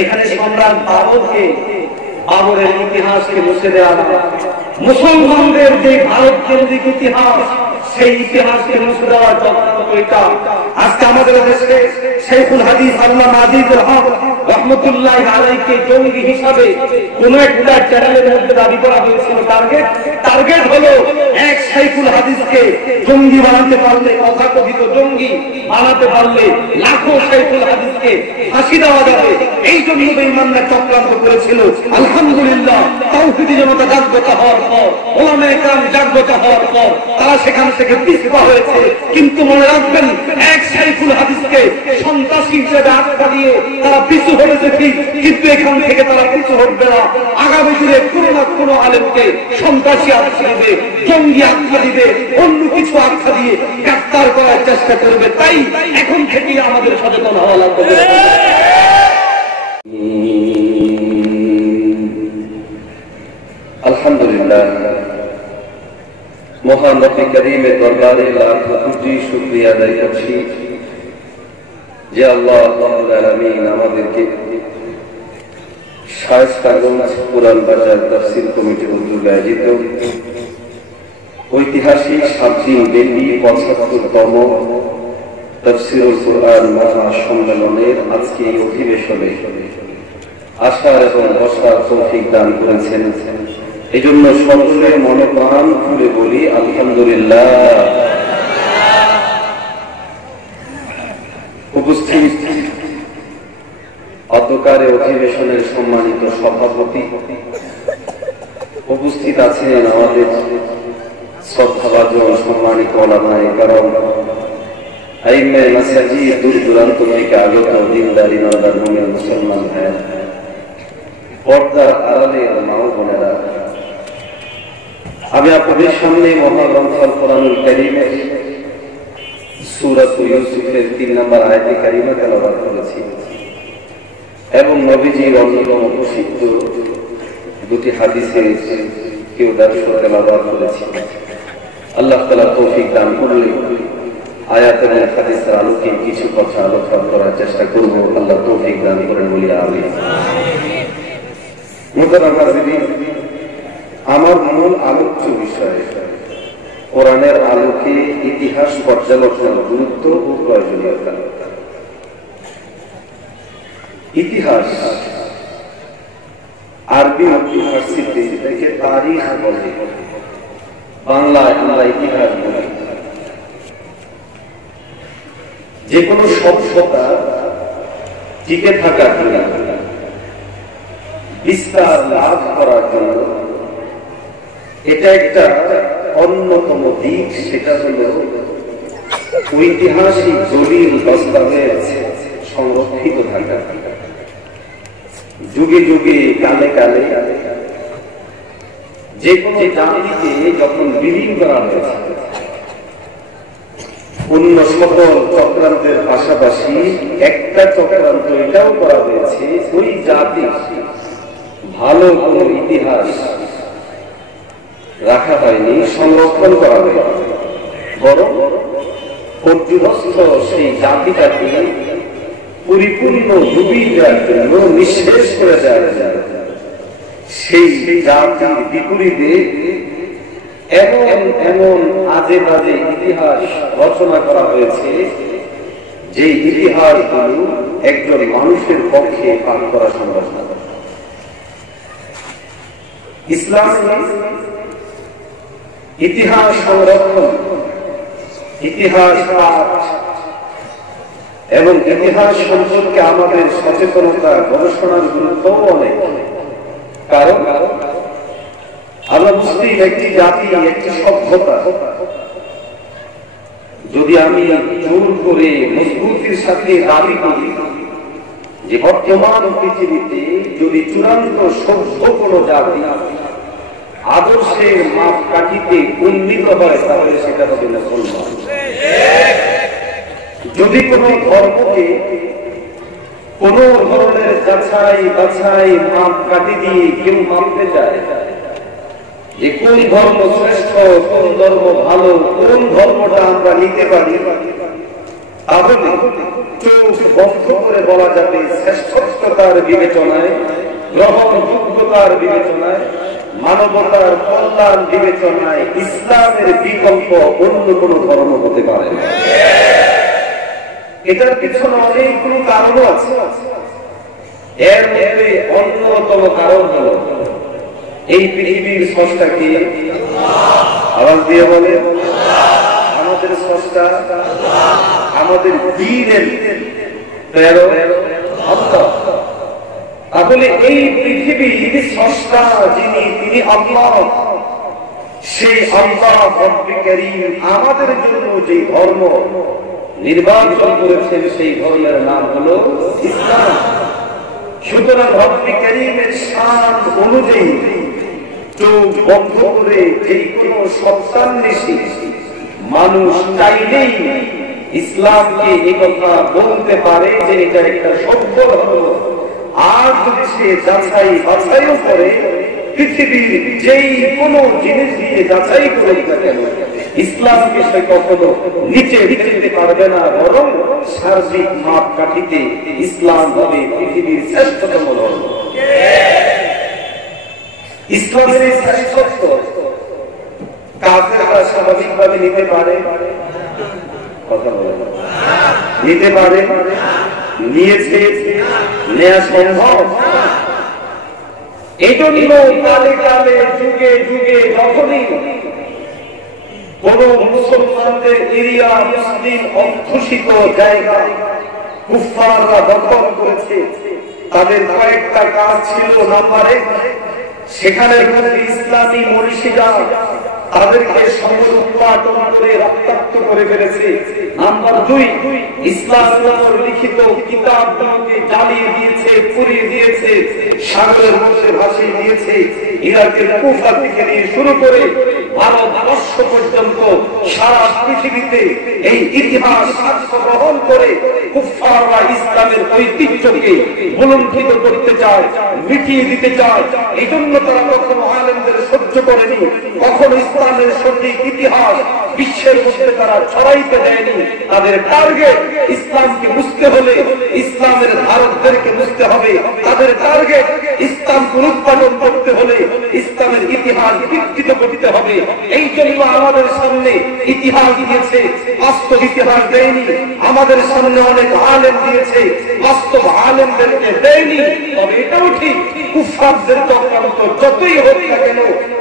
এখানে সম্রাট বাবরের ইতিহাসকে মুছে দেওয়া, মুসলমানদের যে ভারত কেন্দ্রিক ইতিহাস সেই ইতিহাসকে মুছে দেওয়ার চক্রান্তটা আজকে আমাদের দেশে শেখুল হাদিস আল্লামা আজিজুল হক রহমতুল্লাহ আলাইহিকে জঙ্গি হিসাবে কোন একটা চ্যানেলের মধ্যে দাবি করা হয়েছিল। টার্গেট হলো এক শেখুল হাদিসকে জঙ্গি বানাতে পারলে, তথাকথিত জঙ্গি বানাতে পারলে লাখো শেখুল হাদিসকে ফাঁসি দেওয়া যাবে। এই জন্য বেঈমানরা চক্রান্ত করেছিল। আলহামদুলিল্লাহ তাওহীদি জনতা জাগ্রত হওয়ার পর, ওলামায়ে কেরাম জাগ্রত হওয়ার পর তারা সেখান থেকে পিছপা হয়েছে। কিন্তু মনে রাখবেন, এক শেখুল হাদিসকে সন্ত্রাসী হিসেবে আখ্যা দিয়ে তারা পিছু হয়েছে ঠিক, কিন্তু এখান থেকে তারা পিছু হটবে না। আগামী দিনে কোনো না কোনো আলেমকে সন্ত্রাসী আখ্যা দিবে, জঙ্গি আখ্যা দিবে, অন্য কিছু আখ্যা দিয়ে গ্রেফতার করার চেষ্টা করবে। তাই এখন থেকে আমাদের সচেতন হওয়া লাগবে। আলহামদুলিল্লাহ, মহান রব্বে কারীমের দরবারে লাখ কোটি শুকরিয়া আদায় করছি যে আল্লাহ রাব্বুল আলামিন আমাদেরকে শায়েস্তাগঞ্জ কোরআন বাজার তাফসীর কমিটির উদ্যোগে আয়োজিত ঐতিহাসিক ৭ দিন ব্যাপী ৭৫তম তাফসীরুল কোরআন মহাসম্মেলনের আজকে এই অধিবেশনে আসার এবং বসার তৌফিক দান করেছেন। এই জন্য সকলে মনোপ্রাণ খুলে বলি আলহামদুলিল্লাহ। উপস্থিত অধ্যকারে অধিবেশনের সম্মানিত সভাপতি, উপস্থিত আছেন আমাদের শ্রদ্ধাভাজন সম্মানিত ওলামায়ে কেরাম, আইম্মে মাসাজিদ, দূর দূরান্ত থেকে আগত দিনদারি নওদার মুমিন মুসলমান ভাই, পর্দার আড়ালের মা ও বোনেরা, আমি আপনাদের সামনে মহাগ্রন্থ আল কোরআনুল কারীমের সূরা ইউসুফের ৩ নম্বর আয়াতে কারিমা তেলাওয়াত করেছি এবং নবীজির অন্যতম প্রসিদ্ধ দুটি হাদিসের কেউ দর্শ তেলাওয়াত করেছি। আল্লাহ তাআলা তৌফিক দান করলে আয়াত এবং হাদিসের আলোকে কিছু কথা আলোচনা করার চেষ্টা করব। আল্লাহ তৌফিক দান করেন বলি আমিন। মুহতারাম হাজিরিন, আমার মূল আলোচ্য বিষয় কোরআনের আলোকে ইতিহাস পর্যালোচনার গুরুত্ব ও প্রয়োজনীয়তা। ইতিহাস আরবি ফার্সিতে এটাকে তারিখ বলে, বাংলায় আমরা ইতিহাস বলি। যে কোনো সভ্যতা টিকে থাকার জন্য, বিস্তার লাভ করার জন্য এটা একটা অন্যতম দিক, সেটা হল ঐতিহাসিক দলিল দস্তাবেজ সংরক্ষিত থাকা। যুগে যুগে কালে কালে যে কোনো জাতিকে যখন বিলীন করা হয়েছে, অন্য সকল চক্রান্তের পাশাপাশি একটা চক্রান্ত এটাও করা হয়েছে, ওই জাতির ভালো কোনো ইতিহাস রাখা হয়নি, সংরক্ষণ করা হয়নি, বরং পর্যুদস্ত সেই জাতিটাকে পরিপূর্ণ ডুবিয়ে দেওয়ার জন্য, নিঃশেষ করে দেওয়ার জন্য সেই জাতির বিপরীতে এমন এমন আজে বাজে ইতিহাস রচনা করা হয়েছে, যে ইতিহাসগুলো একজন মানুষের পক্ষে পাঠ করা সম্ভব না। ইসলাম ইতিহাস সংরক্ষণ, ইতিহাস পাঠ এবং ইতিহাস সম্পর্কে আমাদের সচেতনতা, গবেষণার গুরুত্বও অনেক। কারণ আমরা মুসলিম একটি জাতি, একটি সভ্যতা, যদি আমি জোর করে মজবুতির সাথে দাবি করি যে বর্তমান পৃথিবীতে যদি চূড়ান্ত সভ্য কোন জাতি আদর্শের মাপ কাঠিতে উন্নীত হয়, তাহলে সেটা হবে মুসলমান। যদি কোন ধর্মকে কোন ধরনের যাচাই বাছাই মাপ কাঠি দিয়ে কেউ মাপতে চায় যে কোন ধর্ম শ্রেষ্ঠ, কোন ধর্ম ভালো, কোন ধর্মটা আমরা নিতে পারি, তাহলে চোখ বন্ধ করে বলা যাবে শ্রেষ্ঠত্বতার বিবেচনায়, গ্রহণযোগ্যতার বিবেচনায়, মানবতার কল্যাণ বিবেচনায় ইসলামের বিকল্প অন্য কোন ধর্ম হতে পারে না। এটার পিছনে অনেকগুলো কারণ আছে। এর মধ্যে অন্যতম কারণ হল এই পৃথিবীর স্রষ্টা কি? আওয়াজ দিয়ে বলে, আমাদের স্রষ্টা, আমাদের দ্বীনের প্রেরক আল্লাহ। তাহলে এই পৃথিবীর স্রষ্টা যিনি, তিনি আল্লাহ। সেই আল্লাহ রব্বুল কারীম আমাদের জন্য যে ধর্ম নির্বাচন করেছেন সেই ধর্মের নাম হলো ইসলাম। সুতরাং রব্বুল কারীমের শান অনুযায়ী চোখ বন্ধ করে যে কোনো সত্যান্বেষী মানুষ চাইলেই ইসলামকে এই কথা বলতে পারে যে এটা একটা সভ্য ধর্ম। আর যদি সে যাচাই বাছাইও করে, পৃথিবীর যেই কোনো জিনিস দিয়ে যাচাই করে না কেন, ইসলামকে সে কখনো নিচে দিতে পারবে না, বরং সার্বিক মাপকাঠিতে ইসলাম হবে পৃথিবীর শ্রেষ্ঠতম ধর্ম। ইসলামের এই শ্রেষ্ঠত্ব কাফেররা স্বাভাবিকভাবে নিতে পারে, কথা বলে না, নিতে পারে, নিয়েছে, নেওয়া সম্ভব। এই জন্য কালে কালে যুগে যুগে যখনই কোন মুসলমানদের এরিয়া, মুসলিম অধ্যুষিত জায়গা কুফফাররা দখল করেছে, তাদের কয়েকটা কাজ ছিল। নাম্বার 1, সেখানের মধ্যে ইসলামী মনীষীরা তাদেরকে সমরূপাটন করে রক্তাক্ত করে ফেলেছে। নাম্বার 2, ইসলাম লিখিত কিতাবগুলোকে জ্বালিয়ে দিয়েছে, পুড়িয়ে দিয়েছে, সাগরের মধ্যে ভাসিয়ে দিয়েছে। ইরাকের কুফা থেকে নিয়ে শুরু করে ভারতবর্ষ পর্যন্ত সারা পৃথিবীতে এই ইতিহাস সাক্ষ্য গ্রহণ করে কুফফাররা ইসলামের ঐতিহ্যকে বুলন্দিত করতে চায়, মিটিয়ে দিতে চায়। এই জন্য তারা কখনো আলেমদের সহ্য করেনি, কখনো ইসলামের সঠিক ইতিহাস বিশ্বের মধ্যে তারা ছড়াইতে দেয়নি। তাদের টার্গেট ইসলামকে বুঝতে হলে ইসলামের ধারকদেরকে বুঝতে হবে। তাদের টার্গেট ইসলামকে উৎপাদন করতে হলে ইসলামের ইতিহাস বিকৃত করতে হবে। এই জন্য আমাদের সামনে ইতিহাস দিয়েছে, বাস্তব ইতিহাস দেয়নি। আমাদের সামনে অনেক আলেম দিয়েছে, বাস্তব আলেমদেরকে দেয়নি। তবে এটাও ঠিক, কুফফারদের চক্রান্ত যতই হোক না কেন,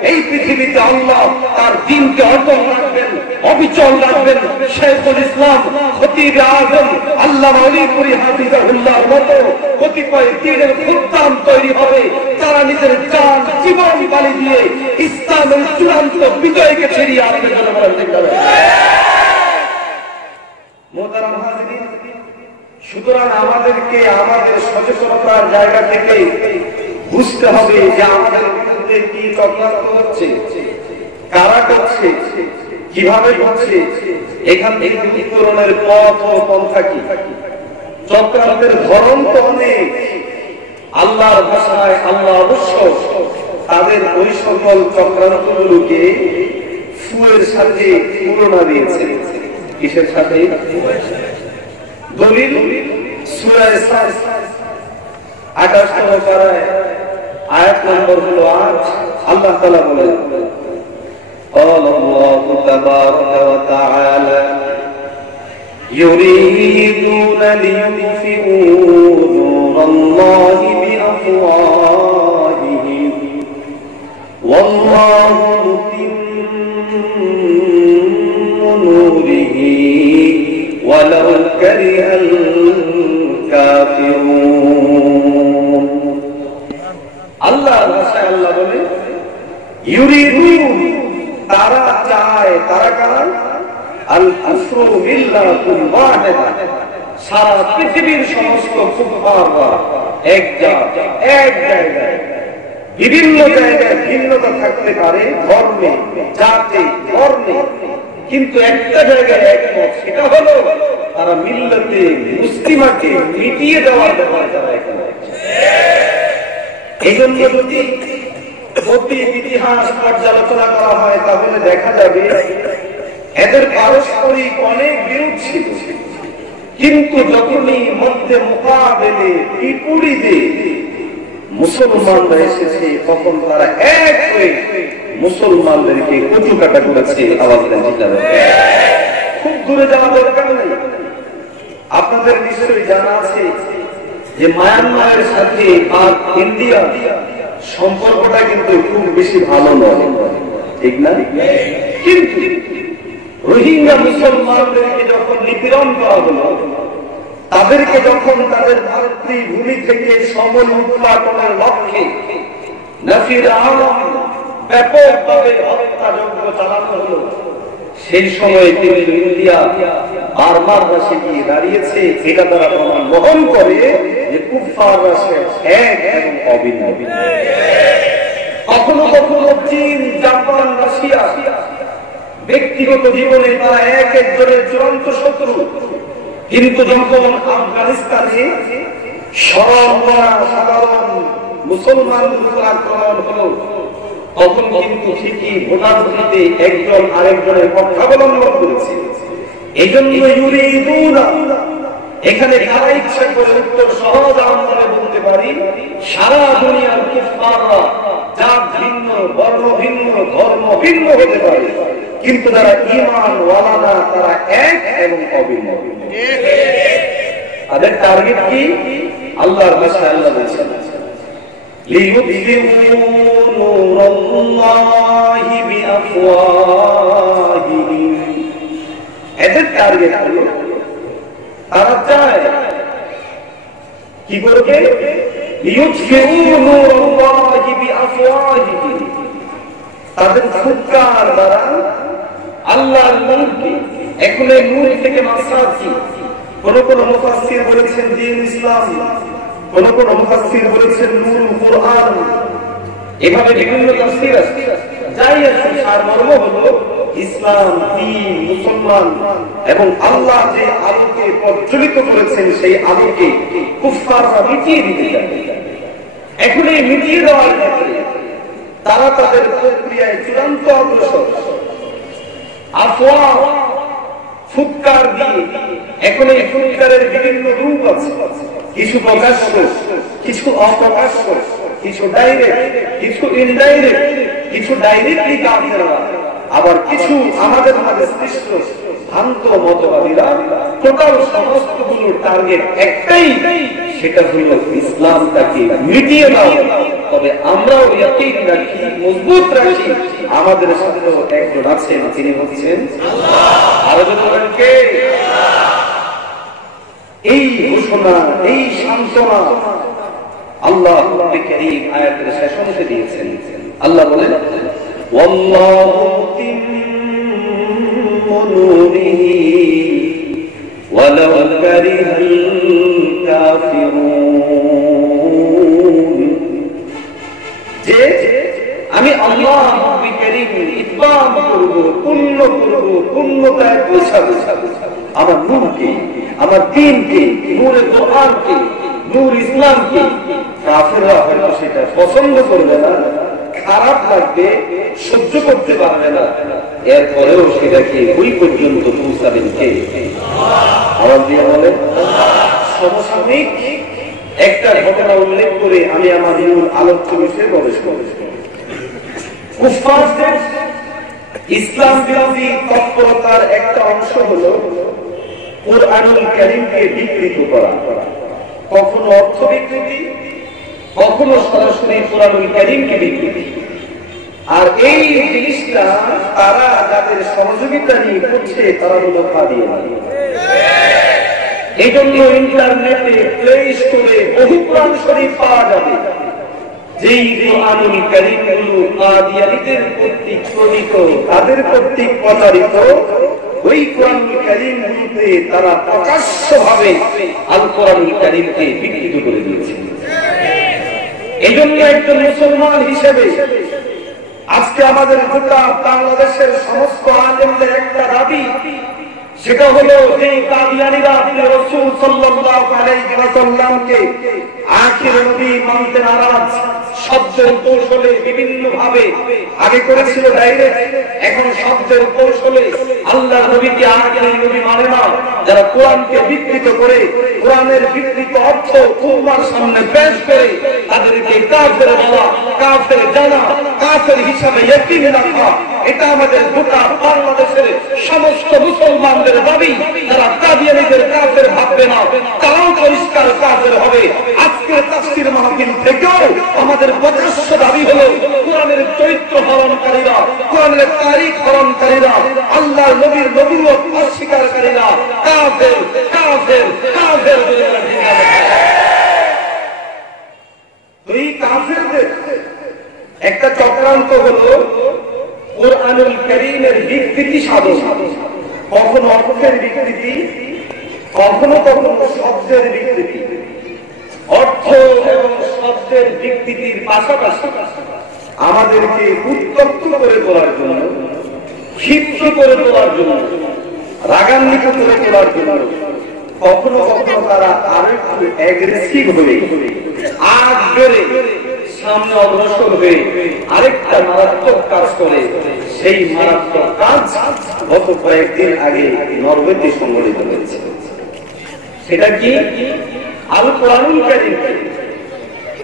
এই পৃথিবীতে আল্লাহ তার দ্বীনকে অটল রাখবেন, অবিচল রাখবেন। শাইখুল ইসলাম খতিব আযম আল্লামা আলীপুরি হাফিজাহুল্লাহর মতো কতিপয় দ্বীনের খুদ্দাম তৈরি হবে, তারা নিজের জান জীবন বলি দিয়ে ইসলামের চূড়ান্ত বিজয়কে ছিনিয়ে আনবে। মুহতারাম হাজিরিন, সুতরাং আমাদেরকে আমাদের সচেতনতার জায়গা থেকে বুঝতে হবে যে আমাদের বিরুদ্ধে কি চক্রান্ত হচ্ছে, কারা করছে, কিভাবে করছে, এখান থেকে উত্তরণের পথ ও পন্থা কি। চক্রান্তের ধরন তো অনেক। আল্লাহর ভাষায় আল্লাহ অবশ্য তাদের ওই সকল চক্রান্তগুলোকে ফুয়ের সাথে তুলনা দিয়েছে। কিসের সাথে? দলিল সূরা সাদ 28 পারায় আয়াত নম্বর হলো 8। আল্লাহ তাআলা বলেন, قال الله تبارك وتعالى يريدون ليطفئوا نور الله بأفواههم والله متم نوره ولو كره الكافرون। আল্লাহ ভাষায় আল্লাহ বলে ইউরিদুন, তারা চায়, তারা কারণ আল কুফরু মিল্লাতুন ওয়াহিদা, সারা পৃথিবীর সমস্ত কুফফাররা এক জায়গায়, বিভিন্ন জায়গায় ভিন্নতা থাকতে পারে ধর্মে, জাতে, ধর্মে, কিন্তু একটা জায়গায় একমত। সেটা হলো তারা মিল্লাতে মুসলিমাকে মিটিয়ে দেওয়ার ব্যাপারে তারা একমত। এই জন্য যদি অতীত ইতিহাস পর্যালোচনা করা হয় তাহলে দেখা যাবে এদের পারস্পরিক অনেক বিরোধ ছিল। কিন্তু যখনই মধ্যে মোকাবেলে বিপরীতে মুসলমানরা এসেছে, তখন তারা এক হয়ে মুসলমানদেরকে কচুকাটা করেছে। খুব দূরে যাওয়া দরকার নেই। আপনাদের নিশ্চয়ই জানা আছে যে মায়ানমারের সাথে আর ইন্ডিয়া সম্পর্কটা কিন্তু খুব বেশি ভালো নয়, ঠিক না? কিন্তু রোহিঙ্গা মুসলমানদেরকে যখন নিপীড়ন করা হলো, তাদেরকে যখন তাদের মাতৃভূমি থেকে সমল উৎপাদনের লক্ষ্যে নাসির আলম ব্যাপকভাবে হত্যাযজ্ঞ চালানো হলো, সেই সময় তিনি ইন্ডিয়া বারবার রাশি দিয়ে দাঁড়িয়েছে। এটা তারা প্রমাণ বহন করে যে কুফফার রাশি এক এবং অভিন্ন। কখনো কখনো চীন, জাপান, রাশিয়া ব্যক্তিগত জীবনে তারা এক একজনের চূড়ান্ত শত্রু, কিন্তু যখন আফগানিস্তানে সাধারণ মুসলমানদের উপর আক্রমণ হলো, তখন কিন্তু ঠিকই ভোটাভুটিতে একজন আরেকজনের পক্ষাবলম্বন করেছে। এই জন্য এখানে কারা ইচ্ছা করে উত্তর সহজ আমরা বলতে পারি, সারা দুনিয়ার কুফফাররা জাত ভিন্ন, বর্ণ ভিন্ন, ধর্ম ভিন্ন হতে পারে, কিন্তু যারা ঈমান ওয়ালা না তারা এক এবং অভিন্ন। তাদের টার্গেট কি? আল্লাহর ভাষায় আল্লাহ বলেছেন লিইউযহিরু নূরাল্লাহি বিআফওয়াহিহিম। এদের টার্গেট হলো তারা চায় কি করবে? লিইউযহিরু নূরাল্লাহি বিআফওয়াহিহিম। তাদের ফুৎকার দ্বারা আল্লাহর নূরকে, এখন এই নূর থেকে মাকসাদ কি? কোন কোন মুফাসসির বলেছেন দ্বীন ইসলাম, কোন কোন মুফাসসির বলেছেন নূরুল কুরআন, এভাবে বিভিন্ন তাফসীর আছে। যাই আছে, সারমর্ম হলো ইসলাম, দ্বীন, মুসলমান এবং আল্লাহ যে আলোকে প্রজ্বলিত করেছেন সেই আলোকে কুফফাররা মিটিয়ে দিতে চায়। এখন এই মিটিয়ে দেওয়ার ক্ষেত্রে তারা তাদের প্রক্রিয়ায় চূড়ান্ত অগ্রসর। আফওয়া ফুৎকার দিয়ে, এখন এই ফুৎকারের বিভিন্ন রূপ আছে, কিছু প্রকাশ্য, কিছু অপ্রকাশ্য, কিছু ডাইরেক্ট, কিছু ইনডাইরেক্ট, কিছু ডাইরেক্টলি কাফেররা, আবার কিছু আমাদের মাঝে সৃষ্ট ভ্রান্ত মতবাদীরা। টোটাল সমস্তগুলোর টার্গেট একটাই, সেটা হলো ইসলামটাকে মিটিয়ে দাও। তবে আমরাও ইয়াকিন রাখি, মজবুত রাখি, আমাদের সাথে একজন আছেন, তিনি হচ্ছেন আল্লাহ। আরো বলেন কে? এই ঘোষণা, এই সান্ত্বনা আল্লাহ এই আয়াতের শেষ অংশে দিয়েছেন। আল্লাহ বলেন ওয়াল্লাহু মুতিম্মু নূরিহি ওয়ালাউ কারিহাল কাফিরুন। যে আমি আল্লাহ ইতমাম করব, পূর্ণ করব, পূর্ণতায় পৌঁছাবো আমার নূরকে, আমার দ্বীনকে, নূরে কোরআনকে, নূর ইসলামকে। কাফেররা হয়তো সেটা পছন্দ করবে না, খারাপ লাগবে, সহ্য করতে পারবে না, এরপরেও সেটাকে ওই পর্যন্ত পৌঁছাবেন কে? আওয়াজ দিয়ে বলে। সমসাময়িক একটা ঘটনা উল্লেখ করে আমি আমার মূল আলোচ্য বিষয়ে প্রবেশ করব। কুফফারদের ইসলাম বিরোধী তৎপরতার একটা অংশ হলো কুরআনুল কারীমকে বিকৃত করা, কখনো অর্থ বিকৃতি, কখনো সরাসরি কুরআনুল কারীমকে বিকৃতি। আর এই জিনিসটা তারা যাদের সহযোগিতা নিয়ে করছে তারা হলো কাদিয়ান। এই জন্য ইন্টারনেটে প্লে স্টোরে বহু কোরআন শরীফ পাওয়া যাবে, যেই কুরআনুল কারীমগুলো কাদিয়ানীদের কর্তৃক প্রণীত, তাদের কর্তৃক প্রচারিত, ওই কুরআনুল কারীমগুলোতে তারা প্রকাশ্যভাবে আল কুরআনুল কারীমকে বিকৃত করে দিয়েছে। এই জন্য একজন মুসলমান হিসেবে আজকে আমাদের গোটা বাংলাদেশের সমস্ত আলেমদের একটা দাবি, সেটা হলো যে কাদিয়ানীরা রাসূল সাল্লাল্লাহু আলাইহি ওয়াসাল্লামকে আখির নবী মানতে নারাজ, শব্দের কৌশলে বিভিন্ন ভাবে আগে করেছিল ডাইরেক্ট, এখন শব্দের কৌশলে আল্লাহর নবীকে আখেরি নবী মানে না, যারা কোরআনকে বিকৃত করে কোরআনের বিকৃত অর্থ উম্মার সামনে পেশ করে তাদেরকে কাফের বলা, কাফের জানা, কাফের হিসাবে ইয়াকিন রাখা, এটা আমাদের গোটা বাংলাদেশের সমস্ত মুসলমানদের দাবি। যারা কাদিয়ানীদের কাফের ভাববে না তারাও পরিষ্কার কাফের হবে। আজকের তাফসীর মাহফিল থেকেও আমাদের প্রকাশ্য দাবি হলো কোরআনের চরিত্র হরণকারীরা, কোরআনের তারিখ হরণকারীরা, আল্লাহর নবীর নবুয়ত অস্বীকারীরা কাফের কাফের কাফের। এই কাফেরদের একটা চক্রান্ত হলো কোরআনুল কারীমের বিকৃতি সাধন, কখনো অর্থের বিকৃতি, কখনো কখনো শব্দের বিকৃতি। অর্থ এবং শব্দের বিকৃতির পাশাপাশি আমাদেরকে উত্তপ্ত করে তোলার জন্য, ক্ষিপ্ত করে তোলার জন্য, রাগান্বিত করে তোলার জন্য কখনো কখনো তারা আরো একটু অ্যাগ্রেসিভ হয়ে আগ বেড়ে সামনে অগ্রসর হয়ে আরেকটা মারাত্মক কাজ করে। সেই মারাত্মক কাজ গত কয়েকদিন আগে নরওয়েতে সংঘটিত হয়েছে। সেটা কি? আল কোরআনুল কারীমকে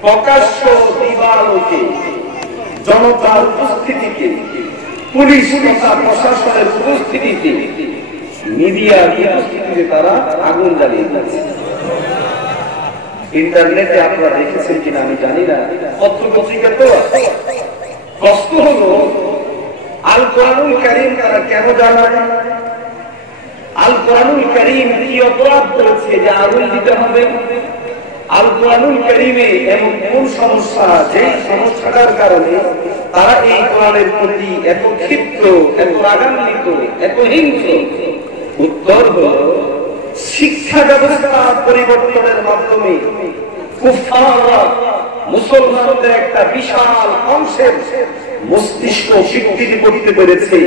প্রকাশ্য দিবালোকে জনতার উপস্থিতিতে, পুলিশ তথা প্রশাসনের উপস্থিতিতে, মিডিয়ার উপস্থিতিতে তারা আগুন জ্বালিয়ে দিয়েছে। ইন্টারনেটে আপনারা দেখেছেন কিনা আমি জানি না, পত্র পত্রিকা তো প্রশ্ন হলো আল কোরআনুল কারীম তারা কেন জানায়? আল কোরআনুল কারীম কি অপরাধ করেছে যে আগুন দিতে হবে? আল কোরআনুল কারীমে এমন কোন সমস্যা, যেই সমস্যাটার কারণে তারা এই কোরআনের প্রতি এত ক্ষিপ্ত, এত রাগান্বিত, এত হিংস্র? উত্তর হলো শিক্ষা ব্যবস্থা পরিবর্তনের মাধ্যমে কুফফাররা মুসলমানদের একটা বিশাল অংশের মস্তিষ্ক বিকৃতি করতে পেরেছে,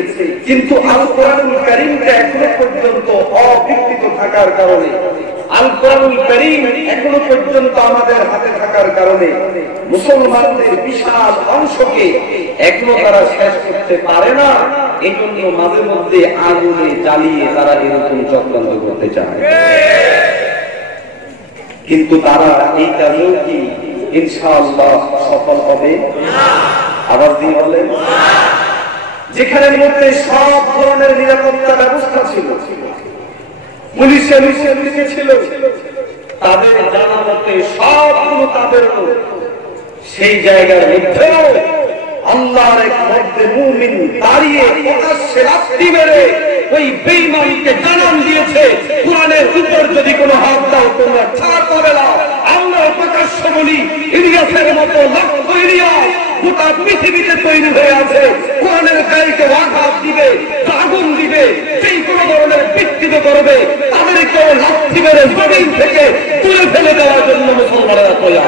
কিন্তু আল কোরআনুল কারীমটা এখনো পর্যন্ত অবিকৃত থাকার কারণে, আল কোরআনুল কারীম এখনো পর্যন্ত আমাদের হাতে থাকার কারণে মুসলমানদের বিশাল অংশকে এখনো তারা শেষ করতে পারে না। এই জন্য মাঝে মধ্যে আগুনে জ্বালিয়ে তারা এরকম চক্রান্ত করতে চায়। কিন্তু তারা এই কাজেও কি ইনশাআল্লাহ সফল হবে? আবার দিয়ে বলেন, যেখানের মধ্যে সব ধরনের নিরাপত্তা ব্যবস্থা ছিল, পুলিশের ছিল, তাদের জানা মতে সবগুলো তাদের সেই জায়গার মধ্যেও আল্লাহর এক মধ্যে মুমিন দাঁড়িয়ে প্রকাশ্যে লাথি মেরে ওই বেঈমানকে জানান দিয়েছে, কোরআনের উপর যদি কোনো হাত দাও তোমরা ছাড় পাবে না। আমরা প্রকাশ্য বলি, ইলিয়াসের মতো লক্ষ ইলিয়াস গোটা পৃথিবীতে তৈরি হয়ে আছে, কোরআনের গায়ে আঘাত দিবে, আগুন দিবে, সেই কোন ধরনের বিকৃত করবে, তাদেরকেও লাথি মেরে জমিন থেকে তুলে ফেলে দেওয়ার জন্য মুসলমানেরা তৈরি।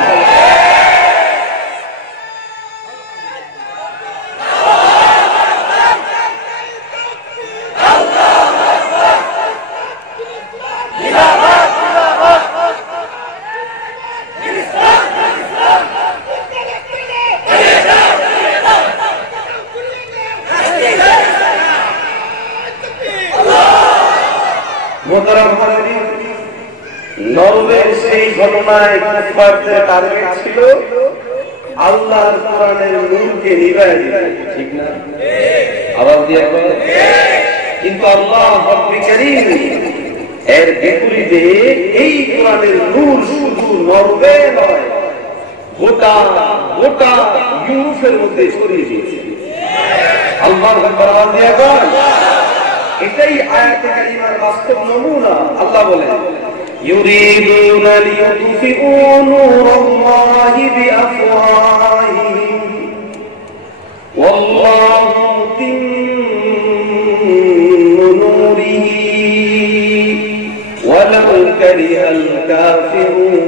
নরওয়ের সেই ঘটনায় কুফফারদের টার্গেট ছিল আল্লাহর কোরআনের নূরকে নিভাইয়া দিতে, ঠিক না? আবার দিয়ে কিন্তু আল্লাহ রব্বুল কারীম এর বিপরীতে এই কোরআনের নূর শুধু নরওয়ে নয়, গোটা গোটা ইউরোপের মধ্যে ছড়িয়ে দিয়েছে। আল্লাহর আকবার দিয়ে এটাই আয়াতে কারিমার বাস্তব নমুনা। আল্লাহ বলেন, يريدون ليطفئوا نور الله بأفواههم والله متم نوره ولو كره الكافرون।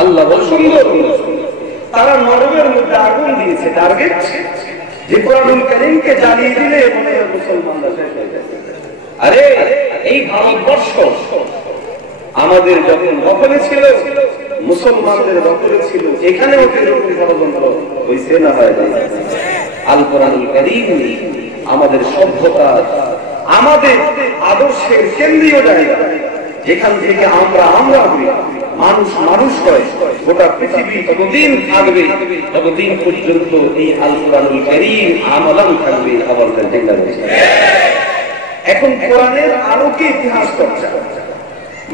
আল্লাহ বলে সুন্দর, তারা নরওয়ের মধ্যে আগুন দিয়েছে, টার্গেট যে কোরআনুল কারীমকে জ্বালিয়ে দিলে মুসলমানরা শেষ হয়ে যাবে। আরে এই ভারতবর্ষ আমাদের যখন দখলে ছিল, মুসলমানদের দখলে ছিল, এখানেও এরকম ষড়যন্ত্র হয়েছে না হয় নাই? আল কোরআনুল কারীম আমাদের সভ্যতা, আমাদের আদর্শের কেন্দ্রীয় জায়গা, যেখান থেকে আমরা হই, মানুষ মানুষ হয়, গোটা পৃথিবী ততদিন থাকবে ততদিন পর্যন্ত এই আল কোরআনুল কারীম আমালান থাকবে। আমাদের এখন কোরআনের আলোকে ইতিহাস চর্চা,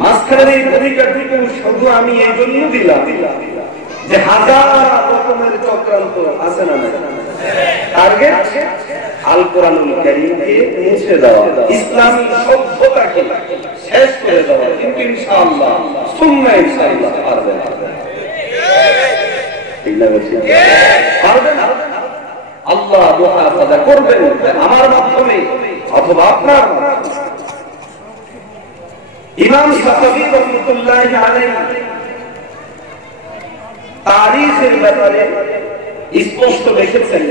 মাঝখানের এই ভূমিকাটুকু শুধু আমি এই জন্য দিলাম যে হাজার রকমের চক্রান্ত আছে না, টার্গেট আল কোরআনুল কারীমকে মুছে দেওয়া, ইসলামী সভ্যতাকে শেষ করে দেওয়া। কিন্তু ইনশাআল্লাহ সুন্নাহ ইনশাআল্লাহ পারবে না, পারবে না। আল্লাহ মুহাফাজা করবেন আমার মাধ্যমে অথবা আপনার। ইমাম শাফিঈ রাহমাতুল্লাহি আলাইহি তারিখের ব্যাপারে স্পষ্ট লিখেছেন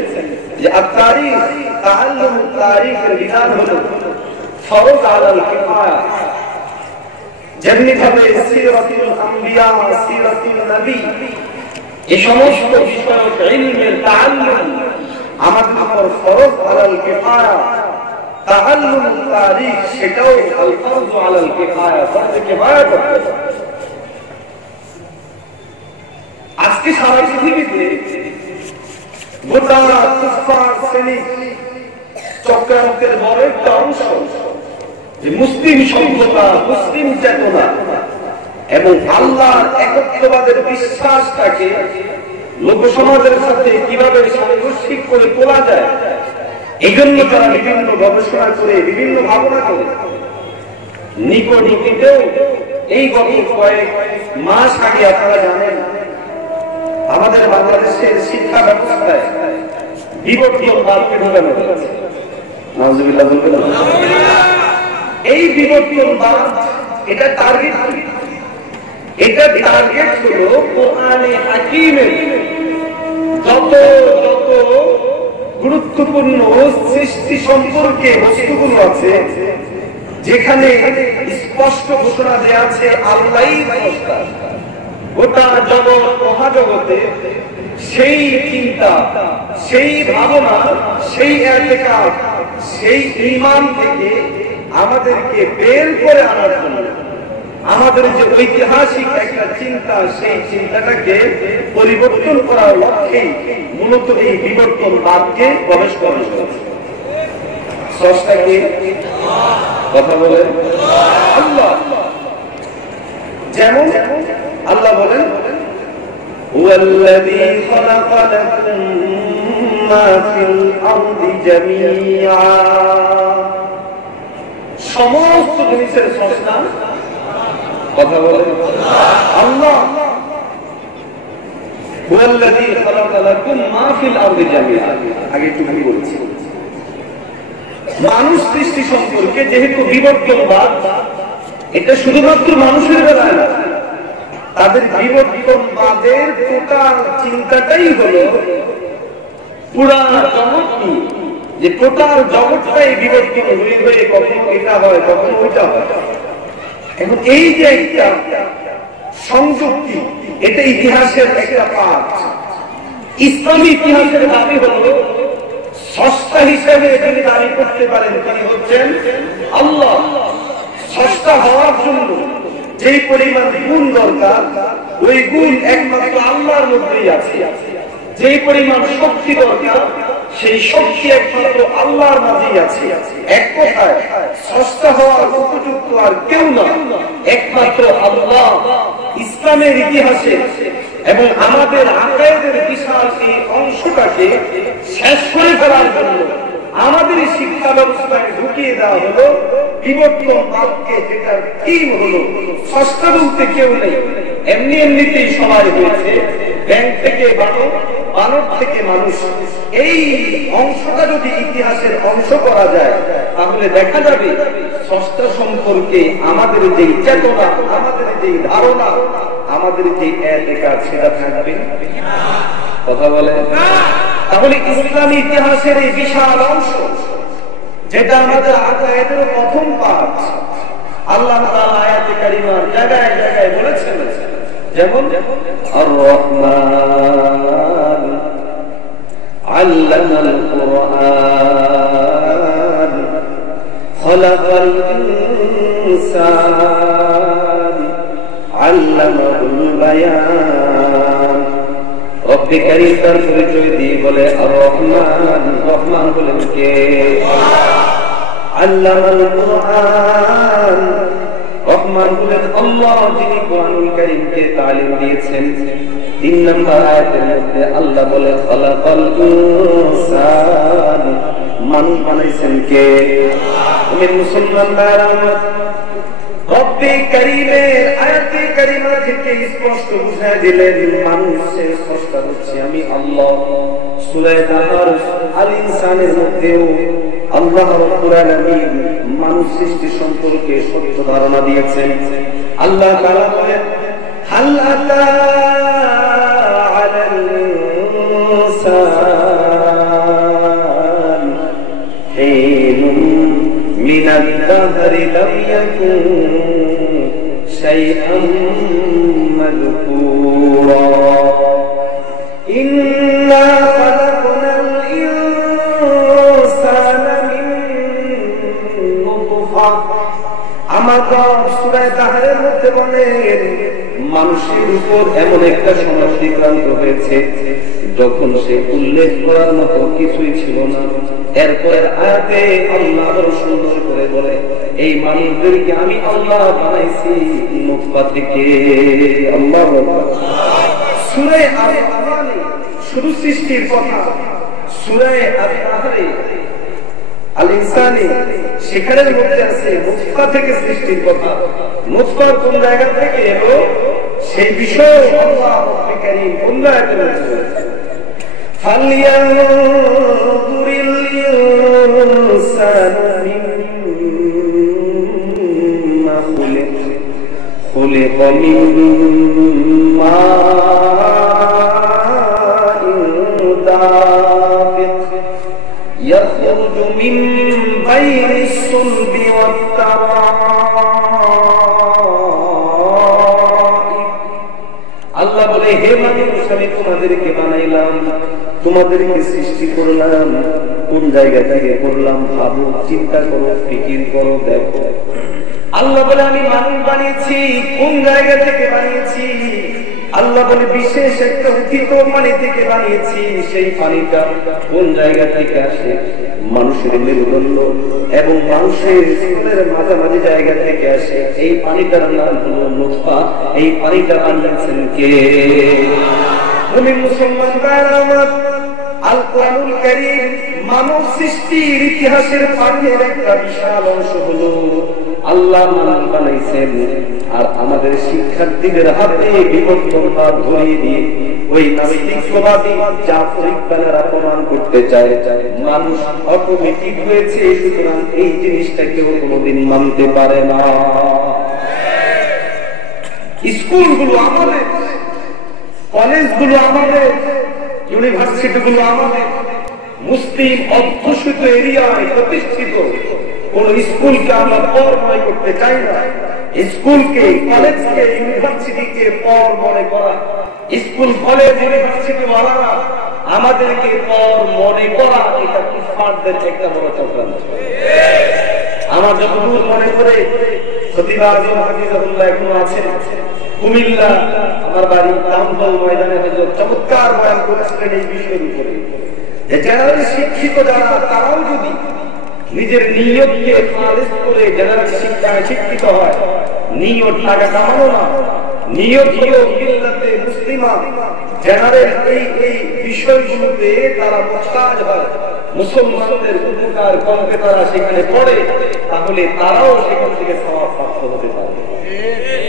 যে আত-তারিখ, তাআল্লুম তারিখের বিধান হলো ফরজ আলাল কিফায়া। যেমনি ভাবে সিরাতুল আম্বিয়া, সিরাতুল নবী, এই সমস্ত বিষয়ক ইলমের তাআল্লুম আমাদের উপর ফরজ আলাল কিফায়া, তাআল্লুম তারিখ সেটাও আল ফরজ আলাল কিফায়া, ফরজ কিফায়া করতে। আজকে সারা পৃথিবীতে গোটা কুফফার শ্রেণী চক্রান্তের বড় একটা অংশ যে মুসলিম সভ্যতা, মুসলিম চেতনা এবং আল্লাহর একত্ববাদের বিশ্বাসটাকে লোক সমাজের সাথে কিভাবে সাংঘর্ষিক করে তোলা যায়, এই জন্য তারা বিভিন্ন গবেষণা করে, বিভিন্ন ভাবনা করে। নিকটেও এই গত কয়েক মাস আগে আপনারা জানেন আমাদের বাংলাদেশের শিক্ষা ব্যবস্থায় বিবর্তনবাদকে ঢোকানো হয়েছে। নাউজুবিল্লাহ বলবেন না? এই বিবর্তনবাদ এটা টার্গেট হলো কোরআনে হাকিমের যত গুরুত্বপূর্ণ সৃষ্টি সম্পর্কে বস্তুগুলো আছে, যেখানে স্পষ্ট ঘোষণা দেয়া আছে আল্লাহই স্রষ্টা, গোটা জগৎ মহাজগতে সেই চিন্তা, সেই ভাবনা, সেই ইতিকাদ, সেই ঈমান থেকে আমাদেরকে বের করে আনার জন্য আমাদের যে ঐতিহাসিক একটা চিন্তা, সেই চিন্তাটাকে পরিবর্তন করার লক্ষ্যে মূলত এই বিবর্তনবাদকে প্রবেশ করা হয়েছে। স্রষ্টাকে কথা বলেন আল্লাহ। যেমন আল্লাহ বলেন হুয়াল্লাযী খালাকা লাকুম মা ফিল আরদি জামিআ, সমস্ত জিনিসের স্রষ্টা কথা বলেন আল্লাহ। হুয়াল্লাযী খালাকা লাকুম মা ফিল আরদি জামিআ, আগে একটু আমি বলছি মানুষ সৃষ্টি সম্পর্কে যেহেতু বিবর্তনবাদ এটা শুধুমাত্র মানুষের বেলায় না, তাদের বিবর্তনবাদের টোটাল চিন্তাটাই হলো পুরা জগৎ নিয়ে, যে টোটাল জগৎটাই বিবর্তন হয়ে কখনো এটা হয়, কখনো ওইটা হয়। এখন এই যে একটা সংযুক্তি, এটা ইতিহাসের একটা পাঠ। ইসলামী ইতিহাসের দাবি হলো স্রষ্টা হিসেবে যিনি দাবি করতে পারেন তিনি হচ্ছেন আল্লাহ। স্রষ্টা হওয়ার জন্য যেই পরিমাণ গুণ দরকার, ওই গুণ একমাত্র আল্লাহর মধ্যেই আছে। যেই পরিমাণ শক্তি দরকার, সেই শক্তি একমাত্র আল্লাহর মাঝেই আছে। এক কথায় স্রষ্টা হওয়ার উপযুক্ত আর কেউ না, একমাত্র আল্লাহ। ইসলামের ইতিহাসে এবং আমাদের আকায়েদের বিশাল এই অংশটাকে শেষ করে ফেলার জন্য আমাদের শিক্ষা ব্যবস্থায় ঢুকিয়ে দেওয়া হলো বিবর্তনবাদকে, যেটার থিম হলো স্রষ্টা বলতে কেউ নেই, এমনিতেই সবাই হয়েছে, ব্যাংক থেকে বানর, বানর থেকে মানুষ। এই অংশটা যদি ইতিহাসের অংশ করা যায় তাহলে দেখা যাবে স্রষ্টা সম্পর্কে আমাদের যে চেতনা, আমাদের যে ধারণা, আমাদের যে ইতিকাদ সেটা থাকবে কথা বলে। তাহলে ইসলামী ইতিহাসের এই বিশাল অংশ, যেটা আমাদের আকায়েদের প্রথম পাঠ, আল্লাহ তাআলা আয়াতে কারিমার জায়গায় যেমন আর-রহমান আল্লামাল কুরআন খলাকাল ইনসান আল্লামাহুল বায়ান। রব্বে কারীম তার পরিচয় দিয়ে বলে আর-রহমান, রহমান বলেন কে? আল্লামাল কুরআন, রহমান বলেন আল্লাহ, যিনি কোরআনুল কারীমকে তালিম দিয়েছেন। 3 নম্বর আয়াতের মধ্যে আল্লাহ বলে খালাকাল ইনসান, মানুষ বানাইছেন কে? আমি মুসলমান ভাইরা, রব্বে কারীমের আয়াতে কারিমা থেকে স্পষ্ট বুঝায় দিলেন মানুষের স্রষ্টা হচ্ছে আমি আল্লাহ। সূরা তাহার আল ইনসানের মধ্যেও আল্লাহ রাব্বুল আলামিন মানুষ সৃষ্টি সম্পর্কে সত্য ধারণা দিয়েছেন। আল্লাহ তাআলা বলেন হাল আতা আলাল ইনসান হিনুম মিনাদ দাহরি লাম ইয়াকুন শাইআন মাযকুরা ইন্না খালাকনাল ইনসানা মিন নুতফা। আমাদের সূরা তাহরের মধ্যে বলেন মানুষের উপর এমন একটা সময় অতিক্রান্ত হয়েছে যখন সে উল্লেখ করার মতো কিছুই ছিল না। এরপরের আয়াতে আল্লাহ আরো সুন্দর করে বলে এই মানুষদেরকে আমি আল্লাহ বানাইছি নুতফা থেকে। আল্লাহ সূরা আল-ইনসানে শুরু সৃষ্টির কথা, সূরা আল-তাহরে আল-ইনসানে সেখানের মধ্যে আছে নুতফা থেকে সৃষ্টির কথা। নুতফা কোন জায়গা থেকে এলো সেই বিষয় আল্লাহ রব্বে কারীম উল্লেখ করেছেন। ফালইয়ানজুরিল ইনসানু মিম্মা খুলিকা মিম্মা يخرج من بين الصلب والترائب। আল্লাহ বলে হে মানুষ, আমি তোমাদেরকে বানাইলাম, তোমাদেরকে সৃষ্টি করলাম, কোন জায়গা থেকে করলাম ভাবো, চিন্তা করো, ফিকির করো, দেখো। আল্লাহ বলে আমি মানুষ বানিয়েছি, কোন জায়গা থেকে বানিয়েছি? আল্লাহ বলে বিশেষ একটা উঠিত পানি থেকে বানিয়েছি। সেই পানিটা কোন জায়গা থেকে আসে? মানুষের মেরুদণ্ড এবং মানুষের স্তনের মাঝামাঝি জায়গা থেকে আসে। এই পানিটার নাম হলো নুতফা। এই পানিটা বানিয়েছেন কে? আমি মুসলমান ভাইরা আমার, আল কোরআনুল কারীম মানব সৃষ্টির ইতিহাসের পাঠের একটা বিশাল অংশ হলো আল্লাহ মানুষ বানাইছেন। আর আমাদের শিক্ষার্থীদের হাতে বিবর্তনটা ধরিয়ে দিয়ে ওই নাস্তিকবাদী জাফর ইকবালেরা প্রমাণ করতে চায় মানুষ অটোমেটিক হয়েছে, সুতরাং এই জিনিসটা কেউ কোনোদিন মানতে পারে না। স্কুলগুলো আমাদের, কলেজগুলো আমাদের, ইউনিভার্সিটিগুলো আমাদের, মুসলিম অধ্যুষিত এরিয়ায় প্রতিষ্ঠিত কোন স্কুলকে আমরা পর মনে করতে চাই না। স্কুলকে, কলেজকে, ইউনিভার্সিটিকে পর মনে করা, স্কুল কলেজ ইউনিভার্সিটি ওয়ালারা আমাদেরকে পর মনে করা, এটা কুফফারদের একটা বড় চক্রান্ত। আমার যতদূর মনে করে খতিব আযম হাফিজাহুল্লাহ এখনো আছেন, কুমিল্লা আমার বাড়ি টাউন হল ময়দানে হযরত চমৎকার বয়ান করেছিলেন এই বিষয়ের উপরে। জেনারেল শিক্ষিত যারা, তারাও যদি নিজের নিয়তকে খালিস করে জেনারেল শিক্ষায় শিক্ষিত হয়, নিয়ত টাকা কামানো না, নিয়ত হলো মিল্লাতে মুসলিমা, জেনারেল এই বিষয়গুলোতে তারা মুস্তাজ হয়, মুসলমানদের উপকার করতে তারা সেখানে পড়ে, তাহলে তারাও সেখান থেকে সওয়াব প্রাপ্ত হতে পারে।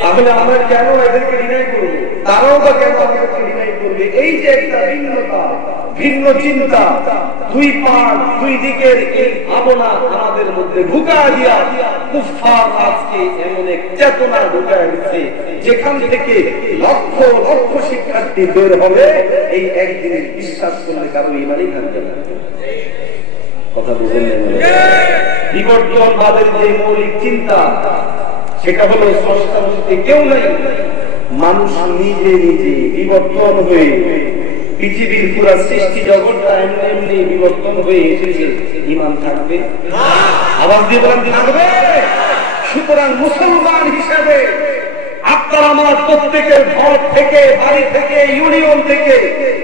তাহলে আমরা কেন এদেরকে ডিনাই করবো? তারাও বা কেন আমাদেরকে ডিনাই করবে? এই যে একটা ভিন্নতা, ভিন্ন চিন্তা, দুই পাঠ, দুই দিকের এই ভাবনা আমাদের মধ্যে ঢুকা দিয়া কুফফার আজকে এমন এক চেতনা ঢুকা দিচ্ছে যেখান থেকে লক্ষ লক্ষ শিক্ষার্থী বের হবে, এই একদিনের বিশ্বাস করলে কারো ইমানই থাকবে না। কথা বুঝলেন? বিবর্তনবাদের যে মৌলিক চিন্তা, সেটা হলো স্রষ্টা বলতে কেউ নাই, মানুষ নিজে নিজে বিবর্তন হয়ে পৃথিবীর পুরা সৃষ্টি জগৎটা এমনি এমনি বিবর্তন হয়ে এসেছে, ঈমান থাকবে? আওয়াজ দিয়ে বলেন থাকবে। সুতরাং মুসলমান হিসেবে আপনার আমার প্রত্যেকের ঘর থেকে, বাড়ি থেকে, ইউনিয়ন থেকে,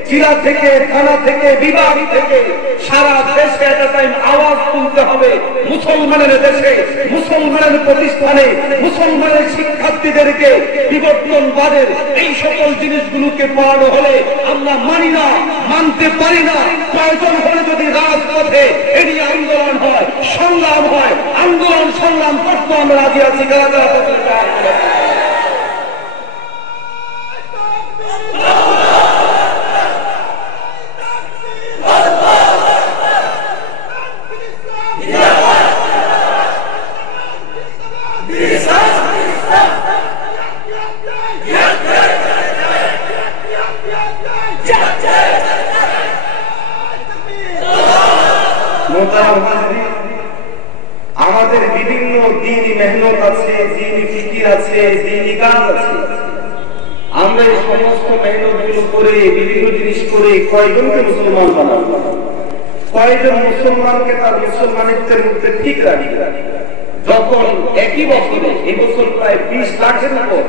জেলা থেকে, থানা থেকে, বিভাগ থেকে, সারা দেশে একটা টাইম আওয়াজ তুলতে হবে। মুসলমানের দেশে, মুসলমানের প্রতিষ্ঠানে, মুসলমানের শিক্ষার্থীদেরকে বিবর্তনবাদের এই সকল জিনিসগুলোকে পড়ানো হলে আমরা মানি না, মানতে পারি না। প্রয়োজন হলে যদি রাজপথে এটি আন্দোলন হয়, সংগ্রাম হয়, আন্দোলন সংগ্রাম করতে আমরা রাজি আছি। কারা কারা পত্রিকা আমাদের বিভিন্ন দিনই মেহনত আছে, দিনই ফিকির আছে, দিনই কাজ আছে। আমরা এই সমস্ত মেহনত গুলো করে, বিভিন্ন জিনিস করে কয়জনকে মুসলমান বানাবো? কয়জন মুসলমানকে তার মুসলমানিত্বের মধ্যে ঠিক রাখি? যখন একই বছরে, এই বছর প্রায় 20 লাখের উপর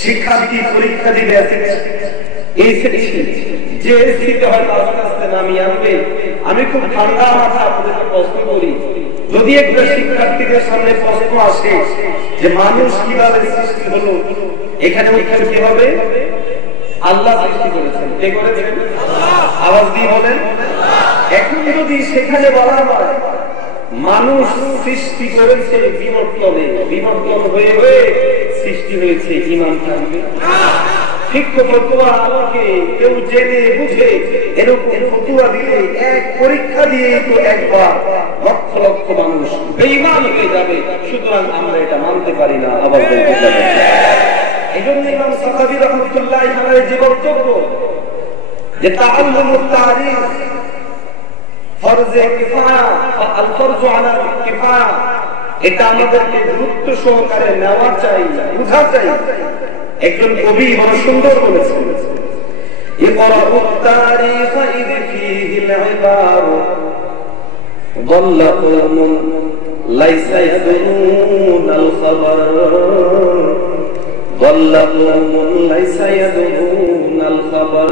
শিক্ষার্থী পরীক্ষা দিতে আমি খুব ঠান্ডা মাথা আপনাদেরকে প্রশ্ন করি, যদি একটা শিক্ষার্থীদের সামনে প্রশ্ন আসে যে মানুষ কিভাবে সৃষ্টি হলো, এখানে উত্তর কি হবে? আল্লাহ সৃষ্টি করেছেন। কে করেছেন? আওয়াজ দিয়ে বলেন। এখন যদি সেখানে বলা হয় মানুষ সৃষ্টি করেছে বিবর্তনে, বিবর্তন হয়ে হয়ে সৃষ্টি হয়েছে, ঈমান থাকবে? ঠিক তো ফতুয়া আমাকে কেউ জেনে বুঝে এরকম ফতুয়া দিলে, এক পরীক্ষা দিয়ে তো একবার লক্ষ লক্ষ মানুষ বেঈমান হয়ে যাবে। সুতরাং আমরা এটা মানতে পারি না। আবার বলতে পারি, এই জন্য ইমাম সাখাবী রাহমাতুল্লাহ আলাইহি যে বক্তব্য যে তাআল্লুমুত তারিখ ফরজে কিফায়া, আল ফরজু আলা কিফায়া, এটা আমাদেরকে গুরুত্ব সহকারে নেওয়া চাই, বুঝা চাই। একজন কবি বড় সুন্দর বলেছেন, ইকরাউত তারিখ ইয ফীহিল ইবার ضل قوم ليس يدرون الخبر ضل قوم ليس يدرون الخبر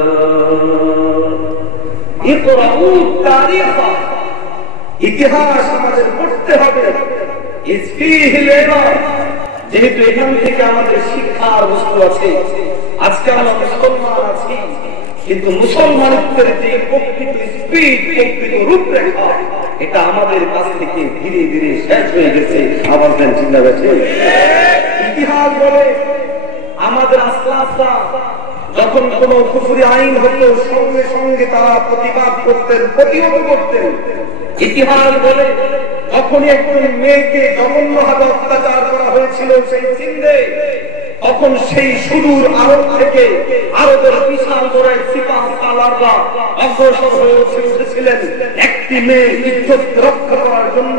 ইকরাউত তারিখ, ইতিহাস আমাদের পড়তে হবে। ইয ফীহিল ইবার, যেহেতু এখান থেকে আমাদের শিক্ষার বস্তু আছে। আজকে আমরা মুসলমান আছি, কিন্তু মুসলমানত্বের যে প্রকৃত স্পিড, প্রকৃত রূপরেখা, এটা আমাদের কাছ থেকে ধীরে ধীরে শেষ হয়ে গেছে। আবার দেন চিন্তা গেছে। ইতিহাস বলে আমাদের আসলাফরা যখন কোন কুফরি আইন হতো, সঙ্গে সঙ্গে তারা প্রতিবাদ করতেন, প্রতিহত করতেন। ইতিহাস বলে যখনই একজন মেয়েকে জঘন্যভাবে অত্যাচার করা হয়েছিল সেই সিন্ধে, তখন সেই সুদূর আরব থেকে আরবের বিশাল বড় সিপাহ সালাররা অগ্রসর হয়ে উঠেছিলেন একটি মেয়ে ইজ্জত রক্ষা করার জন্য।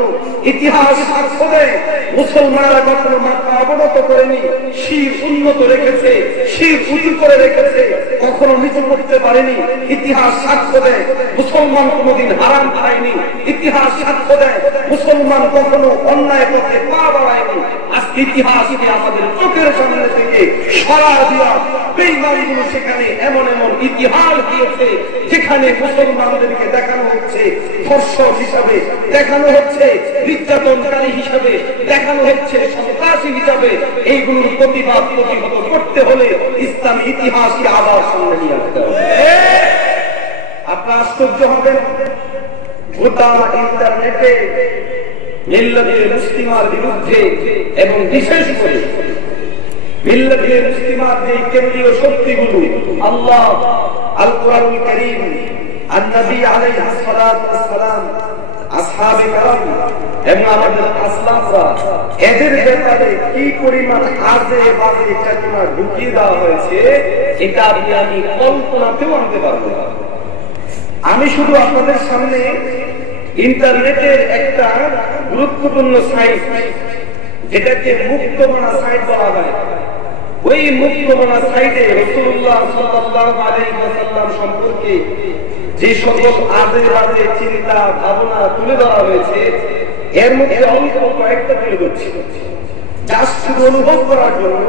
ইতিহাস সাক্ষ্য দেয় মুসলমানরা কখনো মাথা অবনত করেনি, শির উন্নত রেখেছে, শির উঁচু করে রেখেছে, কখনো নিচু করতে পারেনি। ইতিহাস সাক্ষ্য দেয় মুসলমান কোনোদিন হারাম খায়নি। ইতিহাস সাক্ষ্য দেয় মুসলমান কখনো অন্যায় পথে পা বাড়ায়নি। আজকে ইতিহাসকে আমাদের চোখের সামনে থেকে সরা দিয়া বেঈমানগুলো সেখানে এমন এমন ইতিহাস দিয়েছে, যেখানে মুসলমানদেরকে দেখানো হচ্ছে ধর্ষক হিসাবে, দেখানো হচ্ছে নির্যাতনকারী হিসাবে, দেখানো হচ্ছে সন্ত্রাসী হিসাবে। এইগুলোর প্রতিবাদ প্রতিহত করতে হলে ইসলামী ইতিহাসকে আবার সামনে নিয়ে আসতে হবে। আপনারা আশ্চর্য হবেন, গোটা ইন্টারনেটে মিল্লাতে মুসলিমার বিরুদ্ধে এবং বিশেষ করে মিল্লাতে মুসলিমার যে কেন্দ্রীয় শক্তিগুলো, আল্লাহ, আল কোরআনুল কারীম, আন-নবী আলাইহিস সালাতু ওয়াস সালাম, আসহাবে کرام এবং আমাদের আসলাফরা, এদের ব্যাপারে কি পরিমাণ আজে বাজে চাকমা ঢুকিয়ে দেওয়া হয়েছে, এটা আমি কল্পনাতেও আনতে পারবো না। আমি শুধু আপনাদের সামনে ইন্টারনেটের একটা গুরুত্বপূর্ণ সাইট, যেটাকে মুক্তমানা সাইট বলা হয়, ওই মুক্তমনা সাইডে রাসূলুল্লাহ সাল্লাল্লাহু আলাইহি ওয়াসাল্লাম সম্পর্কে যে সকল আজে বাজে চিন্তা ভাবনা তুলে ধরা হয়েছে, এর মধ্যে অল্প কয়েকটা তুলে ধরছি জাস্ট অনুভব করার জন্য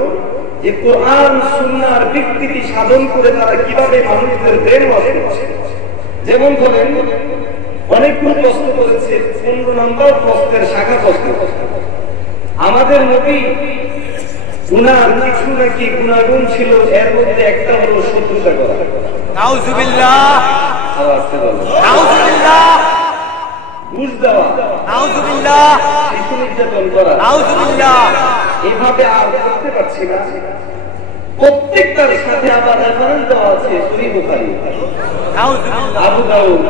যে কোরআন সুন্নাহর বিকৃতি সাধন করে তারা কিভাবে মানুষদের ব্রেন ওয়াশ করছে। যেমন ধরেন, অনেকগুলো প্রশ্ন করেছে, 15 নম্বর প্রশ্নের শাখা প্রশ্ন, আমাদের নবী গুনার কিছু নাকি গুণাগুণ ছিল, এর মধ্যে একটা হলো শত্রুতা করা। নাউজুবিল্লাহ, নাউজুবিল্লাহ, ঘুষ দেওয়া, নাউজুবিল্লাহ, শিশু নির্যাতন করা, নাউজুবিল্লাহ। এভাবে আর করতে পারছি না। প্রত্যেকটার সাথে আবার রেফারেন্স দেওয়া আছে সহিহ বুখারী, নাউজুবিল্লাহ, আবু দাউদ,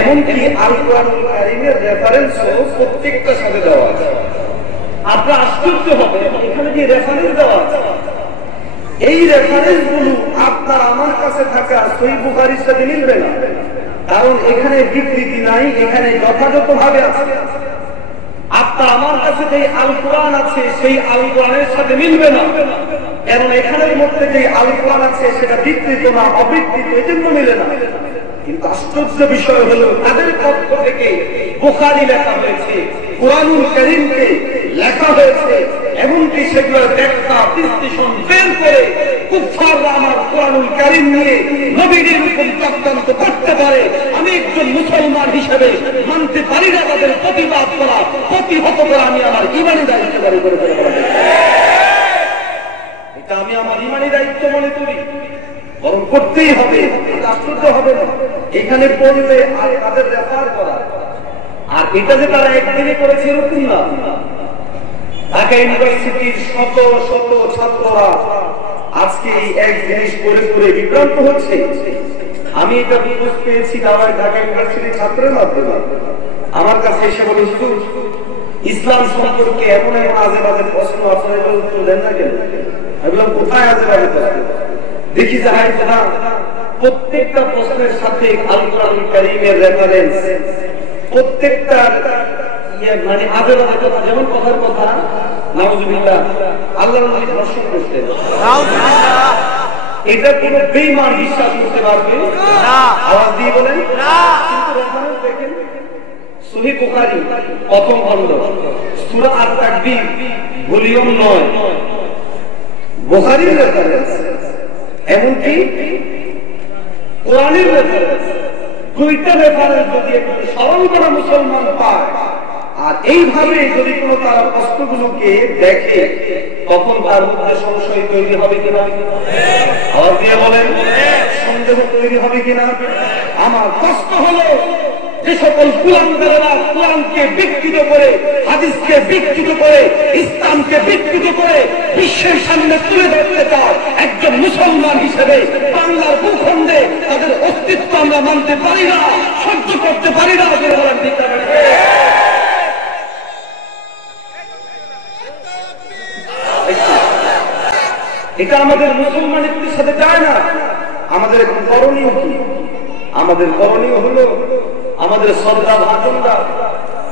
এমনকি আল কোরআনুল কারীমের রেফারেন্সও প্রত্যেকটার সাথে দেওয়া আছে। আপনার আশ্চর্য হবে, এখানে যে রেফারেন্স দেওয়া আছে, এই রেফারেন্স গুলো আপনার আমার কাছে থাকা সহিহ বুখারীর সাথে মিলবে না, কারণ এখানে বিকৃতি নাই, এখানে যথাযথভাবে আছে। আপনার আমার কাছে যে আল কোরআন আছে, সেই আল কোরআনের সাথে মিলবে না, কারণ এখানের মধ্যে যে আল কোরআন আছে সেটা বিকৃত না, অবিকৃত, এজন্য মিলে না। কিন্তু আশ্চর্য বিষয় হলো, তাদের পক্ষ থেকে বুখারী লেখা হয়েছে, কোরআনুল কারীমকে লেখা হয়েছে, এমনকি সেগুলোর ব্যাখ্যা বিশ্লেষণ বের করে কুফফাররা আমার কোরআনুল কারীম নিয়ে নবীর উপর চক্রান্ত করতে পারে, আমি একজন মুসলমান হিসেবে মানতে পারি না। তাদের প্রতিবাদ করা, প্রতিহত করা আমি আমার ঈমানি দায়িত্ব মনে করে ফেলব। এটা আমি আমার ঈমানি দায়িত্ব মনে করি, বরং করতেই হবে। আশ্চর্য হবে না এখানে পড়লে আর তাদের রেফার করা, আর এটা যে তারা একদিনে করেছে এরকম না। ঢাকা ইউনিভার্সিটির শত শত ছাত্ররা আজকে এই এক জিনিস করে করে বিভ্রান্ত হচ্ছে। আমি এটা বুঝ পেয়েছি ঢাকা ইউনিভার্সিটির ছাত্রের মাধ্যমে। আমার কাছে এসে বলে, হুজুর ইসলাম সম্পর্কে এমন এমন আজে বাজে প্রশ্ন আপনারা উত্তর দেন না কেন? আমি বললাম, কোথায় আজে বাজে প্রশ্ন? দেখি যে প্রত্যেকটা প্রশ্নের সাথে আল কোরআনুল কারীমের রেফারেন্স, প্রত্যেকটা মানে আজে বাজে কথা। যেমন কথার কথা, নাউজুবিল্লাহ, আল্লাহর নবী ধর্ষণ করতেন, নাউজুবিল্লাহ, এটা কোন বেঈমান বিশ্বাস করতে পারবে না? আওয়াজ দিয়ে বলেন না। কিন্তু রেফারেন্স দেখেন, সহিহ বুখারী প্রথম খণ্ড, সূরা আত-তাকবীর, ভলিউম 9, বুখারীর রেফারেন্স, এমনকি কোরআনের রেফারেন্স। দুইটা রেফারেন্স যদি একটু স্মরণ করা মুসলমান পায়, আর এইভাবে যদি কোনো তারা প্রশ্নগুলোকে দেখে, তখন তার মধ্যে সংশয় তৈরি হবে কিনা? আওয়াজ দিয়ে বলেন, সন্দেহ তৈরি হবে কিনা? আমার প্রশ্ন হলো, যে সকল কুলাঙ্গারেরা কোরআনকে বিকৃত করে, হাদিসকে বিকৃত করে, ইসলামকে বিকৃত করে বিশ্বের সামনে তুলে ধরতে চায়, একজন মুসলমান হিসেবে বাংলার ভূখণ্ডে তাদের অস্তিত্ব আমরা মানতে পারি না, সহ্য করতে পারি না। এটা আমাদের মুসলমানের সাথে যায় না। আমাদের এখন করণীয় কি? আমাদের করণীয় হলো, আমাদের শ্রদ্ধা ভাজনরা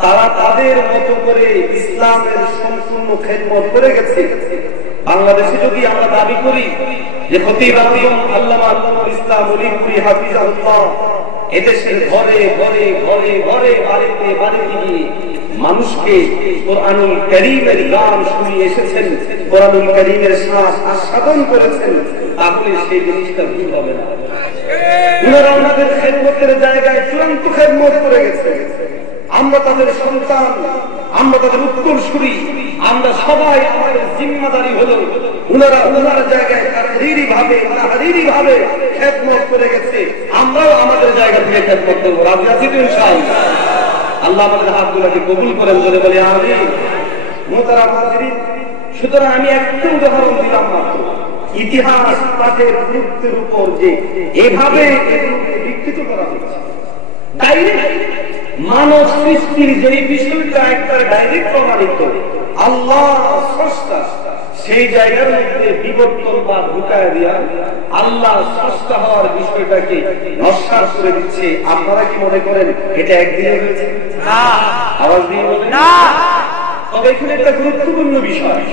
তারা তাদের মতো করে ইসলামের সম্পূর্ণ খেদমত করে গেছে। বাংলাদেশে যদি আমরা দাবি করি যে খতিব আজম আল্লামা নূরুল ইসলাম ওলিপুরি হাফিজাহুল্লাহ এদেশের ঘরে ঘরে ঘরে ঘরে বাড়িতে বাড়িতে গিয়ে মানুষকে কোরআনুল কারীমের গান শুনিয়ে এসেছেন, কোরআনুল কারীমের শ্বাস আস্বাদন করেছেন, তাহলে সেই জিনিসটা ভুল হবে না। ওনারা ওনাদের খেদমতের জায়গায় চূড়ান্ত খেদমত করে গেছে। আমরা তাদের সন্তান, আমরা তাদের উত্তরসূরি, আমরা সবাই আমাদের জিম্মাদারি হলো ওনারা ওনার জায়গায় তাহরীরি ভাবে খেদমত করে গেছে, আমরাও আমাদের জায়গা থেকে খেদমত করবো। রাজি আছি তো ইনশাআল্লাহ? আল্লাহ আমাদের হাতগুলোকে কবুল করেন, যদি বলি আমিন। মুহতারাম হাজিরিন, সুতরাং আমি একটা উদাহরণ দিলাম মাত্র, ইতিহাস পাঠের গুরুত্বের উপর যে এভাবে বিকৃত করা হচ্ছে। ডাইরেক্ট মানব সৃষ্টির যে বিষয়টা একটা ডাইরেক্ট প্রমাণিত, আল্লাহ স্রষ্টা, সেই জায়গার মধ্যে বিবর্তন বা ঢুকায় দিয়া আল্লাহ স্রষ্টা হওয়ার বিষয়টাকে নস্যাৎ করে দিচ্ছে। আপনারা কি মনে করেন এটা একদিনে হয়েছে? না। আওয়াজ দিয়ে বলেন না। তবে এখানে একটা গুরুত্বপূর্ণ বিষয়,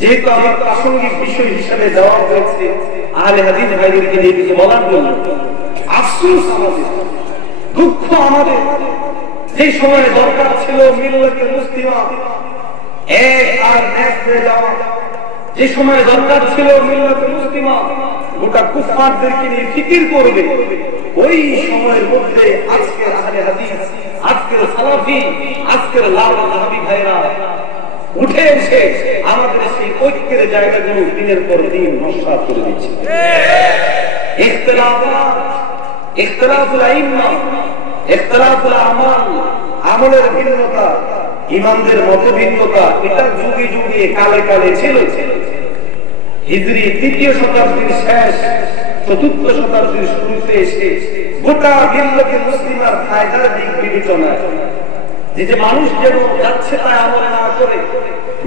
যেহেতু আমার প্রাসঙ্গিক বিষয় হিসেবে দেওয়া হয়েছে, আহলে হাদিস ভাইদেরকে নিয়ে কিছু বলার জন্য। আফসোস আমাদের, দুঃখ আমাদের, যে সময় দরকার ছিল মিল্লাতে মুসলিমা এক আর এক হয়ে যাওয়া, যে সময় দরকার ছিল মিল্লাতে মুসলিমা গোটা কুফফারদেরকে নিয়ে ফিকির করবে, ওই সময়ের মধ্যে আজকের আহলে হাদিস, আজকের সালাফি, আজকের লাল সাহাবী ভাইরা উঠে এসে আমাদের সেই ঐক্যের জায়গাগুলো দিনের পর দিন নস্বাত করে দিচ্ছে। ইখতিলাফুল আইম্মা, ইখতিলাফুল আমাল, আমলের ভিন্নতা, ইমামদের মতভিন্নতা, এটা যুগে যুগে কালে কালে ছিল। হিজরি ৩য় শতাব্দীর শেষ, ৪র্থ শতাব্দীর শুরুতে এসে গোটা মিল্লাতে মুসলিমার ফায়দার দিক বিবেচনায় যে মানুষ যেন যাচ্ছে তাই আমল না করে,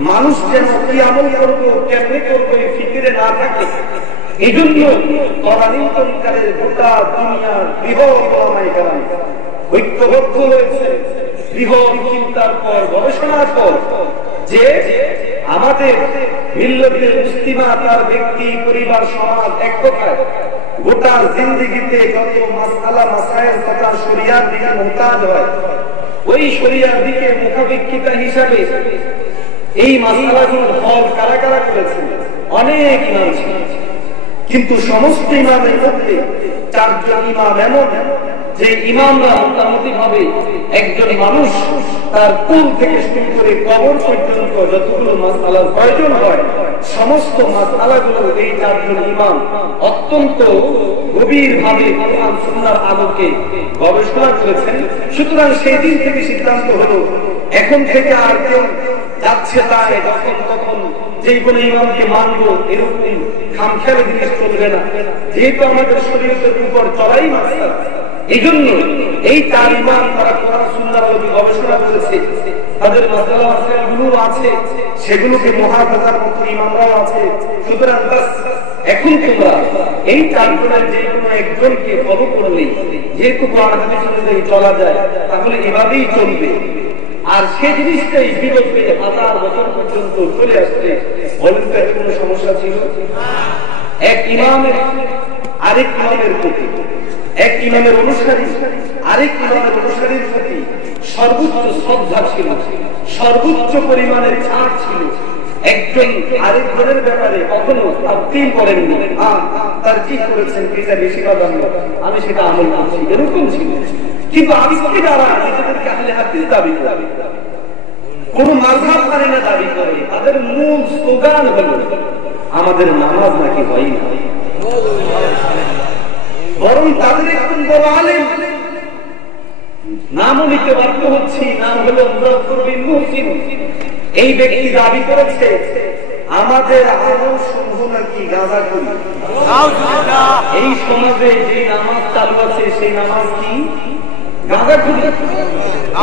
মানুষ যেন কি আমল করবো কেমনে করবো এই ফিকিরে না থাকে, এই জন্য তদানীন্তনকালের গোটা দুনিয়ার বৃহৎ ওলামায়ে কেরাম ঐক্যবদ্ধ হয়েছে বৃহৎ চিন্তার পর, গবেষণার পর, যে আমাদের মিল্লাতে মুসলিমা তার ব্যক্তি, পরিবার, সমাজ এক কথায় গোটা জিন্দেগিতে যত মাসআলা মাসায়েল তথা শরিয়ার দিকে মুহতাজ হয়, ওই শরিয়ার দিকে মুখাপেক্ষিতা হিসাবে এই মাসআলাগুলোর হল কারা কারা করেছেন? অনেক ইমাম ছিল, কিন্তু সমস্ত ইমামের মধ্যে 4 জন ইমাম এমন যে ইমামরা মোটামুটি ভাবে একজন মানুষ তার কুল থেকে শুরু করে কবর পর্যন্ত যতগুলো মাসআলার প্রয়োজন হয়, সমস্ত মাসআলাগুলো এই 4 জন ইমাম অত্যন্ত গভীর ভাবে কোরআন সুন্নাহর আলোকে গবেষণা করেছেন। সুতরাং সেই দিন থেকে সিদ্ধান্ত হলো এখন থেকে আর কেউ যাচ্ছে তাই যখন তখন যেই কোনো ইমামকে মানবো এরকম খামখেয়ালি জিনিস চলবে না, যেহেতু আমাদের শরীয়তের উপর চলাই মাসআলা। এই জন্য এই 4 ইমাম তারা কোরআন সুন্নাহর আলোকে গবেষণা করেছে, তাদের মাসআলা মাসাইলগুলো আছে, সেগুলোকে মুহাফাজার মতো ইমামরাও আছে। সুতরাং এখন তোমরা এই 4 জনের যে কোনো একজনকে ফলো করলেই, যেহেতু কোরআন হাদিস অনুযায়ী চলা যায়, তাহলে এভাবেই চলবে। আর সে জিনিসটাই বিরোধে 1000 বছর পর্যন্ত চলে আসছে। বলেন তো কোনো সমস্যা ছিল? এক ইমামের আরেক ইমামের প্রতি, এক ইমামের অনুসারী আরেক ইমামের অনুসারীর প্রতি সর্বোচ্চ শ্রদ্ধা ছিল, সর্বোচ্চ পরিমাণের ছাড় ছিল। একজন আরেকজনের ব্যাপারে কখনো তাকদীম করেননি, তার কি করেছেন এটা বেশি প্রাধান্য, আমি সেটা আমল করছি, এরকম ছিল। কিন্তু আজকে যারা নিজেদেরকে আহলে হাদিস দাবি করে, কোন মাযহাব মানে না দাবি করে, তাদের মূল স্লোগান হলো আমাদের নামাজ নাকি হয় না, বরং তাদের একজন বড় আলেম নামও নিতে বাধ্য হচ্ছি, নাম হলো মুজাফফর বিন মুহসিন। এই ব্যক্তি দাবি করেছে আমাদের আমল সমূহ নাকি গাঁজাখুরি। এই সমাজে যে নামাজ চালু আছে সেই নামাজ কি গাঁজাখুরি?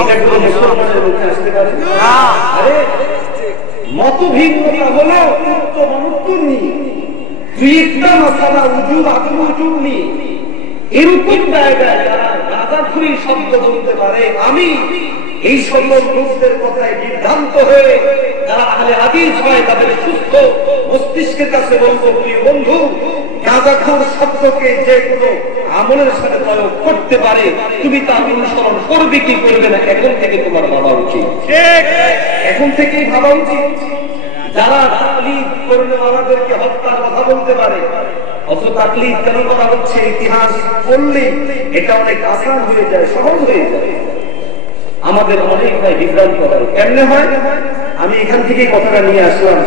এটা কোনো মুসলমানের মুখে আসতে পারে? আরে মতভিন্নতা হলো উত্তর অনুত্তর নিয়ে, দুই একটা মাসালা উজুর আদম উজুর নিয়ে, এরকম জায়গায় যারা গাঁজাখুরি শব্দ বলতে পারে, আমি এই সকল লোকদের কথায় বিভ্রান্ত হয়ে যারা আহলে হাদিস হয় তাদের সুস্থ মস্তিষ্কের কাছে বলবো, প্রিয় বন্ধু, গাঁজাখোর শব্দকে যে কোনো আমলের সাথে প্রয়োগ করতে পারে, তুমি তা অনুসরণ করবে কি করবে না, এখন থেকে তোমার ভাবা উচিত। এখন থেকেই ভাবা উচিত। যারা তাকলিদ করলে আমাদেরকে হত্যার কথা বলতে পারে, অথচ তাকলিদ কেন করা হচ্ছে? ইতিহাস পড়লে এটা অনেক আসান হয়ে যায়, সহজ হয়ে যায়। আমাদের অনেক ভাই বিভ্রান্ত হয়। কেমনে হয়? আমি এখান থেকে কথাটা নিয়ে আসলাম,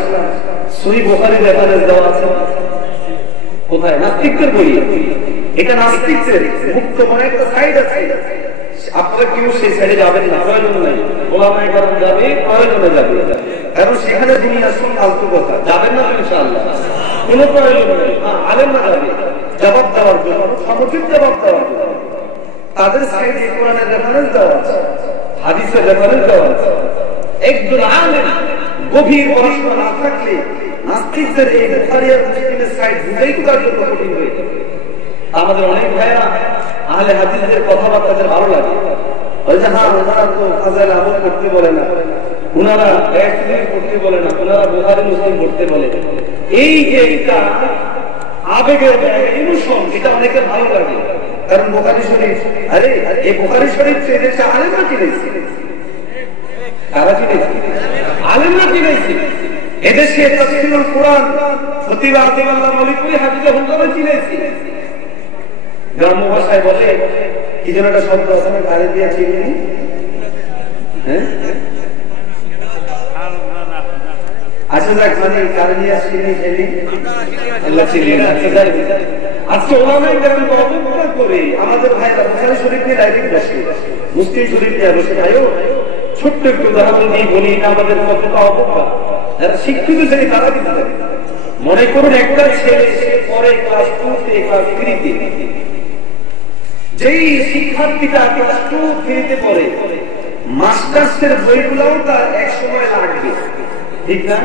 সহিহ বুখারীর রেফারেন্স দেওয়া আছে কোথায়? নাস্তিকদের বই। এটা নাস্তিকদের মুক্ত মানে একটা সাইড আছে, আপনারা কেউ সেই সাইডে যাবেন না, প্রয়োজন নাই। ওলামায়ে কেরাম যাবে, প্রয়োজনে যাবে, কারণ সেখানে দুনিয়ার সঙ্গে ফালতু কথা যাবেন না ইনশাআল্লাহ, কোনো প্রয়োজন নেই। আলেম না যাবে জবাব দেওয়ার জন্য, সমুচিত জবাব দেওয়ার জন্য। তাদের সাইডে কোরআনের রেফারেন্স দেওয়া আছে, হাদিসের রেফারেন্স দেওয়া আছে। একজন আলেম গভীর পড়াশোনা না থাকলে নাস্তিকদের এই বুখারী আর মুসলিমের সাইড বুঝাই করার জন্য কঠিন হয়ে যাবে। আমাদের অনেক ভাইরা আহলে হাদিসের কথাবার্তা ভালো লাগে, বলছে হ্যাঁ ওনারা তো ফাজাইল আমল করতে বলে না, ওনারা পড়তে বলে না, ওনারা বুখারী মুসলিম পড়তে বলে। এই যে একটা আবেগের ইমোশন, এটা অনেকের ভালো লাগে। কারণ বুখারী শরীফ, আরে এই বুখারী শরীফ এদেশে আলেমরা চিনেছে। কারা চিনেছে? আলেমরা চিনেছে। এদেশে তাফসীরুল কোরআন খতিব আতিউল্লাহ মলিকুরি হাফিজাহুল্লাহ চিনেছে। গ্রাম্য ভাষায় বলে কি যেন একটা শব্দ আছে, গাড়ি দিয়ে চিনি, হ্যাঁ আচ্ছা যাক, মানে গাড়ি দিয়ে চিনি খেলি আল্লাহ চিনি না। আজকে ওলামায়ে কেরাম অবজ্ঞা করে আমাদের ভাইরা বুখারী শরীফ নিয়ে ডাইরেক্ট বসে, মুসলিম শরীফ নিয়ে বসে। ভাইও ছোট্ট একটু উদাহরণ দিয়ে বলি, আমাদের কতটা অবজ্ঞা। যারা শিক্ষিত ছেলে তারা কিন্তু মনে করুন একটা ছেলে সে পরে ক্লাস 2 ক্লাস 3 যেই শিক্ষার্থীটা ক্লাস 2-3 পড়ে, মাস্টার্সের বইগুলোও তার এক সময় লাগবে, ঠিক না?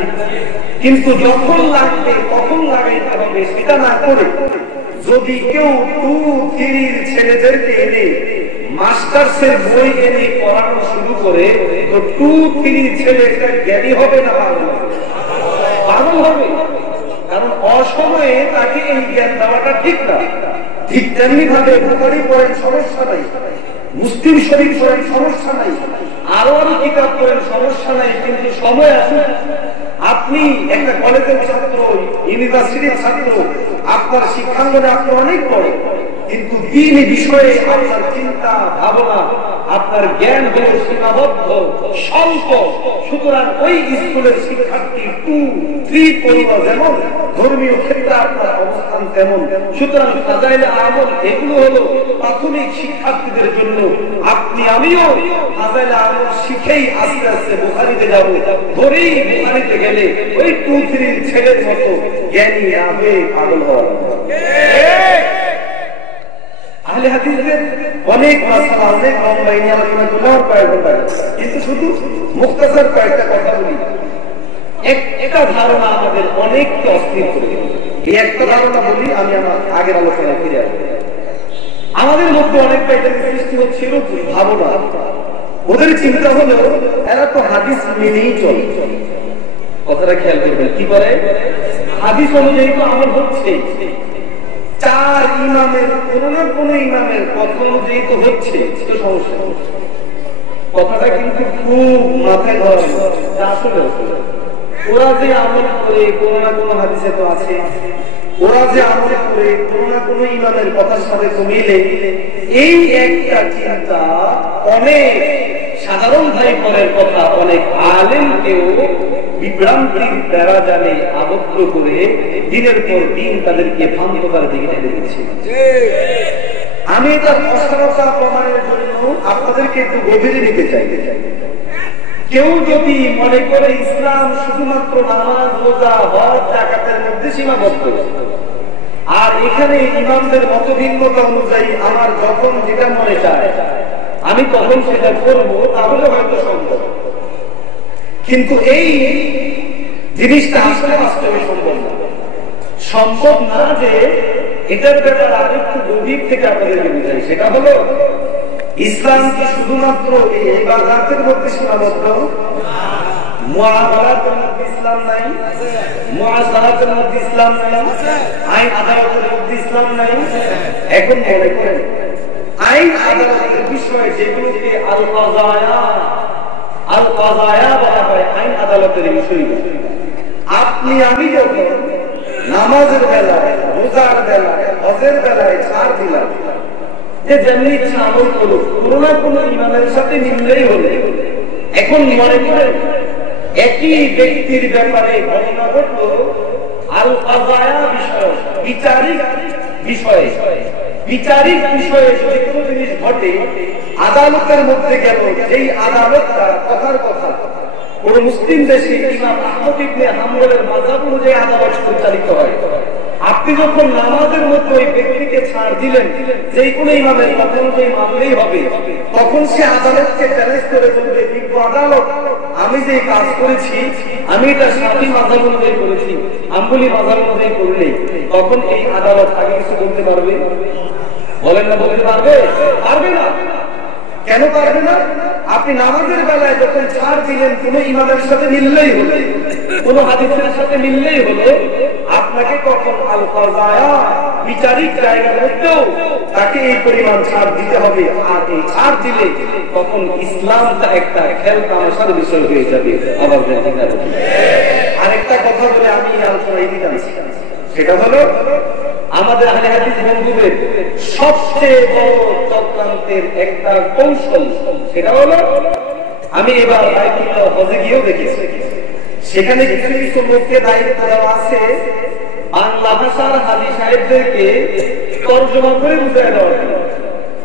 কিন্তু যখন লাগবে তখন লাগাইতে হবে, সেটা না করে যদি কেউ 2-3 ছেলেদেরকে এনে মাস্টার্সের বই এনে পড়ানো শুরু করে, তো 2-3 ছেলে একটা জ্ঞানী হবে না পাগল হবে? কারণ অসময়ে তাকে এই জ্ঞান দেওয়াটা ঠিক না। ঠিক তেমনি ভাবে বুখারী পড়েন সমস্যা নাই, মুসলিম শরীফ পড়েন সমস্যা নাই, আরো কিতাব পড়েন সমস্যা নাই, কিন্তু সময় আসুন আপনি একটা কলেজের ছাত্র, ইউনিভার্সিটির ছাত্র, আপনার শিক্ষাঙ্গনে আপনি অনেক বড়, কিন্তু দ্বীনি বিষয়ে আপনার চিন্তা ভাবনা, আপনার জ্ঞান হলো সীমাবদ্ধ, স্বল্প। সুতরাং ওই স্কুলের শিক্ষার্থী 2-3 পড়ুয়া যেমন, ধর্মীয় ক্ষেত্রে আপনার অবস্থান তেমন। সুতরাং ফাজাইলে আমল এগুলো হলো প্রাথমিক শিক্ষার্থীদের জন্য। আপনি আমিও ফাজাইলে আমল শিখেই আস্তে আস্তে বুখারীতে যাব। ধরেই বুখারীতে গেলে ওই 2-3 ছেলের মতো জ্ঞানী না হয়ে পাগল হওয়া। আহলে হাদিসদের অনেক মাসালা, অনেক লম্বা আলোচনা তোমার কয়েক ঘন্টা, কিন্তু শুধু মুখতাসার কয়েকটা কথা বলি। একটা ধারণা আমাদের অনেককে অস্থির করে। এই একটা ধারণা বলি, আমি আমার আগের আলোচনায় ফিরে আসবো। আমাদের মধ্যে অনেকটা এটা সৃষ্টি হচ্ছে ভাবনা, ওদের চিন্তা হলো এরা তো হাদিস মেনেই চলে। কথাটা খেয়াল করবেন, কি করে? হাদিস অনুযায়ী তো আমল হচ্ছে, 4 ইমামের কোন না কোন ইমামের কথা অনুযায়ী তো হচ্ছে, তো সমস্যা। কথাটা কিন্তু খুব মাথায় ধরে, আসলে ওরা যে আমল করে কোন না কোন হাদিসে তো আছে, ওরা যে আমল করে কোন না কোন ইমামের কথার সাথে তো মিলে, এই একটা চিন্তা অনেক সাধারণ ভাই পরের কথা অনেক আলেমকেও বিভ্রান্তির দ্বারা জানে আবদ্ধ করে দিনের পর দিন তাদেরকে ভ্রান্ততার দিকে ঠেলে দিচ্ছে। আমি এটা অসারতা প্রমাণের জন্য আপনাদেরকে একটু গভীরে নিতে চাই। কেউ যদি মনে করে ইসলাম শুধুমাত্র নামাজ, রোজা, হজ, যাকাতের মধ্যে সীমাবদ্ধ, আর এখানে ইমামদের মতভিন্নতা অনুযায়ী আমার যখন যেটা মনে চায় আমি তখন সেটা করবো, তাহলে হয়তো সম্ভব। কিন্তু এই জিনিসটা আসলে বাস্তবে সম্ভব না। সম্ভব না যে এটার ব্যাপারে আরেকটু গভীর থেকে আপনাদেরকে বুঝাই। সেটা হলো ইসলাম কি শুধুমাত্র এই ইবাদতের মধ্যে সীমাবদ্ধ? মুআমালাতের মধ্যে ইসলাম নাই, মুআশারাতের মধ্যে ইসলাম নাই, আইন আদালতের মধ্যে ইসলাম নাই। এখন মনে করেন আইন আদালতের বিষয় যেগুলোকে আল কাযায়া বলা হয়, আইন আদালতের বিষয়, আপনি আমি যখন নামাজের বেলায়, রোজার বেলায়, হজের বেলায় ছাড় দিলাম যে যেমনি ইচ্ছা আমল করুক, কোন না কোন ইমামের সাথে মিললেই হলে। এখন মনে করেন একই ব্যক্তির ব্যাপারে ঘটনা ঘটল আল কাযায়া বিষয়, বিচারিক বিষয়ে, বিচারিক বিষয়ে যদি কোনো জিনিস ঘটে, আদালতের মধ্যে গেল, যেই আদালতটা কথার কথা কোন মুসলিম দেশে ইমাম আহমদ ইবনে হাম্বলের মাযহাব অনুযায়ী আদালত পরিচালিত হয়। আপনি যখন নামাজের মধ্যে ওই ব্যক্তিকে ছাড় দিলেন যে কোনো ইমামের কথা অনুযায়ী মানলেই হবে, তখন সে আদালতকে চ্যালেঞ্জ করে বলবে, কিন্তু আদালত আমি যে কাজ করেছি আমি এটা শাফি মাযহাব অনুযায়ী করেছি, হাম্বলি মাযহাব অনুযায়ী করলেই, তখন এই আদালত আগে কিছু বলতে পারবে? বলেন না, বলতে পারবে? পারবে না। কেন পারবে না? আপনি নামাজের বেলায় যখন ছাড় দিলেন কোন ইমামের সাথে মিললেই হলো, কোন হাদিসের সাথে মিললেই হলো, আপনাকে কখন আল কাযায়া বিচারিক জায়গার মধ্যেও তাকে এই পরিমাণ ছাড় দিতে হবে। আর এই ছাড় দিলে তখন ইসলামটা একটা খেল তামাশার বিষয় হয়ে যাবে। আবার আরেকটা কথা বলে আমি আলোচনা এগিয়ে যাচ্ছি, সেটা হলো আমাদের আহলে হাদিস বন্ধুদের সবচেয়ে বড় চক্রান্তের একটা কৌশল, সেটা হলো আমি এবার বাইতুল্লাহ হজে গিয়েও দেখেছি, সেখানে কিছু কিছু লোককে দায়িত্ব দেওয়া আছে বাংলা ভাষার হাজি সাহেবদেরকে তর্জমা করে বুঝায় দেওয়ার জন্য।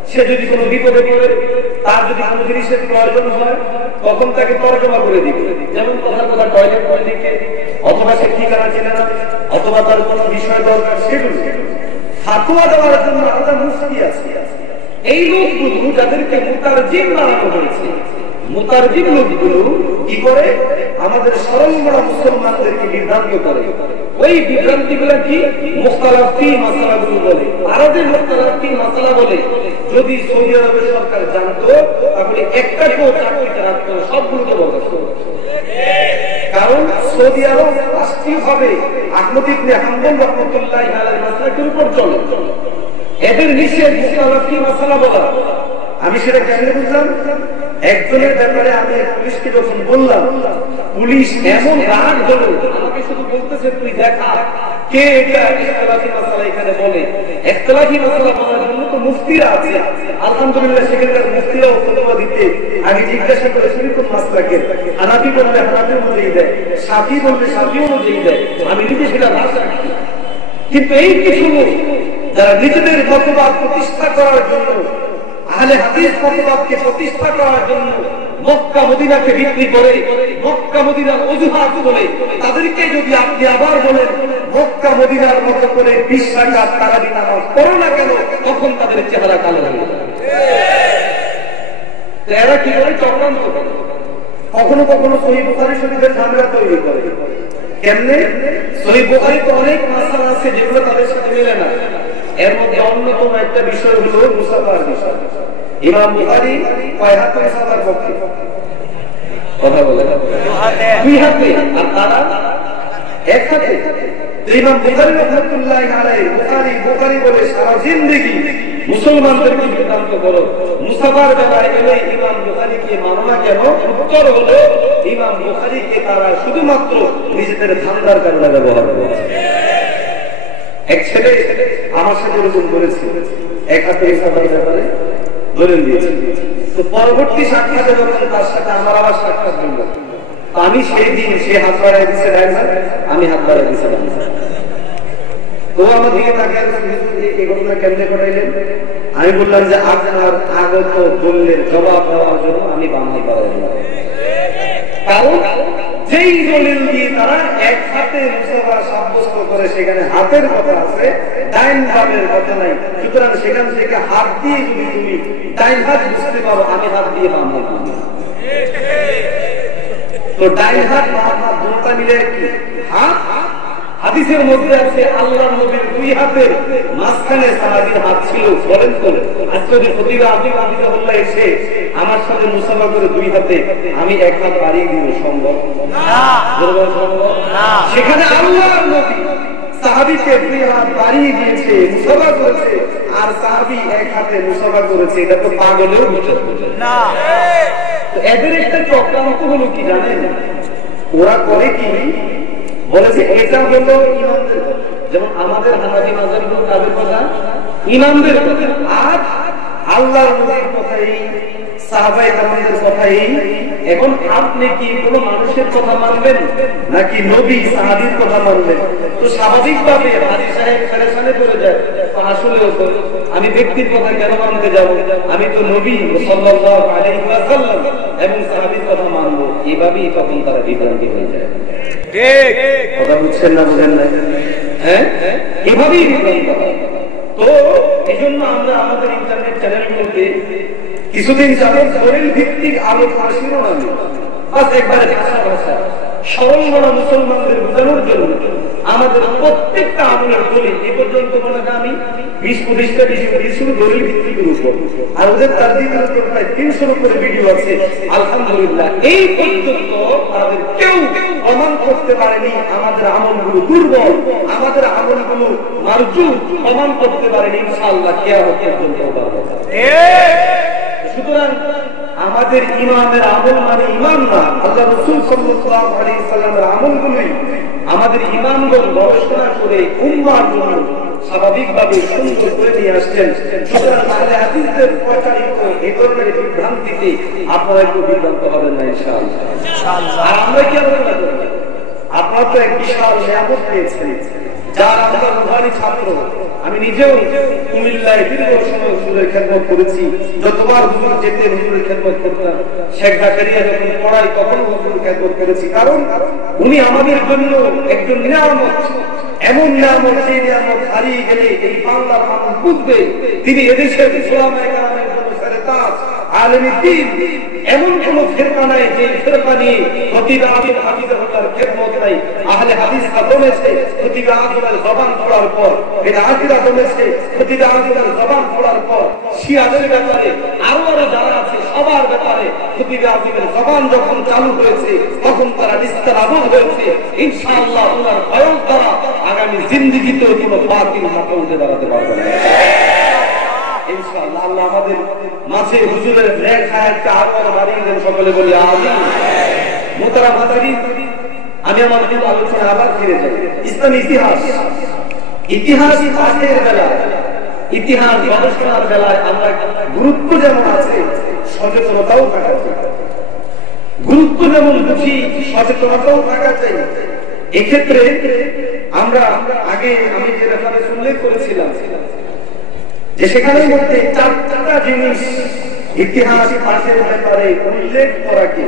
সে যদি কোনো বিপদে পড়ে, তার যদি কোনো জিনিসের প্রয়োজন হয়, তখন তাকে তর্জমা করে দিবে। যেমন কথা কথা টয়লেট করে দিকে, অথবা সে ঠিকানা চেনে না, অথবা তার কোনো বিষয় দরকার, সেগুলো ফাতোয়া দেওয়ার জন্য আলাদা মুফতি আছে। এই লোকগুলো যাদেরকে মুতারজিম বানানো হয়েছে, মুতারজিম লোকগুলো কি করে আমাদের সরল বড় মুসলমানদেরকে বিভ্রান্ত করে। ওই বিভ্রান্তিগুলো কি মুখতালাফ ফি মাসালাগুলো বলে, আরবের মুখতালাফ ফি মাসালা বলে। যদি সৌদি আরবের সরকার জানতো তাহলে একটা কেউ চাকরিটা রাখতো না, সবগুলোকে বরখাস্ত করতো। কারণ সৌদি আরব রাষ্ট্রীয়ভাবে আহমদ ইবনে হাম্বল রাহমাতুল্লাহি আলাইহির মাসলাকের উপর চলে। এদের নিষেধ মুখতালাফ ফি মাসালা বলা। আমি সেটা কেমনে বুঝলাম? একজনের ব্যাপারে আমি পুলিশকে যখন বললাম, পুলিশ এমন রাগ হলো, আমাকে শুধু বলতেছে তুই দেখা কে এটা ইখতিলাফি মাসালা এখানে বলে। ইখতিলাফি মাসালা বলার জন্য তো মুফতিরা আছে, আলহামদুলিল্লাহ সেখানকার মুফতিরাও ফতোয়া দিতে আগে জিজ্ঞাসা করে শুনি কোন মাসলাকে। হানাফি বললে হানাফি অনুযায়ী দেয়, শাফি বললে শাফি অনুযায়ী দেয়, আমি নিজে সেটা ভাষা। কিন্তু এই কিছু লোক যারা নিজেদের মতবাদ প্রতিষ্ঠা করার জন্য, আহলে হাদিস মতবাদকে প্রতিষ্ঠা করার জন্য মক্কা মদিনাকে বিক্রি করে, মক্কা মদিনার অজুহাত বলে, তাদেরকে যদি আপনি আবার বলেন মক্কা মদিনার মতো করে 20 রাকাত তারাবি নামাজ পড়ো না কেন, তখন তাদের চেহারা কালো হয়ে যাবে। এরা কি করে? চক্রান্ত করে। কখনো কখনো সহিহ বুখারী শরীফের ঝামেলা তৈরি করে। কেমনে? সহিহ বুখারীতে অনেক মাসালা আছে যেগুলো তাদের সাথে মেলে না। এর মধ্যে অন্যতম একটা বিষয় হলো মুসাফার বিষয়। ইমাম বুখারী কয় হাতে মুসাফার পক্ষে কথা বলে? দুই হাতে। আর তারা এক হাতে। ইমাম বুখারী রাহমাতুল্লাহি আলাইহি বুখারী বলে সারা জিন্দেগি মুসলমানদেরকে বিভ্রান্ত করো, মুসাফার বেলায় এলে ইমাম বুখারীকে মানো না কেন? উত্তর হলো ইমাম বুখারীকে তারা শুধুমাত্র নিজেদের ধান্দার কারণে ব্যবহার করেছে। এক ছেলে আমার সাথে এরকম বলেছিল, এক হাতে মুসাফার ব্যাপারে ধরে দিয়েছে। তো পরবর্তী সাক্ষাতে যখন তার সাথে আমার আবার সাক্ষাৎ হল, আমি সেই দিন সে হাত বাড়াই দিচ্ছে, আমি হাত বাড়াই দিচ্ছি। তো আমার দিকে তাকে এই ঘটনা কেমনে ঘটাইলেন? আমি বললাম যে আপনার আগত দলিলের জবাব দেওয়ার জন্য আমি বাম হাত বাড়াই দিলাম। কারণ যেই দলিল দিয়ে তারা এক হাতে মুসাফা সাব্যস্ত করে সেখানে হাতের কথা আছে, ডাইন হাতের কথা নাই। সুতরাং সেখান থেকে হাত দিয়ে যদি তুমি ডাইন হাত বুঝতে পারো, আমি হাত দিয়ে বাম হাত বুঝি। তো ডাইন হাত বাম হাত দুটা মিলে কি হাত? হাদিসের মধ্যে আছে আল্লাহর নবীর দুই হাতের মাঝখানে সাহাবীর হাত ছিল। বলেন তো আজকে যদি খতিব আযম রাদিয়াল্লাহু এসে আমার সাথে মুসাফা করে দুই হাতে, আমি এক হাত বাড়িয়ে দিব সম্ভব না? সম্ভব না। সেখানে আল্লাহর নবী সাহাবীকে দুই হাত বাড়িয়ে দিয়েছে, মুসাফা করেছে, আর সাহাবী এক হাতে মুসাফা করেছে। এটা তো পাগলেও বুঝতে না। তো এদের একটা চক্রান্ত হলো কি জানেন? ওরা করে কি বলেছে, এটা হলো ইমামদের, যেমন আমাদের হানাফি মাযহাব তাদের কথা ইমামদের কথা, আর আল্লাহর নবীর কথাই সাহাবায়ে কেরামদের কথাই। এখন আপনি কি কোনো মানুষের কথা মানবেন নাকি নবী সাহাবীর কথা মানবেন? তো স্বাভাবিকভাবে হাজী সাহেব পেরেশানে পড়ে যায়, আসলে আমি ব্যক্তির কথা কেন মানতে যাব? আমি তো নবী সাল্লাল্লাহু আলাইহি ওয়াসাল্লাম এবং সাহাবীর কথা মানব। এভাবেই তখন তারা বিভ্রান্তি হয়ে যায়। ঠিক কথা বুঝছেন না? বুঝেন না? হ্যাঁ, এভাবেই বিভ্রান্ত হয়। তো এই জন্য আমরা আমাদের ইন্টারনেট চ্যানেলগুলোতে কিছুদিন যাবত দলিল ভিত্তিক আলোচনা শিরোনাম বাস একবারে ভাষা সরল বড় মুসলমানদের বোঝানোর জন্য আমাদের প্রত্যেকটা আমলের দলিল এ পর্যন্ত বলে আমি 20-25টা ভিডিও দিয়েছিল দলিল ভিত্তিকের উপর, আর ওদের তারজিমের উপর প্রায় 300 উপরে ভিডিও আছে। আলহামদুলিল্লাহ এই পর্যন্ত তাদের কেউ প্রমাণ করতে পারেনি আমাদের আমলগুলো দুর্বল, আমাদের আমলগুলো মারজু, প্রমাণ করতে পারেনি। ইনশাআল্লাহ কিয়ামত পর্যন্ত পারবে। সুতরাং আমাদের ইমামের আমল মানে ইমান না, আল্লাহ রাসূল সাল্লাল্লাহু আলাইহি ওয়াসাল্লামের আমলগুলোই আমাদের ইমামগণ গবেষণা করে উম্মাহর জন্য স্বাভাবিকভাবে সুন্দর করে নিয়ে আসছেন। সুতরাং আহলে হাদিসদের প্রচারিত এই ধরনের বিভ্রান্তিতে আপনারা একটু বিভ্রান্ত হবেন না ইনশাআল্লাহ। আর আমরা কি আলোচনা করব? আপনারা তো এক বিশাল নিয়ামত পেয়েছেন, যার আমরা রুহানি ছাত্র। আমি নিজেও কুমিল্লায় দীর্ঘ সময় হুজুরের খেদমত করেছি, যতবার হুজুর যেতে হুজুরের খেদমত করতাম। শেখ জাকারিয়া যখন পড়াই তখন হুজুরের খেদমত করেছি, কারণ উনি আমাদের জন্য একজন নিয়ামত, এমন নিয়ামত যে নিয়ামত হারিয়ে গেলে এই বাংলার মানুষ বুঝবে তিনি এদেশের ইসলামের কারণে তাজ আলেম দ্বীন। এমন কোন ফেরকা নাই যে ফেরকা নিয়ে খতিব আযম হাফিজাহুল্লাহর খেদমত নাই। আহলে হাদিস আদমেছে খতিব আযমের জবান পড়ার পর, বিদআতিরা আদমেছে খতিব আযমের জবান পড়ার পর, শিয়াদের ব্যাপারে আরো যারা আছে সবার ব্যাপারে খতিব আযমের জবান যখন চালু হয়েছে তখন তারা নিস্তারাবুদ হয়েছে। ইনশাআল্লাহ ওনার বয়ান দ্বারা আগামী জিন্দেগিতে কোনো বাতিল মাথা উঠে দাঁড়াতে পারবে না ইনশাআল্লাহ। আল্লাহ আমাদের মাঝে হুজুরের নেক হায়াতকে আরো বাড়িয়ে দেন, সকলে বলি আমিন। মুহতারাম হাজিরিন, আমি আমার আলোচনা আবার ফিরে যাই। ইসলামী ইতিহাস পাঠের বেলায়, ইতিহাস গবেষণার বেলায় আমরা গুরুত্ব যেমন আছে সচেতনতাও থাকা চাই, গুরুত্ব যেমন বুঝি সচেতনতাও থাকা চাই। এক্ষেত্রে আমরা আগে আমি যে রেফারেন্স উল্লেখ করেছিলাম যে সেখানের মধ্যে 4টা জিনিস ইতিহাস পাঠের ব্যাপারে উল্লেখ করাকে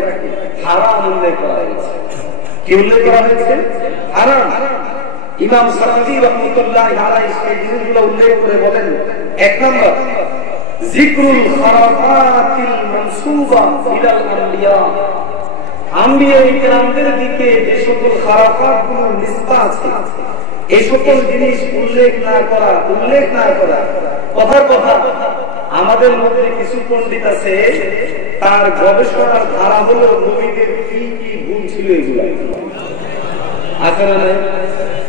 হারাম উল্লেখ করা হয়েছে। কি উল্লেখ করা হয়েছে? হারাম। ইমাম সাকাফি রাহমাতুল্লাহি আলাইহি সেই জিনিসগুলো উল্লেখ করে বলেন, 1 নম্বর যিকরুল খারাফাতিল মানসুবা ইলাল আম্বিয়া। আম্বিয়ায়ে কেরামদের দিকে যে সকল খারাফাতগুলো নিসবা আছে এই সকল জিনিস উল্লেখ না করা কথার কথা। আমাদের মধ্যে কিছু পণ্ডিত আছে তার গবেষণার ধারা হলো নবীদের কি কি গুণ ছিল এগুলো আছে না নাই?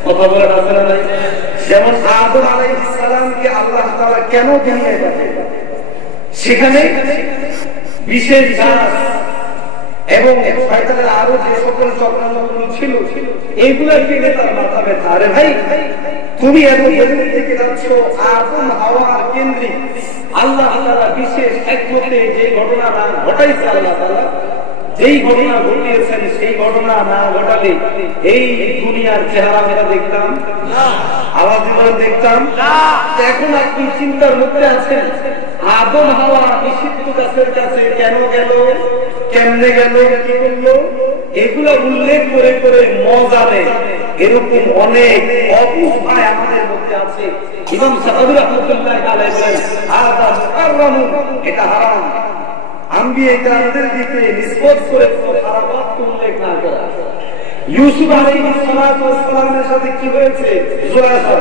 কথা বলার আছে না নাই? যেমন আদম আলাইহিস সালামকে আল্লাহ তাআলা কেন দুনিয়ায় পাঠালেন, সেখানে বিশেষ গাছ এবং শয়তানের আরো যে সকল চক্রান্তগুলো ছিল এইগুলা কিনে তার মাথা ব্যথা। আরে ভাই, তুমি এখন এদিক থেকে যাচ্ছ আদম হাওয়ার কেন্দ্রিক। আল্লাহ তাআলা বিশেষ হিকমতে যে ঘটনা না ঘটাইছে, আল্লাহ তাআলা যেই ঘটনা ঘটিয়েছেন সেই ঘটনা না ঘটালে এই দুনিয়ার চেহারা আমরা দেখতাম না, আওয়াজ দেখতাম না। এখন আপনি চিন্তার মধ্যে আছেন আদম হাওয়া নিষিদ্ধ গাছের কাছে কেন গেল, কেমনে গেল, কি করলো, এগুলো উল্লেখ করে করে মজা নেই। এরকম অনেক অবুঝ ভাই আমাদের মধ্যে আছে। ইমাম সাকাফি রাহমাতুল্লাহি আলাইহি বলেন হাযা মুহাররাম, এটা হারাম। আম্বিয়া কেরামদের দিকে নিসবত করে খারাপাত উল্লেখ না করা। ইউসুফ আলাইহিস সালামের সাথে কি হয়েছে, জুলাইখা,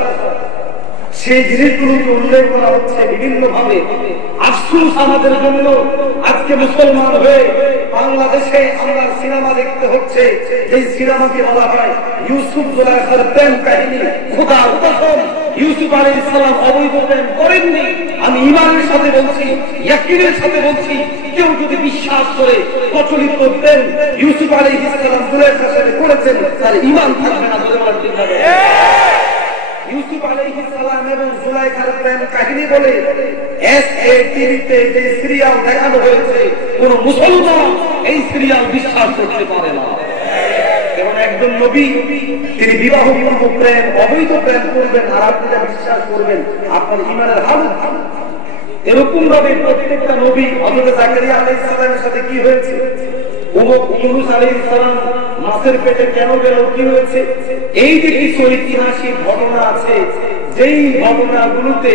সেই জিনিসগুলোকে উল্লেখ করা হচ্ছে বিভিন্ন ভাবে। আফসোস আমাদের জন্য আজকে মুসলমান হয়ে বাংলাদেশে আমরা সিনেমা দেখতে হচ্ছে, এই সিনেমাকে বলা হয় ইউসুফ জুলাইখার প্রেম কাহিনী। খোদার কসম, ইউসুফ আলাইহিস সালাম অবৈধ প্রেম করেননি। আমি ঈমানের সাথে বলছি, ইয়াকিনের সাথে বলছি, কেউ যদি বিশ্বাস করে প্রচলিত প্রেম ইউসুফ আলাইহিস সালাম জুলাইখার সাথে করেছেন তার ঈমান থাকবে না। বলে বলতে হবে ইউসুফ আলাইহিস সালাম এবং জুলাইখার প্রেম কাহিনী বলে এসএটিভিতে যে সিরিয়াল দেখানো হয়েছে, কোন মুসলমান এই সিরিয়াল বিশ্বাস করতে পারে না। এবং একজন নবী তিনি বিবাহ পূর্ব প্রেম, অবৈধ প্রেম করবেন আর আপনি বিশ্বাস করবেন, আপনার ঈমানের হালত ভালো। এরকম ভাবে প্রত্যেকটা নবী, হযরত জাকারিয়া আলাইহিস সালামের সাথে কি হয়েছে, ইউনূস আলাইহিস সালাম মাছের পেটে কেন গেল, কি হয়েছে, এই যে কিছু ঐতিহাসিক ঘটনা আছে, যেই ঘটনাগুলোতে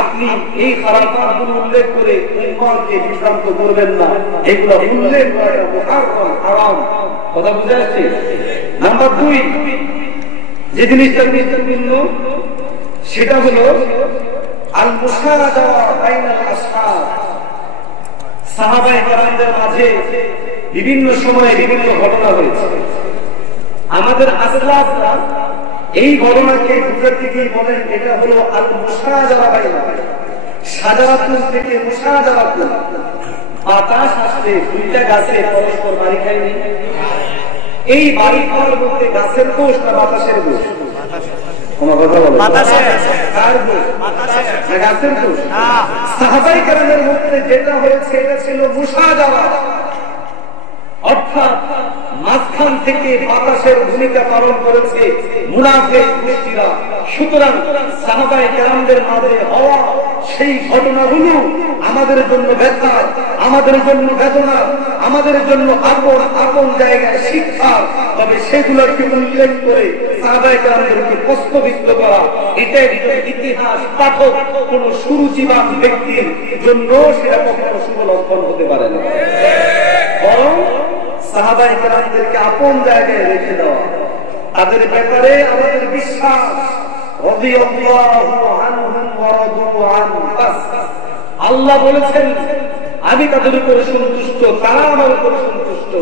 আপনি এই খারাপাতগুলো উল্লেখ করে উম্মাহকে বিভ্রান্ত করবেন না, এগুলো উল্লেখ করা মুহাররাম, হারাম। কথা বুঝে আসছে? নাম্বার 2 যে জিনিসটা গুরুত্বপূর্ণ সেটা হলো আল মুশাহাদা বাইনাল আসহাব, সাহাবায়ে কেরামদের মাঝে বিভিন্ন সময়ে বিভিন্ন ঘটনা হয়েছে। আমাদের আসলাফরা এই ঘটনাকে বুঝাতে গিয়ে বলেন এটা হলো আল মুশাহাদা বাইনাল, সাজারাতুন থেকে মুশাহাদাতুন, বাতাস আসছে, দুইটা গাছে পরস্পর বাড়ি খায়নি, এই বাড়ি খাওয়ার মধ্যে গাছের দোষ না বাতাসের দোষ? কোনো কথা বলো? কার দোষ? না গাছের দোষ? সাহাবায়ে কেরামের মধ্যে যেটা হয়েছে এটা ছিল মুশাহাদা, অর্থাৎ মাঝখান থেকে বাতাসের ভূমিকা পালন করেছে মুনাফিক গোষ্ঠীরা। সুতরাং সাহাবায়ে কেরামদের মাঝে হওয়া সেই ঘটনাগুলো আমাদের জন্য ব্যথা, আমাদের জন্য বেদনা, আমাদের জন্য আপন আপন জায়গায় শিক্ষা। তবে সেগুলোকে উল্লেখ করে সাহাবায়ে কেরামদেরকে প্রশ্নবিদ্ধ করা, এটা ইতিহাস পাঠক কোন সুরুচিবান ব্যক্তির জন্য সেটা কখনো শুভ লক্ষণ হতে পারে না। বরং সাহাবায়ে কেরামদেরকে আপন জায়গায় রেখে দেওয়া, তাদের ব্যাপারে আমাদের বিশ্বাস, রাদিয়াল্লাহু আনহুম ওয়া রাদু আন, বাস আল্লাহ বলেছেন আমি তাদের উপরে সন্তুষ্ট, তারা আমার উপরে সন্তুষ্ট।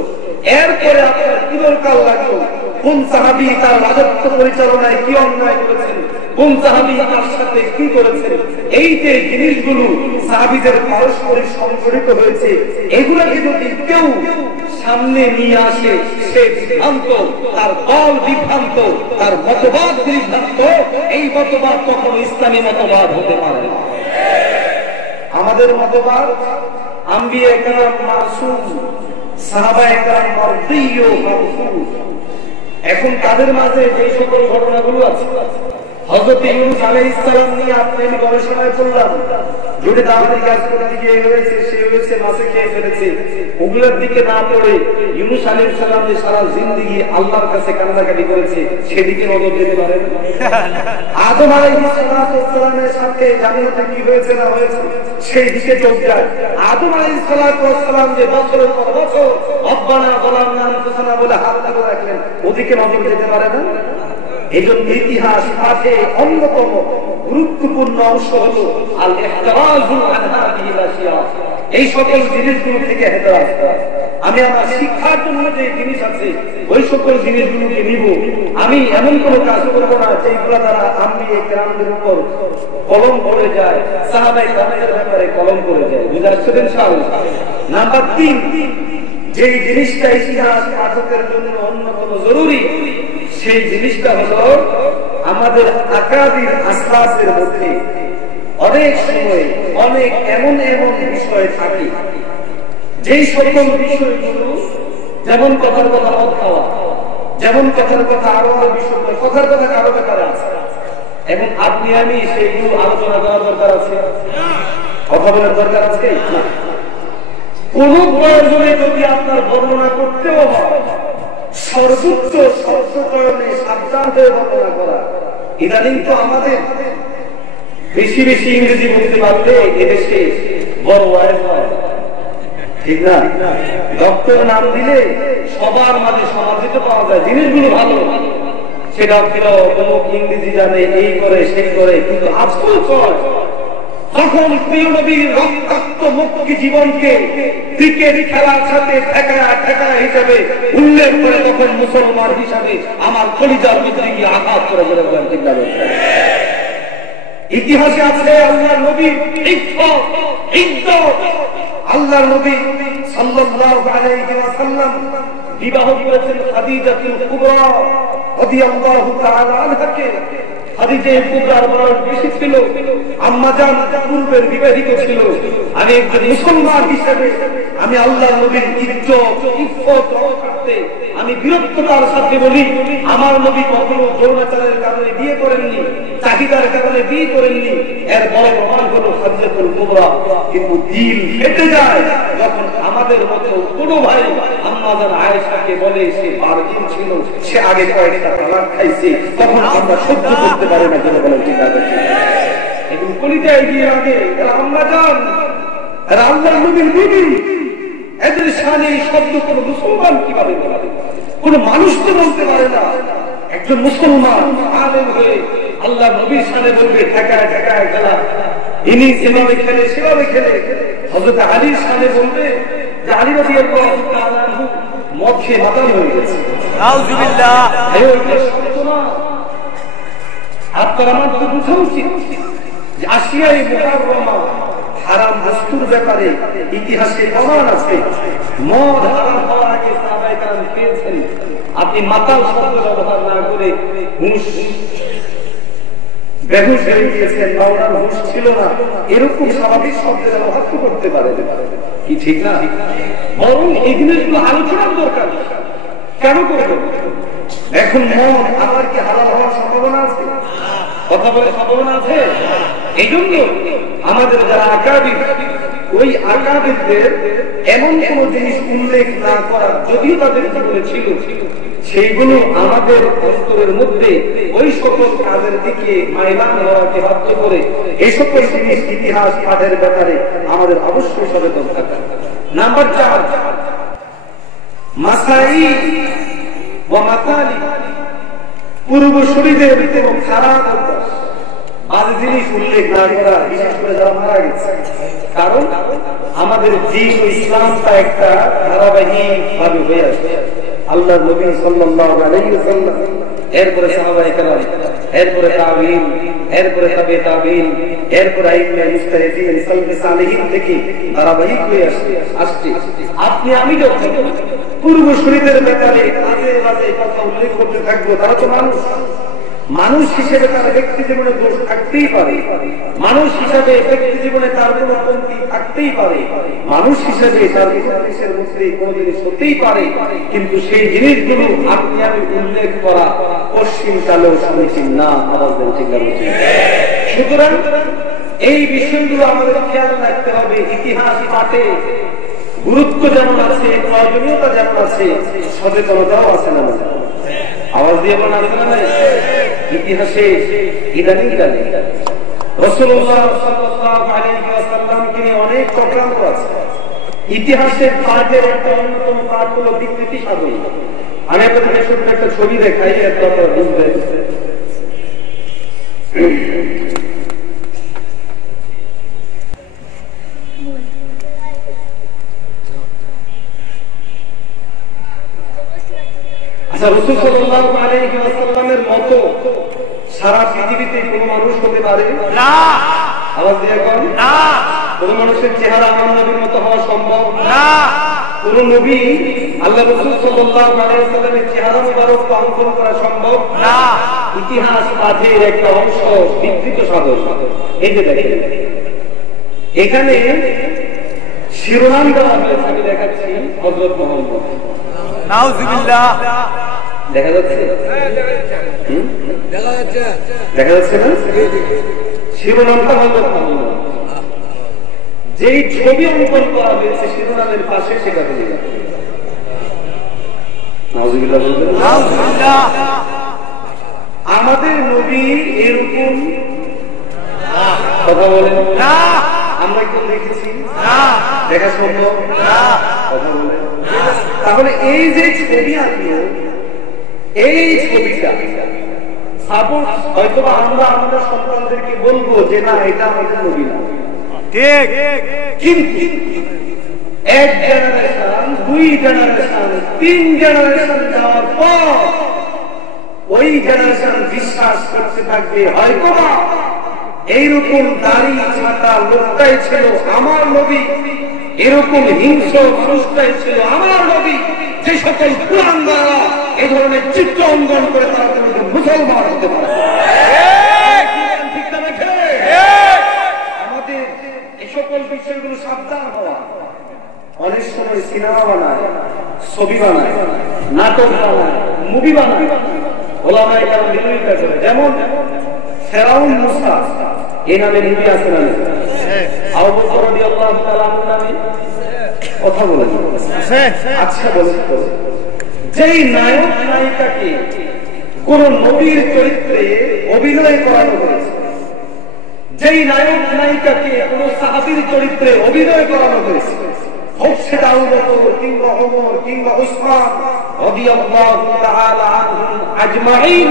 এরপরে আপনার কি দরকার লাগলো কোন সাহাবী তার রাজত্ব পরিচালনায় কি অন্যায় করেছেন, কোন সাহাবী তার সাথে কি করেছেন, এই যে জিনিসগুলো সাহাবীদের পারস্পরিক সংঘটিত হয়েছে, এগুলোকে যদি কেউ সামনে নিয়ে আসে, সে বিভ্রান্ত, তার দল বিভ্রান্ত, তার মতবাদ বিভ্রান্ত। এই মতবাদ কখনো ইসলামী মতবাদ হতে পারে না। আমাদের মতবাদ আম্বিয়া কেরাম মাসুম, সাহাবায়ে কেরাম মারদিয়্য মারফুজ। এখন তাদের মাঝে যে সকল ঘটনাগুলো আছে, হযরত ইউনূস আলাইহিস সালাম নিয়ে আপনি গবেষণায় করলাম, যদি দাওয়াতি কাজ করতে গিয়ে হয়েছে, সে হয়েছে মাছে খেয়ে ফেলেছে, ওগুলোর দিকে না পড়ে ইউনূস আলাইহিস সালাম যে সারা জিন্দেগি আল্লাহর কাছে কান্নাকাটি করেছে, সেদিকে নজর দিতে পারেন। আদম আলাইহিস সালামের সাথে জান্নাতে কি হয়েছে না হয়েছে, সেই দিকে চোখ যায়। আদম আলাইহিস সালাম যে বছরের পর বছর রব্বানা যালামনা আনফুসানা বলে হাত তুলে রাখলেন, ওদিকে নজর দিতে পারে না। এইজন্য ইতিহাস পাঠে অন্যতম গুরুত্বপূর্ণ অংশ হলো আল ইহতিরাজু আন হাযিহিল আশিয়া, এই সকল জিনিসগুলো থেকে হেফাজত করা। আমি আমার শিক্ষার জন্য যে জিনিস আছে ওই সকল জিনিসগুলোকে নিব। আমি এমন কোনো কাজ করব না যেগুলো দ্বারা আম্বিয়া কেরামদের উপর কলম পড়ে যায়, সাহাবায়ে কেরামদের ব্যাপারে কলম পড়ে যায়। বুঝা যাচ্ছে ইনশাআল্লাহ? নাম্বার 3, যে জিনিসটা ইতিহাস পাঠকের জন্য অন্যতম জরুরি, সেই জিনিসটা হলো আমাদের আকাবির আসলাফের মধ্যে অনেক সময় অনেক এমন এমন বিষয় থাকে, যেই সকল বিষয়গুলো যেমন কথার কথা মদ খাওয়া, যেমন কথার কথা আরো আরো বিষয়, কথার কথা কারো ব্যাপারে আছে, এবং আপনি আমি সেইগুলো আলোচনা করার দরকার আছে, কথা বলার দরকার আছে না। কোন প্রয়োজনে যদি আপনার বর্ণনা করতেও হয়, সর্বোচ্চ শব্দ প্রয়োগে সাবধান হয়ে বর্ণনা করা। ইদানিং তো আমাদের বেশি বেশি ইংরেজি বলতে পারলে এদেশে বড় ওয়াইজ হয়, ঠিক না? ডক্টর নাম দিলে সবার মাঝে সমাদৃত পাওয়া যায়, জিনিসগুলো ভালো, সেটা ছিল অমুক ইংরেজি জানে, এই করে সেই করে, কিন্তু আফসোস হয় তখন প্রিয় নবীর রক্তাক্ত মুক্তি জীবনকে ক্রিকেট খেলার সাথে ঠেকায়া ঠেকায়া হিসাবে উল্লেখ করে তখন মুসলমান হিসাবে আমার কলিজার মধ্যে গিয়ে আঘাত করে বলেছিলাম। চিন্তা করছেন ইতিহাসে আছে আল্লাহর নবী ইজ্জত, আল্লাহর নবী সাল্লাল্লাহু আলাইহি ওয়াসাল্লাম বিবাহ করেছেন খাদিজাতুল কুবরা রাদিয়াল্লাহু তাআলা আনহাকে। খাদিজা কুবরার বয়স বেশি ছিল, আম্মা জান পূর্বের বিবাহিত ছিল। আমি একজন মুসলমান হিসেবে আমি আল্লাহর নবীর ইজ্জত ইফত রক্ষার্থে আমি বীরত্বতার সাথে বলি, আমার নবী কখনো যৌনাচারের কারণে বিয়ে করেননি, চাহিদার কারণে বিয়ে করেননি। এর বড় প্রমাণ হলো খাদিজাতুল কুবরা। কিন্তু দিল ফেটে যায় যখন আমাদের মতো কোনো ভাই আম্মা জান আয়েশাকে বলে সে বারদিন ছিল, সে আগে কয়েকটা তালাক খাইছে, তখন আমরা সহ্য করতে পারি না। যেন বলেন ঠিক আছে, এবং কলিজায় গিয়ে আগে আম্মা জান আর আল্লাহর নবীর বিবি, এদের শানে এই শব্দ কোন মুসলমান কিভাবে বলে? কোন মানুষ তো বলতে পারে না। একজন মুসলমান আলেম হয়ে আল্লাহ নবীর শানে বলবে ঠেকায় ঠেকায় গেলা ইনি এভাবে খেলে সেভাবে খেলে হযরত আলীর সামনে বলবে যে আলী রাদিয়াল্লাহু তাআলা মদ খেয়ে মাতাল হয়ে গেছে। নাউজুবিল্লাহ। আপনার আমার তো বুঝা উচিত যে আশিয়ায় মুহাররমা হারাম বস্তুর ব্যাপারে ইতিহাসে প্রমাণ আছে। মদ হারাম হওয়ার আগে সাহাবায়ে কেরাম পেয়েছেন। আপনি মাতাল শব্দ ব্যবহার না করে বেহুশ হয়ে গিয়েছেন বা ওনার হুঁশ ছিল না এরকম স্বাভাবিক শব্দের ব্যবহার করতে পারে কি ঠিক না? বরং এই জিনিসগুলো আলোচনার দরকার। কেন করবো? এখন মন আবার কি হালাল হওয়ার সম্ভাবনা আছে? কথা বলে সম্ভাবনা আছে। এই জন্য আমাদের যারা আকাবির, ওই আকাবিরদের এমন কোন জিনিস উল্লেখ না করা, যদিও তাদের জীবনে ছিল, সেইগুলো আমাদের অন্তরের মধ্যে ওই সকল কাজের দিকে মাইলান হওয়াকে বাধ্য করে এই সকল জিনিস ইতিহাস পাঠের ব্যাপারে আমাদের অবশ্যই সচেতন থাকা। নাম্বার 4, মাসাই ওয়া মাতালি, পূর্বসূরীদের এবং খারাপ অভ্যাস আজ জিনিস উল্লেখ না করা, বিশেষ করে যারা মারা গেছে। কারণ আমাদের দ্বীন ও ইসলামটা একটা ধারাবাহিক ভাবে হয়ে আসছে। আল্লাহর নবী সাল্লাল্লাহু আলাইহি ওয়াসাল্লাম, এরপরে সাহাবায়ে কেরাম, এরপরে তাবিঈন, এরপরে তাবে তাবিঈন, এরপরে আইম্মা মুজতাহিদিন, সালফে সালেহিন থেকে ধারাবাহিক হয়ে আসছে। আপনি আমি যখন পূর্বসূরীদের ব্যাপারে আজে বাজে কথা উল্লেখ করতে থাকবো, তারা তো মানুষ হিসেবে তার ব্যক্তি জীবনে দোষ থাকতেই পারে, মানুষ হিসেবে ব্যক্তি জীবনে তার কোন কমতি থাকতেই পারে, মানুষ হিসেবে তার দেশের মধ্যে কোন জিনিস হতেই পারে, কিন্তু সেই জিনিসগুলো আপনি আমি উল্লেখ করা পশ্চিম কালেও সমীচীন না। আওয়াজ দেন ঠিক না? সুতরাং এই বিষয়গুলো আমাদের খেয়াল রাখতে হবে। ইতিহাস পাঠে গুরুত্ব যেমন আছে, প্রয়োজনীয়তা যেমন আছে, সচেতনতাও আছে না? আওয়াজ দিয়ে বলেন আছে না? ইতিহাসে ইদানিং কালে রাসূলুল্লাহ সাল্লাল্লাহু আলাইহি ওয়াসাল্লামকে নিয়ে অনেক চক্রান্ত আছে। ইতিহাসের পাঠের একটা অন্যতম পাঠ হলো বিকৃতি সাধন। আমি আপনাদের ছোট্ট একটা ছবি দেখাই, এত আপনারা বুঝবেন। আচ্ছা, রাসূল সাল্লাল্লাহু আলাইহি ওয়াসাল্লামের মতো সারা পৃথিবীতে কোন মানুষ হতে পারে না। আওয়াজ দিয়ে কোন না। কোন মানুষের চেহারা আমার নবীর মতো হওয়া সম্ভব না। কোন নবী আল্লাহ রাসূল সাল্লাল্লাহু আলাইহি ওয়াসাল্লামের চেহারা মুবারক অঙ্কন করা সম্ভব না। ইতিহাস পাঠের একটা অংশ বিকৃত সাধন। এই যে দেখেন, এখানে শিরোনাম দেওয়া হয়েছে, আমি দেখাচ্ছি, হযরত মুহাম্মদ। নাউজুবিল্লাহ। দেখা যাচ্ছে? দেখা যাচ্ছে না? শিরোনামটা হযরত মুহাম্মদ। যেই ছবি অঙ্কন করা হয়েছে শিরোনামের পাশে, সেটা হয়ে যাবে নাউজুবিল্লাহ। বলবেন নাউজুবিল্লাহ। আমাদের নবী এরকম কথা বলেন না। আমরা কেউ দেখেছি না। দেখা সম্ভব না। কথা বলেন। তাহলে এই যে ছবি আনলো, এই ছবিটা সাপোজ হয়তো আমরা আমাদের সন্তানদেরকে বলবো যে না, এটা আমাদের নবী না, ঠিক। কিন্তু এক জেনারেশন, 2 জেনারেশন, 3 জেনারেশন যাওয়ার পর ওই জেনারেশন বিশ্বাস করতে থাকবে হয়তো না এইরকম দাড়ি ছাটা লোকটাই ছিল আমার নবী, এরকম হিংস্র মানুষটাই ছিল আমার নবী। যে সকল কুরআন দ্বারা এই ধরনের চিত্র অঙ্কন করে তারা মুসলমান হতে পারে। আমাদের এই সকল বিষয়গুলো সাবধান হওয়া। অনেক সময় সিনেমা বানায়, ছবি বানায়, নাটক বানায়, মুভি বানায়, ওলামায়ে কেরাম বিরোধিতা করে। যেমন ফেরাউন মুসা, এই নামে মুভি আছে না? আবু বকর রাদিয়াল্লাহু তাআলা আনহু নামে কথা বলেন। আচ্ছা বলেন তো, যেই নায়ক নায়িকাকে কোন নবীর চরিত্রে অভিনয় করানো হয়েছে, যেই নায়ক নায়িকাকে কোন সাহাবীর চরিত্রে অভিনয় করানো হয়েছে, হোক সেটা আবু বকর কিংবা ওমর কিংবা উসমান রাদিয়াল্লাহু তাআলা আনহুম আজমাইন,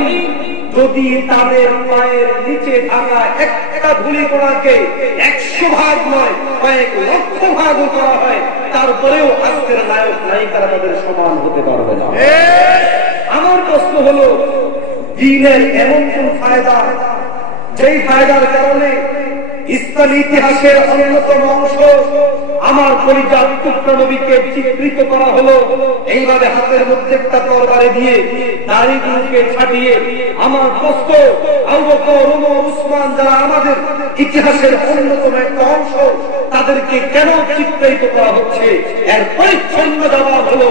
যদি তাদের পায়ের নিচে থাকা একটা ধূলিকণাকে 100 ভাগ নয় কয়েক লক্ষ ভাগও করা হয়, তারপরেও আজকের নায়ক নায়িকারা তাদের সমান হতে পারবে না। আমার প্রশ্ন হলো, দ্বীনের এমন কোন ফায়দা যেই ফায়দার কারণে ইসলামী ইতিহাসের অন্যতম অংশ আমার পরিচার টুকরা নবীকে চিত্রিত করা হলো এইভাবে হাতের মধ্যে একটা তরবারি দিয়ে দাড়িগুলোকে ছাটিয়ে? আমার প্রশ্ন, আবু বকর, ওমর, উসমান যারা আমাদের ইতিহাসের অন্যতম একটা অংশ, তাদেরকে কেন চিত্রিত করা হচ্ছে? এর পরিচ্ছন্ন জবাব হলো,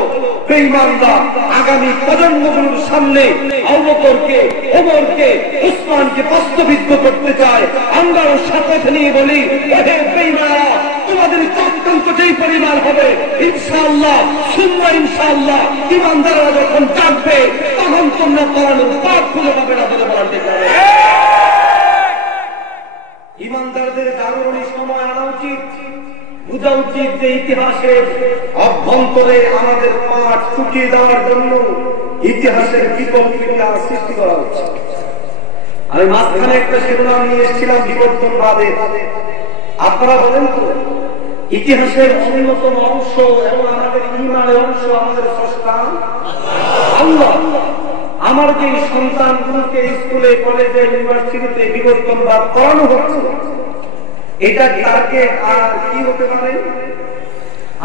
বেঈমানরা আগামী প্রজন্মগুলোর সামনে আবু বকরকে, ওমরকে, উসমানকে প্রশ্নবিদ্ধ করতে চায়। আমরাও সাথে নিয়ে বলি, ওহে বেঈমানরা, তোমাদের চক্রান্ত যেই পরিমাণ হবে, ইনশাআল্লাহ সুন্নাহ ইনশাআল্লাহ ঈমানদাররা যখন জাগবে তখন তোমরা পড়ানোর পাপ খুলে পাবে না বলে বলতে পারে। ঈমানদারদের জাগরণের সময় আনা উচিত, বুঝা উচিত যে ইতিহাসের অভ্যন্তরে আমাদের পাঠ চুকিয়ে দেওয়ার জন্য ইতিহাসের বিকল্পতা সৃষ্টি করা হচ্ছে। আমি মাঝখানে একটা শিরোনাম নিয়ে এসেছিলাম বিবর্তনবাদে। আপনারা বলেন তো, ইতিহাসের অন্যতম অংশ এবং আমাদের ঈমানের অংশ আমাদের স্রষ্টা আল্লাহ। আমার যে সন্তানগুলোকে স্কুলে, কলেজে, ইউনিভার্সিটিতে বিবর্তনবাদ করানো হচ্ছে, এটা টার্গেট আর কি হতে পারে?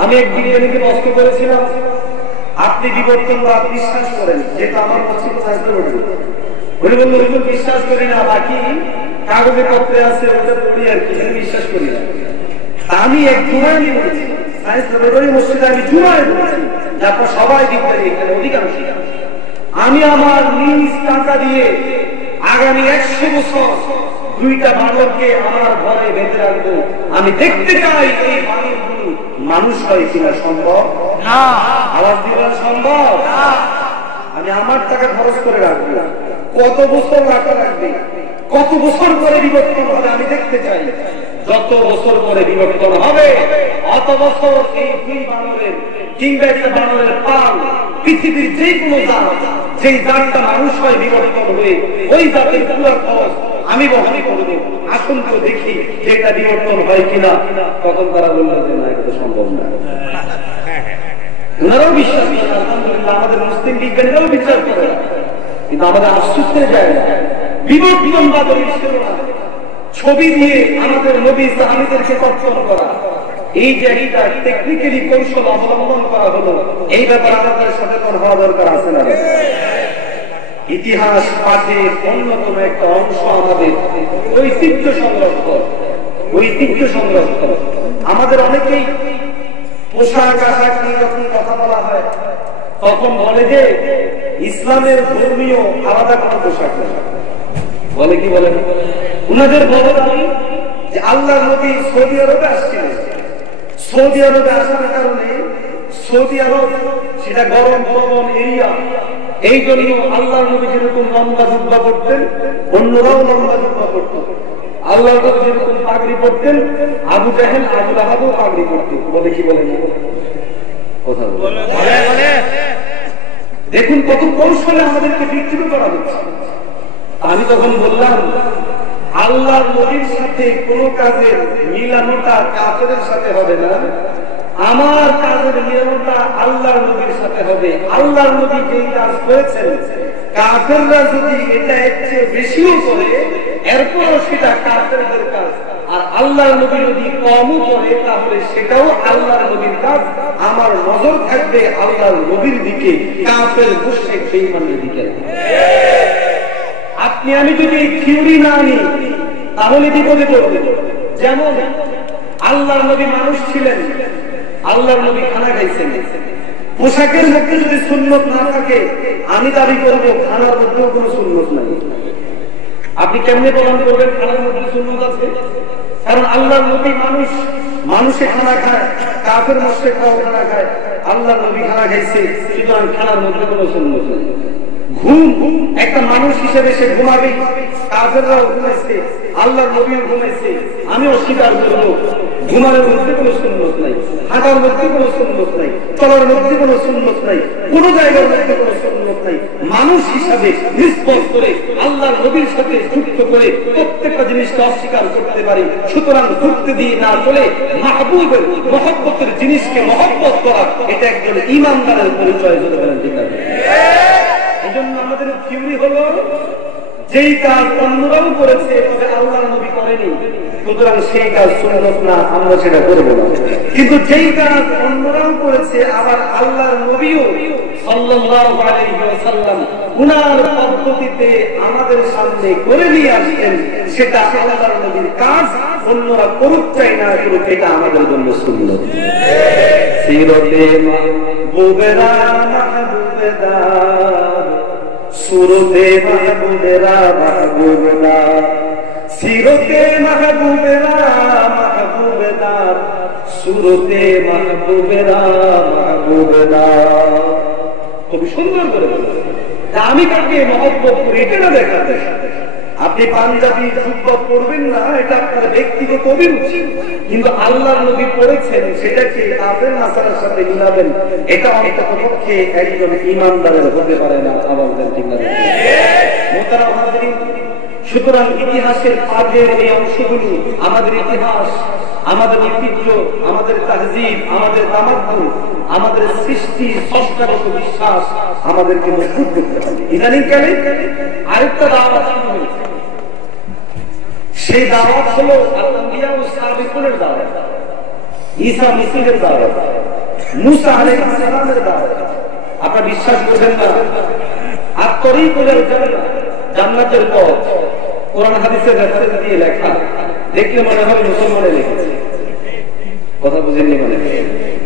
আমি এক বিজ্ঞানীকে প্রশ্ন করেছিলাম, আপনি বিবর্তনবাদ বিশ্বাস করেন? যেটা আমার পছন্দ উনি বলল, হুজুর বিশ্বাস করি না, বাকি কাগজে পত্রে আছে ওটা পড়ি আর কি, বিশ্বাস করি না। আমি এক জুমায় বলেছি, সায়েন্স ল্যাবরেটরি মসজিদে আমি জুমায় বলেছি, তারপর সবাই বিজ্ঞানী এখানে অধিকাংশ, আমি আমার নিজ টাকা দিয়ে আগামী 100 বছর 2টা বানরকে আমার ঘরে বেঁধে রাখবো। আমি দেখতে চাই এই বানরগুলো মানুষ হয় কিনা। সম্ভব না? আওয়াজ দিবেন সম্ভব? আমি আমার টাকা খরচ করে রাখবো। কত বছর রাখা লাগবে, কত বছর পরে বিবর্তন হবে আমি দেখতে চাই। যত বছর পরে বিবর্তন হবে অত বছর এই 2 বানরের কিংবা একটা বানরের পাল পৃথিবীর যে কোনো জাত, যেই জাতটা মানুষ হয় বিবর্তন হয়ে, ওই জাতের পুরো খরচ আমি বহন করবো। আসুন তো দেখি যেটা বিবর্তন হয় কিনা। তখন তারা বলল যে না, এটা সম্ভব না। ওনারাও বিশ্বাস করেন, আলহামদুলিল্লাহ, আমাদের মুসলিম বিজ্ঞানীরাও বিশ্বাস করে, কিন্তু আমাদের আশ্চর্যের জায়গা বিবর্তনবাদের ছবি দিয়ে আমাদের নবী সাহাবীদেরকে কর্তন করা, এই যে একটা টেকনিক্যালি কৌশল অবলম্বন করা হলো, এই ব্যাপারে আমাদের সচেতন হওয়া দরকার আছে না? ইতিহাস পাঠের অন্যতম একটা অংশ আমাদের ঐতিহ্য সংরক্ষণ। ঐতিহ্য সংরক্ষণ আমাদের অনেকেই পোশাক আশাক নিয়ে যখন কথা বলা হয় তখন বলে যে ইসলামের ধর্মীয় আলাদা কোনো পোশাক নেই। বলে কি বলে? উনাদের বলে দাবি যে আল্লাহর নবী সৌদি আরবে আসছিলেন, সৌদি আরবে আসার কারণে সৌদি আরব সেটা গরম গরম এরিয়া, এই জন্য আল্লাহর নবী যেরকম লম্বা জুব্বা পড়তেন অন্যরাও লম্বা জুব্বা পড়তেন। আল্লাহর নবী যেরকম পাগড়ি পড়তেন আবু জাহেল, আবু লাহাবও পাগড়ি পড়তেন। বলে কি বলে না? কথা বলে। দেখুন কত কৌশলে আমাদেরকে বিকৃত করা হচ্ছে। আমি তখন বললাম, আল্লাহর নবীর সাথে কোন কাজের মিলানোটা কাফেরের সাথে হবে না, আমার কাজের মিলানোটা আল্লাহর নবীর সাথে হবে। আল্লাহর নবী যেই কাজ করেছেন, কাফেররা যদি এটা এর চেয়ে বেশিও করে এরপরও সেটা কাফেরদের কাজ, আর আল্লাহর নবী যদি কমও করে তাহলে সেটাও আল্লাহর নবীর কাজ। আমার নজর থাকবে আল্লাহর নবীর দিকে, কাফের মুশরিক বেঈমানের দিকে। আপনি আমি যদি এই থিওরি না আনি তাহলে বিপদে পড়বে। যেমন আল্লাহর নবী মানুষ ছিলেন, আল্লাহর নবী খানা খাইছেন, পোশাকের মধ্যে যদি সুন্নত না থাকে আমি দাবি করব খানার মধ্যেও কোনো সুন্নত নাই। আপনি কেমনে প্রমাণ করবেন খানার মধ্যে সুন্নত আছে? কারণ আল্লাহর নবী মানুষ, মানুষে খানা খায়, কাফের মুশরিকরাও খানা খায়, আল্লাহর নবী খানা খাইছে, সুতরাং খানার মধ্যে কোনো সুন্নত নেই। ঘুম একটা মানুষ হিসেবে সে ঘুমাবে, কাফেররাও ঘুমাইছে, আল্লাহর নবীও ঘুমাইছে। আমিও স্বীকার করবো ঘুমানোর মধ্যে কোনো সুন্নত নাই, হাঁটার মধ্যে কোনো সুন্নত নাই, চলার মধ্যে কোনো সুন্নত নাই, কোন জায়গার মধ্যে কোনো সুন্নত নাই। মানুষ হিসাবে নিষ্পদ করে আল্লাহর নবীর সাথে যুক্ত করে প্রত্যেকটা জিনিসকে অস্বীকার করতে পারি। সুতরাং ঘুরতে দিয়ে না চলে মাহবুবের মহব্বতের জিনিসকে মহব্বত করা, এটা একজন ঈমানদারের পরিচয় হতে পারেন। ঠিক আছে, এই জন্য আমাদের থিওরি হলো যেই কাজ অন্যরাও করেছে তবে আল্লাহর নবী করেনি, সুতরাং সেই কাজ সুন্নত না, আমরা সেটা করবো না। কিন্তু যেই কাজ অন্যরাও করেছে আবার আল্লাহর নবীও সাল্লাল্লাহু আলাইহি ওয়াসাল্লাম উনার পদ্ধতিতে আমাদের সামনে করে নিয়ে আসেন, সেটা আল্লাহর নবীর কাজ, অন্যরা করুক চাই না করুক, এটা আমাদের জন্য সুন্নত। সিরতে মাহবুবেরা মাহবুবেদার, সুরতে মাহবুবেরা মাহবুবেদার, সিরতে মাহবুবেরা মাহবুবেদার, সুরতে মাহবুবেরা মাহবুবেদার। খুব সুন্দর করে আমি কাকে মহব্বত করি এটা না দেখাতে। আপনি পাঞ্জাবি জুব্বা পড়বেন না, এটা আপনার ব্যক্তিগত অভিরুচি, কিন্তু আল্লাহর নবী পড়েছেন সেটাকে কাফের নাসারার সাথে মিলাবেন, এটা অন্ততপক্ষে একজন ঈমানদারের হতে পারে না। আবার ঠিক না? মোহতারাম হাজরিন, সুতরাং ইতিহাসের পাঠের এই অংশগুলি আমাদের ইতিহাস, আমাদের ঐতিহ্য, আমাদের তাহজিব, আমাদের তামাদ্দুন, আমাদের সৃষ্টি স্রষ্টাগত বিশ্বাস আমাদেরকে মজবুত করতে হবে। ইদানিং কালে আরেকটা দাওয়াত শুরু হয়েছে, সেই দাওয়াত হলো আল-আম্বিয়া ও সাবিকুনের দাওয়াত, ঈসা মিসিহের দাওয়াত, মুসা আলাইহিস সালামের দাওয়াত। আপনারা বিশ্বাস করবেন না, আর তরিকুল জান্নাত, জান্নাতের পথ কোরআন হাদিসের রেফারেন্স দিয়ে লেখা, দেখলে মনে হবে মুসলমানের লিখেছে। কথা বুঝেননি? মানে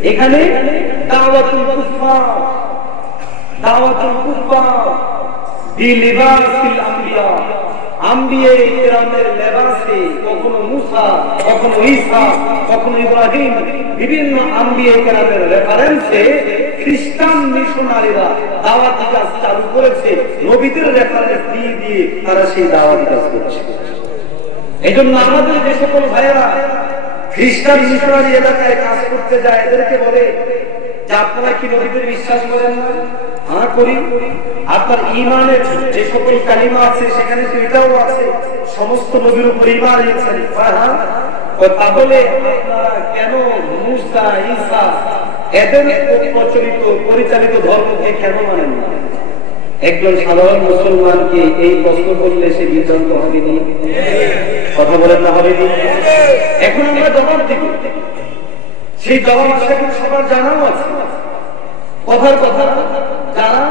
এখানে দাওয়াতুল কুফার, দাওয়াতুল কুফার বিলিবাসিল আম্বিয়া, আম্বিয়া কিরামের লেবাসে, কখনো মুসা, কখনো ঈসা, কখনো ইব্রাহিম, বিভিন্ন আম্বিয়া কিরামের রেফারেন্সে খ্রিস্টান মিশনারিরা দাওয়াতি কাজ চালু করেছে, নবীদের রেফারেন্স দিয়ে দিয়ে তারা সেই দাওয়াতি কাজ করছে। এই জন্য আমাদের যে সকল ভাইয়েরা খ্রিস্টান মিশনারি এলাকায় কাজ করতে যায়, এদেরকে বলে যে আপনারা কি নবীদের বিশ্বাস করেন না? হ্যাঁ করি। আপনার ঈমানের যে সকল কালিমা আছে সেখানে তো এটাও আছে, সমস্ত নবীর উপর ঈমান এনেছেন। হ্যাঁ, তাহলে আপনারা কেন মুসা, ঈসা এদের প্রচলিত পরিচালিত ধর্মকে কেন মানেন না? একজন সাধারণ মুসলমানকে এই প্রশ্ন করলে সে বিভ্রান্ত হবেনি? কথা বলেন না, হবেনি? এখন আমরা জবাব দিব, সেই জবাব আশা করি সবার জানাও আছে। কথার কথা, যারা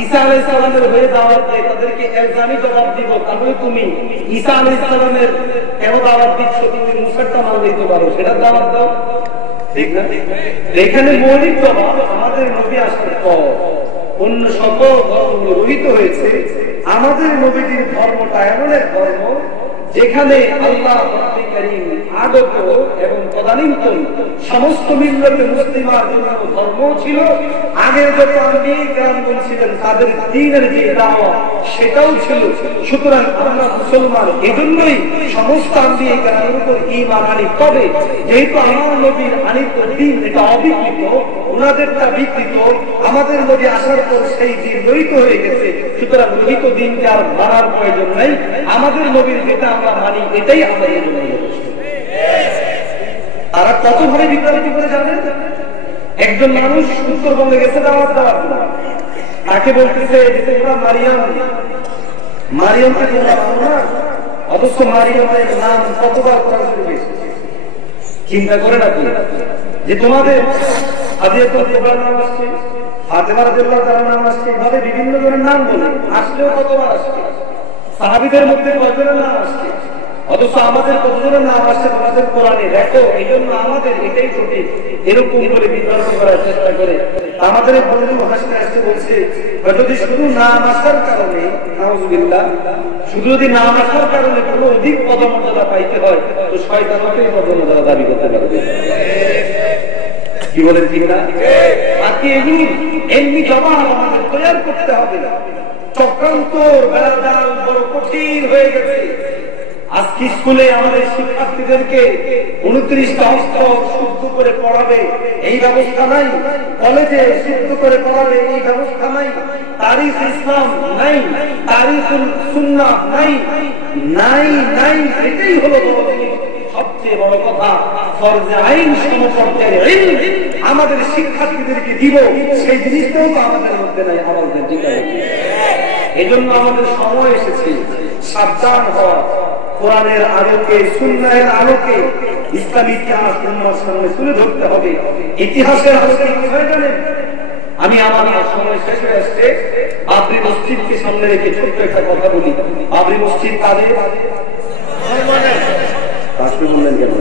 ঈসা আলাইহিস সালামের হয়ে দাওয়াত দেয় তাদেরকে এলজামি জবাব দিব, তাহলে তুমি ঈসা আলাইহিস সালামের কেন দাওয়াত দিচ্ছ? তুমি মুসারটা মান দিতে পারো, সেটা দাওয়াত দাও। ঠিক না? এখানে মৌলিক জবাব, আমাদের নবী আসার পর অন্য সকল ধর্ম রহিত হয়েছে, আমাদের নবীর ধর্মটা এমন এক ধর্ম যেখানে আল্লাহ আগত এবং তদানীন্তন সমস্ত মিল্লতে মুসলিমার জন্য ধর্ম ছিল। আগের যত আম্বিয়া কেরামগণ ছিলেন তাদের দ্বীনের যে দাওয়াত সেটাও ছিল। সুতরাং আমরা মুসলমান, এজন্যই সমস্ত আম্বিয়া কেরামের উপর ঈমান আনি। তবে যেহেতু আমার নবীর আনিত দ্বীন এটা অবিকৃত, ওনাদেরটা বিকৃত, আমাদের নবী আসার পর সেই দ্বীন রহিত হয়ে গেছে, সুতরাং রহিত দ্বীনকে আর মানার প্রয়োজন নাই। আমাদের নবীর যেটা আমরা মানি এটাই আমাদের জন্য যথেষ্ট। তারা কত ভাবে বিপ্লবী করে জানেন? একজন মানুষ উত্তরবঙ্গে গেছে দাওয়াত দেওয়ার জন্য, তাকে বলতেছে যে তোমরা মারিয়ামকে তোমরা মানো না, অথচ মারিয়ামের নাম কতবার কোরআন শরীফে এসেছে। চিন্তা করে না যে তোমাদের হাদিয়াতুল কুবরার নাম আসছে, ফাতেমা রাদিয়াল্লাহু তাআলার নাম আসছে, এভাবে বিভিন্ন জনের নাম বলে আসলেও কতবার আসছে, সাহাবীদের মধ্যে কতজনের নাম আসছে, অথচ আমাদের কতজনের নাম আসছে তোমাদের কোরআনে। দেখো, এই জন্য আমাদের এটাই সঠিক, এরকম করে বিতর্ক করার চেষ্টা করে। আমাদের বন্ধু হাসতে হাসতে বলছে, যদি শুধু নাম আসার কারণে, নাউযুবিল্লাহ, শুধু যদি নাম আসার কারণে কোনো অধিক পদমর্যাদা পাইতে হয় তো শয়তানকে পদমর্যাদা দাবি করতে পারবে। কি বলেন ঠিক না? আজকে এগুলো এমনি জবাব আমাদের তৈরি করতে হবে। চক্রান্ত বেড়াজাল বড় কঠিন হয়ে গেছে। আজকে স্কুলে আমাদের শিক্ষার্থীদেরকে 29টা অক্ষর শুদ্ধ করে পড়াবে এই ব্যবস্থা নাই, কলেজে শুদ্ধ করে পড়াবে এই ব্যবস্থা নাই, তারিখ ইসলাম নাই, তারিখুল সুন্নাহ নাই, নাই নাই। এটাই হলো সবচেয়ে বড় কথা। ফরজে আইন সমপর্যায়ের ইলম আমাদের শিক্ষার্থীদেরকে দিব, সেই জিনিসটাও তো আমাদের মধ্যে নাই। আমাদের এজন্য আমাদের সময় এসেছে সাবধান হওয়া, কোরআনের আলোকে সুন্নাহের আলোকে ইসলামী ইতিহাস উম্মার সামনে তুলে ধরতে হবে। ইতিহাসের আলোকে কিভাবে জানেন? আমি আমার সময় শেষ হয়ে আসছে, বাবরি মসজিদকে সামনে রেখে ছোট্ট একটা কথা বলি। বাবরি মসজিদ কাদের? বললেন কেন?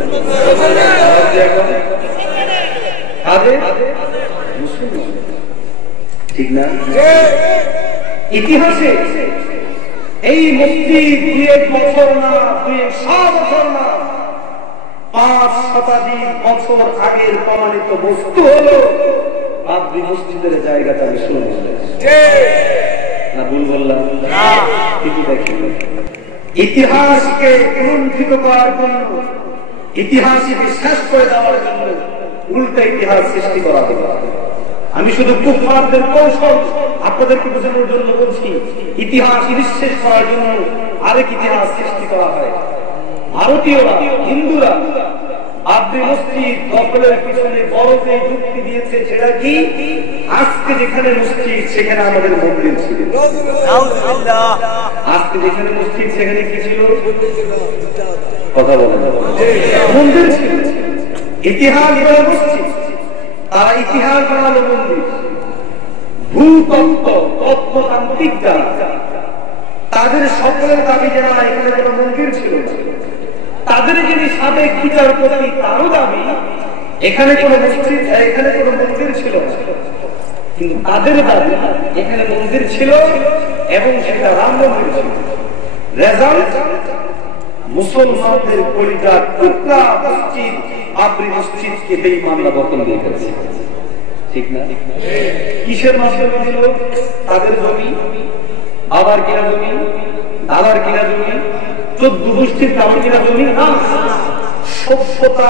ঠিক না? ইতিহাসে এই মসজিদ 2 বছর না, 200 বছর না, 5 শতাধিক বছর আগের প্রমাণিত বস্তু হলো বাবরি মসজিদের জায়গাটা। আমি শুনে না ভুল বললাম? ঠিকই দেখি। ইতিহাসকে পুনরুজ্জীবিত করার জন্য, ইতিহাসকে শেষ করে দেওয়ার জন্য উল্টা ইতিহাস সৃষ্টি করা হবে। আমি শুধু কুফফারদের কৌশল আপনাদেরকে বোঝানোর জন্য বলছি। ইতিহাস নিঃশেষ করার জন্য আরেক ইতিহাস সৃষ্টি করা হয়। ভারতীয়রা, হিন্দুরা বাবরি মসজিদ দখলের পিছনে বড় যে যুক্তি দিয়েছে সেটা কি? আজকে যেখানে মসজিদ সেখানে আমাদের মন্দির ছিল। আজকে যেখানে মসজিদ সেখানে কি ছিল? কথা বলেন। মন্দির ছিল। ইতিহাস বলে মসজিদ, তারা ইতিহাস বানালো মন্দির। ভূতত্ত্ব, তত্ত্বতান্ত্রিক যারা, তাদের সকলের দাবি জানা এখানে কোনো মন্দির ছিল না। তাদের যিনি সাবেক বিচারপতি তারও দাবি এখানে কোনো মসজিদ, এখানে কোনো মন্দির ছিল না। কিন্তু তাদের দাবি এখানে মন্দির ছিল এবং সেটা রাম মন্দির ছিল। রেজাল্ট মুসলমানদের পরিবার টুকরা মসজিদ বাবরি মসজিদকে বেঈমানরা দখল দিয়ে ফেলেছে। ঠিক না? কিসের মাধ্যমে ছিল? তাদের জমি, আবার কিনা জমি, দাদার কিনা জমি, 14 গোষ্ঠীর কাবার কিনা জমি না, সভ্যতা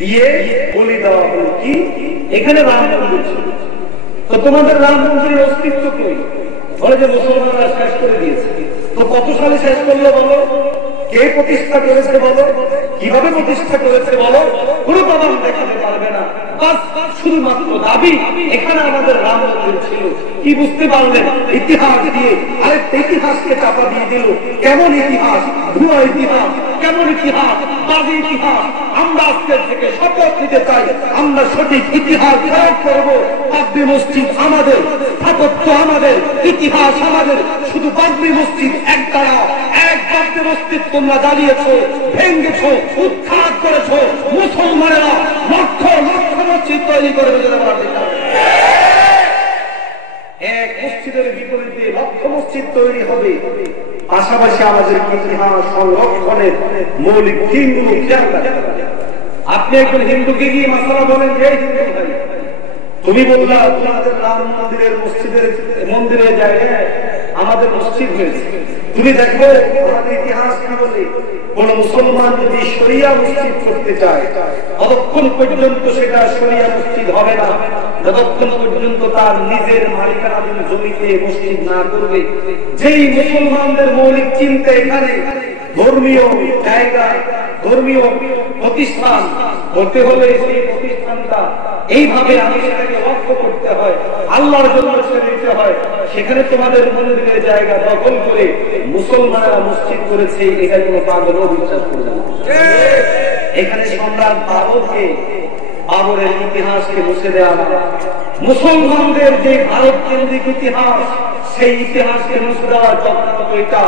দিয়ে বলি দেওয়া হল কি এখানে রাম মন্দির ছিল। তো তোমাদের রাম মন্দিরের অস্তিত্ব কই? বলে যে মুসলমানরা শেষ করে দিয়েছে। তো কত সালে শেষ করলো বলো? কে প্রতিষ্ঠা করেছে বলো? কিভাবে প্রতিষ্ঠা করেছে বলো? কোনো প্রমাণ দেখাতে পারবে না। শুধুমাত্র দাবি এখানে আমাদের রাম মন্দির ছিল। কি বুঝতে পারলেন? ইতিহাস দিয়ে আরেকটা ইতিহাসকে চাপা দিয়ে দিল। কেমন ইতিহাস? ভুয়া ইতিহাস। কেমন ইতিহাস? বাজে ইতিহাস। আমরা আজকের থেকে শপথ নিতে চাই, আমরা সঠিক ইতিহাস প্রয়োগ করবো। বাবরি মসজিদ আমাদের, স্থাপত্য আমাদের, ইতিহাস আমাদের। শুধু বাবরি মসজিদ একটা না, এক বাবরি মসজিদ তোমরা জ্বালিয়েছো, ভেঙ্গেছো, উৎখাত করেছো। মুসলমানেরা লক্ষ লক্ষ মসজিদ তৈরি করে এক মসজিদের বিপরীতে লক্ষ মসজিদ তৈরি হবে। পাশাপাশি আমাদের ইতিহাস সংরক্ষণের মৌলিক দিনগুলো খেয়াল রাখতে হবে। আপনি একজন হিন্দুকে গিয়ে মাসালা বলেন যে তুমি বললা তোমাদের রাম মন্দিরের মন্দিরের জায়গায় আমাদের মসজিদ হয়েছে। তুমি দেখো আমাদের ইতিহাস কি বলে, কোন মুসলমান যদি শরিয়া মসজিদ করতে চায় ততক্ষণ পর্যন্ত সেটা শরিয়া মসজিদ হবে না যতক্ষণ পর্যন্ত তার নিজের মালিকানাধীন জমিতে মসজিদ না করবে। যেই মুসলমানদের মৌলিক চিন্তা এখানে ধর্মীয় জায়গা, ধর্মীয় প্রতিষ্ঠান হতে হলে সেই প্রতিষ্ঠানটা এইভাবে আমি সেটাকে লক্ষ্য করতে হয়, আল্লাহর জন্য ছেড়ে দিতে হয়। সেখানে তোমাদের মন্দিরের জায়গা দখল করে মুসলমানেরা মসজিদ করেছে, এটা কোনো পাগলও বিশ্বাস করবে না। এখানে সম্রাট বাবরের ইতিহাসকে মুছে দেওয়া হয়। মুসলমানদের যে ভারত কেন্দ্রিক ইতিহাস, সেই ইতিহাসকে মুছে দেওয়ার চক্রান্ত এটা।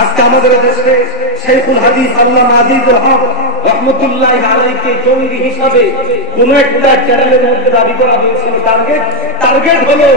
আজকে আমাদের দেশে শেখুল হাদিস আল্লামা আজিজুল হক রহমতুল্লাহ আলাইহিকে জঙ্গি হিসাবে কোন একটা চ্যানেলের মধ্যে দাবি করা হয়েছিল। টার্গেট হলো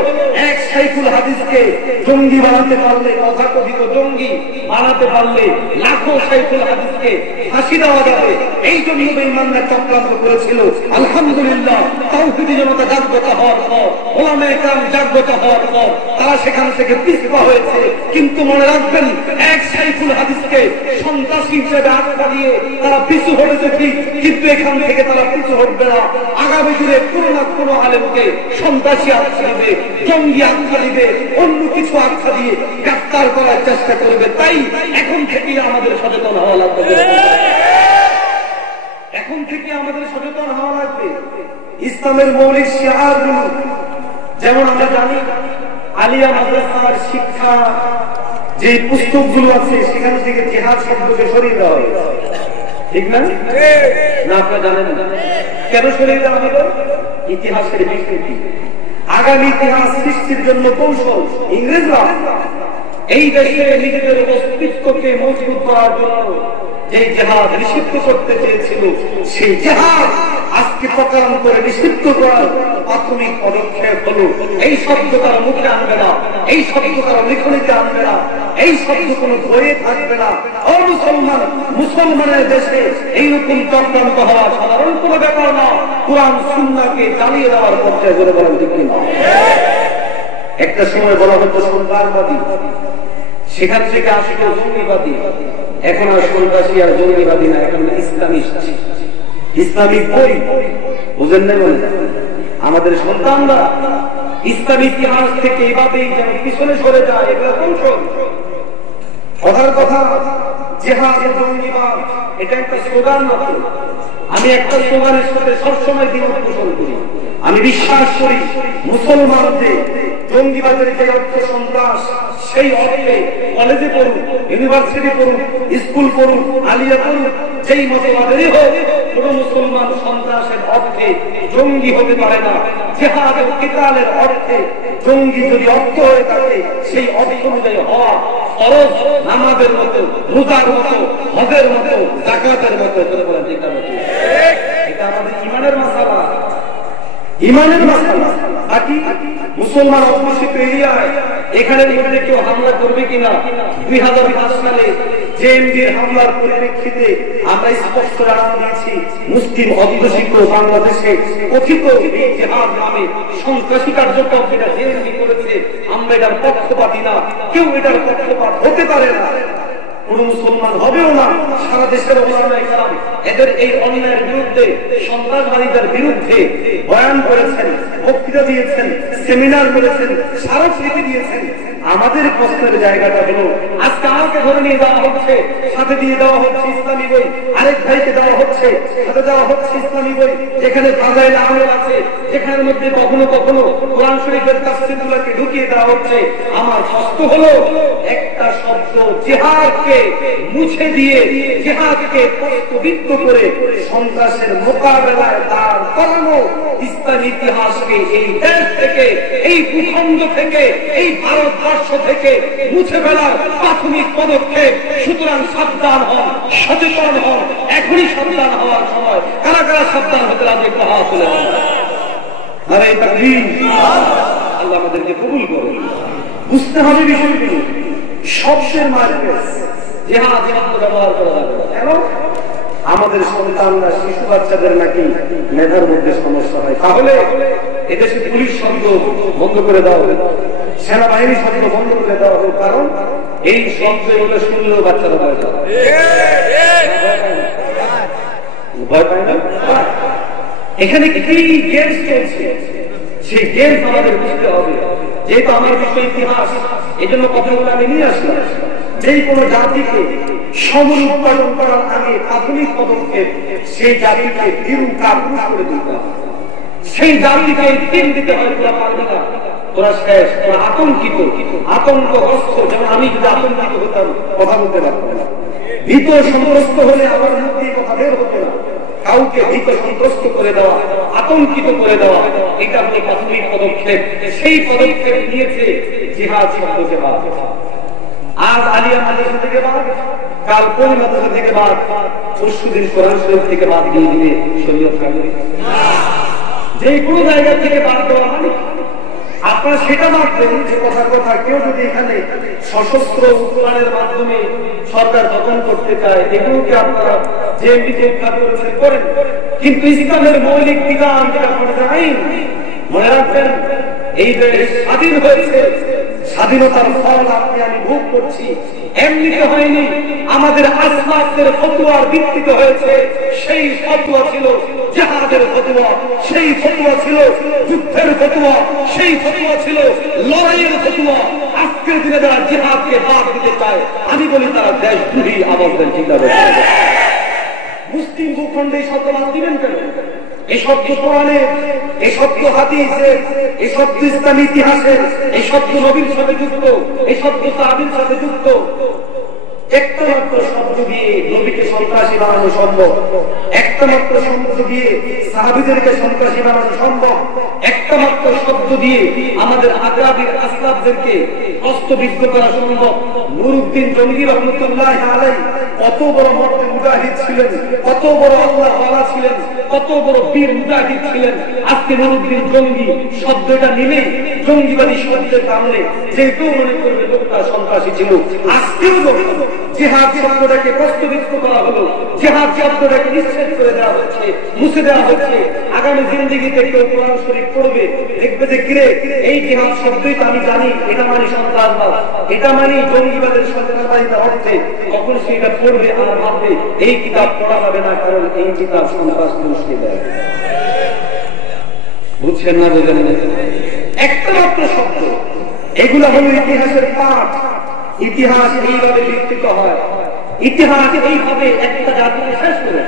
এক শাইখুল হাদিসকে জঙ্গি বানাতে পারলে, তথাকথিত জঙ্গি বানাতে পারলে লাখো শাইখুল হাদিসকে ফাঁসি দেওয়া যাবে। এই জন্য বেঈমানরা চক্রান্ত করেছিল। আলহামদুলিল্লাহ তাওহীদি জনতা জাগ্রত হওয়ার পর, ওলামায়ে কেরাম জাগ্রত হওয়ার পর তারা সেখান থেকে পিছপা হয়েছে। কিন্তু মনে রাখবেন, এক শাইখুল হাদিসকে সন্ত্রাসী হিসেবে আখ্যা দিয়ে তারা পিছু হয়েছে ঠিক, কিন্তু এখান থেকে তারা পিছু হটবে না। আগামী দিনে কোনো না কোনো আলেমকে সন্ত্রাসী আখ্যা দিবে, জঙ্গি আখ্যা দিবে, অন্য কিছু আখ্যা দিয়ে গ্রেফতার করার চেষ্টা করবে। তাই এখন থেকে আমাদের সচেতন হওয়া লাগবে। এখন থেকে আমাদের সচেতন হওয়া লাগবে। ইসলামের মৌলিক শিআরগুলো, যেমন আমরা জানি আলিয়া মাদ্রাসার শিক্ষা যে পুস্তকগুলো আছে সেখান থেকে জিহাদ শব্দকে সরিয়ে দেওয়া হয়েছে, ঠিক না? আপনারা জানেন কেন সরিয়ে দেওয়া হলো? ইতিহাসের বিকৃতি, আগামী ইতিহাস সৃষ্টির জন্য কৌশল। ইংরেজরা এই দেশে নিজেদের অস্তিত্বকে মজবুত করার জন্য যে জিহাদ নিষিদ্ধ করতে চেয়েছিল, সেই জিহাদ আজকে প্রকাশ করে নিষিদ্ধ করার প্রাথমিক পদক্ষেপ হলো এই শব্দ তারা মুখে আনবে না, এই শব্দ তারা লিখনিতে আনবে না, এই শব্দ কোনো বইয়ে থাকবে না। ও মুসলমান, মুসলমানের দেশে এইরকম চক্রান্ত হওয়া সাধারণ কোনো ব্যাপার না। কোরআন সুন্নাহকে জ্বালিয়ে দেওয়ার পর্যায়ে করে বলেন ঠিক না? একটা সময় বলা হতো সন্ত্রাসবাদী, সেখান থেকে আসলে জঙ্গিবাদী। এখন আর সন্ত্রাসী আর জঙ্গিবাদী না, এখন ইসলামিস্ট, ইসলামিক বই বুঝেন না? বলে আমাদের সন্তানরা ইসলামী ইতিহাস থেকে এভাবেই যেন পিছনে সরে যায়, এগুলো কৌশল। কথার কথা, জিহাদ জঙ্গিবাদ এটা একটা স্লোগান মাত্র। আমি একটা স্লোগানের সাথে সবসময় দ্বিমত পোষণ করি। আমি বিশ্বাস করি মুসলমানদের জঙ্গিবাদের যে অর্থ সন্ত্রাস, সেই অর্থে কলেজে পড়ুন, ইউনিভার্সিটি পড়ুন, স্কুল পড়ুন, আলিয়া পড়ুন, যেই মতবাদেরই হোক, কোন মুসলমান সন্ত্রাসের অর্থে জঙ্গি হতে পারে না। জিহাদ ও কিতালের অর্থে জঙ্গি যদি অর্থ হয়ে থাকে, সেই অর্থ অনুযায়ী হওয়া ফরজ, নামাজের মতো, রোজার মতো, হজের মতো, যাকাতের মতো। এটা আমাদের ইমানের মাসালা, ইমানের মাসালা। বাকি মুসলমান অধ্যুষিত এরিয়ায় এখানে কেউ হামলা করবে কিনা, 2005 সালে জেএমবির হামলার পরিপ্রেক্ষিতে আমরা স্পষ্ট জানান দিয়েছি, মুসলিম অধ্যুষিত বাংলাদেশে কথিত এই জিহাদ নামে সন্ত্রাসী কার্যক্রম যেটা জেএমবি করেছে, আমরা এটার পক্ষপাতী না, কেউ এটার পক্ষপাত হতে পারে না, কোন মুসলমান হবেও না। সারা দেশের ওলামায়ে কেরাম এদের এই অন্যায়ের বিরুদ্ধে, সন্ত্রাসবাদীদের বিরুদ্ধে বয়ান করেছেন, বক্তৃতা দিয়েছেন, সেমিনার করেছেন, স্মারকলিপি দিয়েছেন। আমাদের প্রশ্নের জায়গাটা হলো, আজকে আমাকে ধরে নিয়ে যাওয়া হচ্ছে, সাথে দিয়ে দেওয়া হচ্ছে ইসলামী বই, আরেক ভাইকে দেওয়া হচ্ছে, সাথে দেওয়া হচ্ছে ইসলামী বই, যেখানে ফাজাইল আমল আছে, যেখানের মধ্যে কখনো কখনো কোরআন শরীফের তাফসীরগুলোকে ঢুকিয়ে দেওয়া হচ্ছে। আমার প্রশ্ন হলো, একটা শব্দ জিহাদকে মুছে দিয়ে, জিহাদকে প্রশ্নবিদ্ধ করে সন্ত্রাসের মোকাবেলায় দাঁড় করানো ইসলামী ইতিহাসকে এই দেশ থেকে, এই ভূখণ্ড থেকে, এই ভারতবর্ষ থেকে মুছে ফেলার প্রাথমিক পদক্ষেপ। সুতরাং সাবধান হন, সচেতন হন, এখনই সাবধান হওয়ার সময়। কারা কারা সাবধান হতে রাজি? আসলে আরে তাকবীর, আল্লাহ আমাদেরকে কবুল করুন। বুঝতে হবে বিষয়গুলো, শব্দের মাঝে জিহাদ শব্দ ব্যবহার করা যাবে না। কেন? আমাদের সন্তানরা, শিশু বাচ্চাদের নাকি মেধার মধ্যে সমস্যা হয়। তাহলে এদেশে পুলিশ শব্দ বন্ধ করে দেওয়া হবে, সেনাবাহিনী শব্দ বন্ধ করে দেওয়া হবে। কারণ এই শব্দ এগুলো শুনলেও বাচ্চারা ভয় পায়, ভয় পায় না। এখানে কি গেম চলছে, সেই গেম আমাদের বুঝতে হবে। যেহেতু আমার বিষয় ইতিহাস, এই জন্য কথাগুলো আমি নিয়ে আসলাম। যেই কোনো জাতিকে সমর উৎপাদন করার আগে প্রাথমিক পদক্ষেপ, সেই জাতিকে ভীরু কাপুরুষ করে দিতে হবে। সেই জাতিকে দিন দিতে হয়, তোরা পারবে না, তোরা শেষ, তোরা আতঙ্কিত, আতঙ্কগ্রস্ত। যেমন আমি যদি আতঙ্কিত হতাম, কথা বলতে পারতাম না। ভীত সন্ত্রস্ত হলে আমার মধ্যে কথা বের হতো না। কাউকে ভীত সন্ত্রস্ত করে দেওয়া, আতঙ্কিত করে দেওয়া, এটা হলো প্রাথমিক পদক্ষেপ। সেই পদক্ষেপ নিয়েছে জিহাদ শব্দ। জিহাদ আজ আলিয়া মাদ্রাসা থেকে বাদ, কাল কোন মাদ্রাসা থেকে বাদ, পরশুদিন কোরআন শরীফ থেকে বাদ দিয়ে দিবে শরীয়ত থাকবে। যে কোনো জায়গা থেকে বাদ দেওয়া মানে আপনারা সেটা ভাববেন যে কথা কেউ যদি এখানে সশস্ত্র উত্তরণের মাধ্যমে সরকার দখল করতে চায়, এগুলোকে আপনারা যে করেন, কিন্তু ইসলামের মৌলিক বিধান যেটা আপনারা জানেন, মনে রাখবেন এই দেশ স্বাধীন হয়েছে, স্বাধীনতার ফল আপনি আমি ভোগ করছি, এমনিতে হয়নি। আমাদের আসমাদের ফতোয়ার ভিত্তিতে হয়েছে। সেই ফতোয়া ছিল জিহাদের ফতোয়া, সেই ফতোয়া ছিল যুদ্ধের ফতোয়া, সেই ফতোয়া ছিল লড়াইয়ের ফতোয়া। আজকের দিনে যারা জিহাদকে বাদ দিতে চায়, আমি বলি তারা দেশদ্রোহী আমাদের চিন্তা করছে। মুসলিম ভূখণ্ডে এই শব্দ বাদ দিবেন কেন? এই শব্দ কোরআনে, এই শব্দ হাদিসে, এই শব্দ ইসলামী ইতিহাসে, এই শব্দ নবীর সাথে যুক্ত, এই শব্দ সাহাবীর সাথে যুক্ত। একটা মাত্র শব্দ দিয়ে নবীকে সন্ত্রাসী বানানো সম্ভব, একটা মাত্র শব্দ দিয়ে সাহাবীদেরকে সন্ত্রাসী বানানো সম্ভব, একটা মাত্র শব্দ দিয়ে আমাদের আকাবির আসলাফদেরকে হস্তবিদ্ধ করা সম্ভব। নুরউদ্দিন জঙ্গি রহমতুল্লাহ আলাইহি কত বড় মর্দে মুজাহিদ ছিলেন, কত বড় আল্লাহ ওয়ালা ছিলেন, কত বড় বীর মুজাহিদ ছিলেন। আজকে নুরউদ্দিন জঙ্গি শব্দটা নিলে, জঙ্গিবাদী শব্দের কারণে যে কেউ মনে করবে লোকটা সন্ত্রাসী ছিল। আজকেও জিহাদ শব্দটাকে প্রস্তুত করা হলো, জিহাদ শব্দটাকে নিষেধ করে দেওয়া হচ্ছে, মুছে দেওয়া হচ্ছে। আগামী জিন্দেগিতে কেউ কোরআন শরীফ পড়বে, দেখবে যে কিরে এই জিহাদ শব্দই তো আমি জানি, এটা মানে সন্ত্রাসবাদ, এটা মানে জঙ্গিবাদের সন্ত্রাসবাদিতা অর্থে। কখন সেটা পড়বে আর ভাববে এই কিতাব পড়া যাবে না, কারণ এই কিতাব সন্ত্রাস মুশকিল দেয়। বুঝছেন না? বোঝেন না? একটা মাত্র শব্দ, এগুলা হলো ইতিহাসের পাঠ। ইতিহাস এইভাবে বিকৃত হয়, ইতিহাস এইভাবে একটা জাতিকে শেষ করে।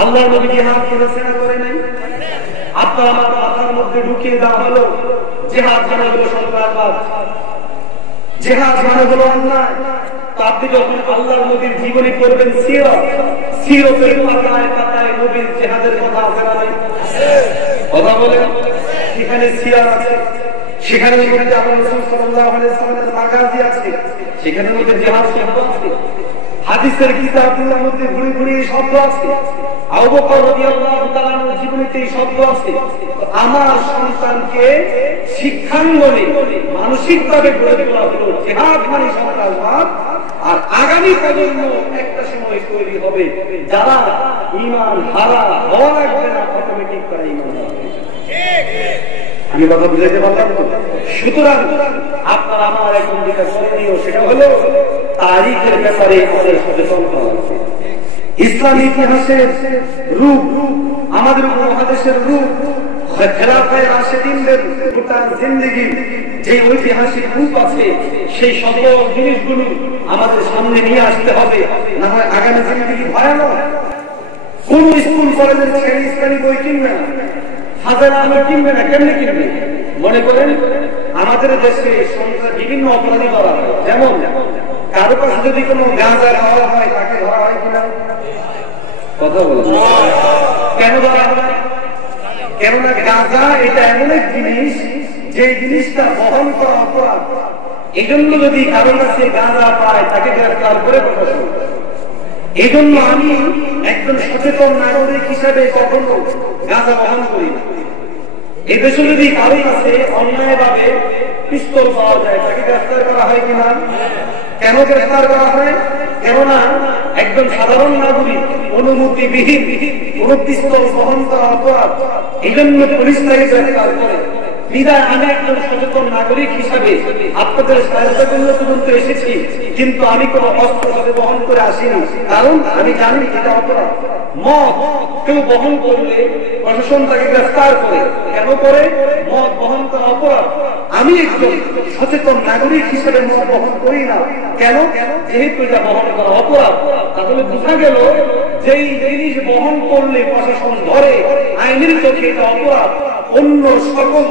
আল্লাহর নবী জিহাদ করেছেন করে নাই? আপনার আমার মাথার মধ্যে ঢুকিয়ে দেওয়া হলো জিহাদ মানে হলো সন্ত্রাসবাদ, জিহাদ মানে হলো অন্যায়। আপনি যখন আল্লাহর নবীর জীবনী পড়বেন, সিরতের পাতায় পাতায় নবীর জিহাদের কথা আছে না নাই? কথা বলেন, সেখানে সিরাত আছে, সেখানে মধ্যে আল্লাহ রাসূল সাল্লাল্লাহু আলাইহি ওয়াসাল্লামের মাগাজি আছে, সেখানে মধ্যে জিহাদ শব্দ আছে, হাদিসের কিতাবগুলোর মধ্যে ঘুরে ঘুরে শব্দ আছে, আবু বকর রাদিয়াল্লাহু তাআলার জীবনীতে এই শব্দ আছে। আমার সন্তানকে শিক্ষাঙ্গনে মানসিকভাবে গড়ে তোলা হলো জিহাদ মানে সন্ত্রাসবাদ। আর আগামী প্রজন্ম একটা সময় তৈরি হবে যারা ঈমান হারা হওয়া লাগবে না, অটোমেটিক তারা ঈমান হবে। আমি কথা বুঝাইতে পারলাম তো? সুতরাং আপনার আমার এখন যেটা করণীয় সেটা হলো তারিখের ব্যাপারে আমাদের সচেতন হওয়া উচিত। ইসলামী ইতিহাসের রূপ, আমাদের উপমহাদেশের রূপ, খেলাফায়ে রাশিদিনদের গোটা জিন্দেগি যে ঐতিহাসিক রূপ আছে, সেই সকল জিনিসগুলো আমাদের সামনে নিয়ে আসতে হবে, না হয় আগামী জিন্দেগি ভয়ানক। কোন স্কুল কলেজের ছেলে ইসলামী বই কিনবে না, হাজার আমরা কিনবে না, কেমনে কিনবে? মনে করেন আমাদের দেশে বিভিন্ন অপরাধী করা হয়, যেমন কারো কাছে যদি কোনো গাঁজা খাওয়া হয় তাকে ধরা হয় কিনা? কথা বলুন, কেন ধরা হয়? কেননা গাঁজা এটা এমন এক জিনিস, যে জিনিসটা বহন করা অপরাধ। এই জন্য যদি কারো কাছে গাঁজা পায় তাকে গ্রেফতার করে প্রশাসন। এই জন্য আমি একজন সচেতন নাগরিক হিসাবে কখনো গাঁজা বহন করি না। এই দেশে যদি কারো কাছে অন্যায় ভাবে পিস্তল পাওয়া যায় তাকে গ্রেফতার করা হয় কিনা? কেন গ্রেফতার করা হয়? কেননা একজন সাধারণ নাগরিক অনুমতিবিহীন কোন পিস্তল বহন করা অপরাধ। এই জন্য পুলিশ তাকে গ্রেফতার করে। বিদায় আমি একজন সচেতন নাগরিক হিসাবে আপনাদের সহায়তা পর্যন্ত এসেছি, কিন্তু আমি কোন অস্ত্র হাতে বহন করে আসিনি, কারণ আমি জানি এটা অপরাধ। মদ কেউ বহন করলে প্রশাসন তাকে গ্রেফতার করে। কেন করে? মদ বহন করা অপরাধ। আমি একজন সচেতন নাগরিক হিসেবে মদ বহন করি না। কেন? যেহেতু এটা বহন করা অপরাধ। তাহলে বোঝা গেল যেই জিনিস বহন করলে প্রশাসন ধরে, আইনের চোখে এটা অপরাধ, অন্য সকল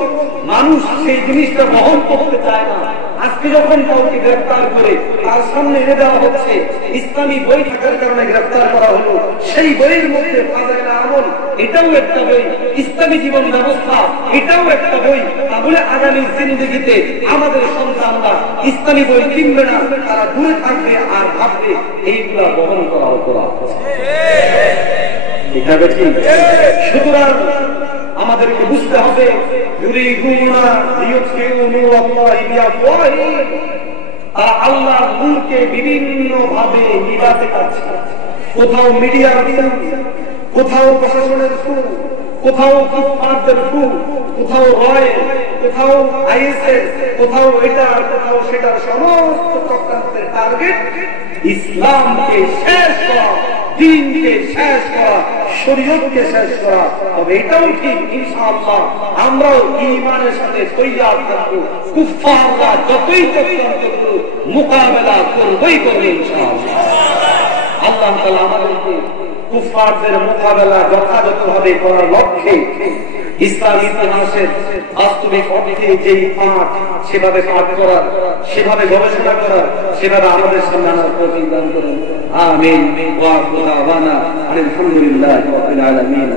মানুষ সেই জিনিসটা বহন করতে চায় না। আজকে যখন কাউকে গ্রেফতার করে তার সামনে এনে দেওয়া হচ্ছে, ইসলামী বই থাকার কারণে গ্রেফতার করা হলো, সেই বইয়ের মধ্যে ফাজাইল আমল এটাও একটা বই, ইসলামী জীবন ব্যবস্থা এটাও একটা বই, তাহলে আগামী জিন্দেগিতে আমাদের সন্তানরা ইসলামী বই কিনবে না, তারা দূরে থাকবে আর ভাববে এইগুলা বহন করা হতো। সুতরাং আমাদেরকে বুঝতে হবে, তারা আল্লাহর নূরকে বিভিন্ন ভাবে নিবাতে পারছে। কোথাও মিডিয়ার থ্রু, কোথাও প্রশাসনের থ্রু, কোথাও কুফফারদের থ্রু, কোথাও রয়েল, কোথাও আইএসএস, কোথাও এটা, কোথাও সেটার সমস্ত চক্রান্তের টার্গেট ইসলামকে শেষ করা, দ্বীনকে শেষ করা, শরীয়তকে শেষ করা। তবে এটাও ঠিক, ইনশাআল্লাহ আমরাও ঈমানের সাথে তৈয়ার থাকবো, কুফফাররা যতই চক্রান্ত করুক মোকাবেলা করবই করবে ইনশাআল্লাহ। আল্লাহ তাআলা আমাদেরকে কুফফারদের মোকাবেলা যথাযথভাবে করার লক্ষ্যে ইসলামী ইতিহাসের বাস্তবিক অর্থে যেই পাঠ, সেভাবে পাঠ করা, সেভাবে গবেষণা করা, সেভাবে আমাদের সামনে আনার তৌফিক দান করুন। আমিন ওয়া আখিরু দাওয়ানা আলহামদুলিল্লাহি রাব্বিল আলামিন।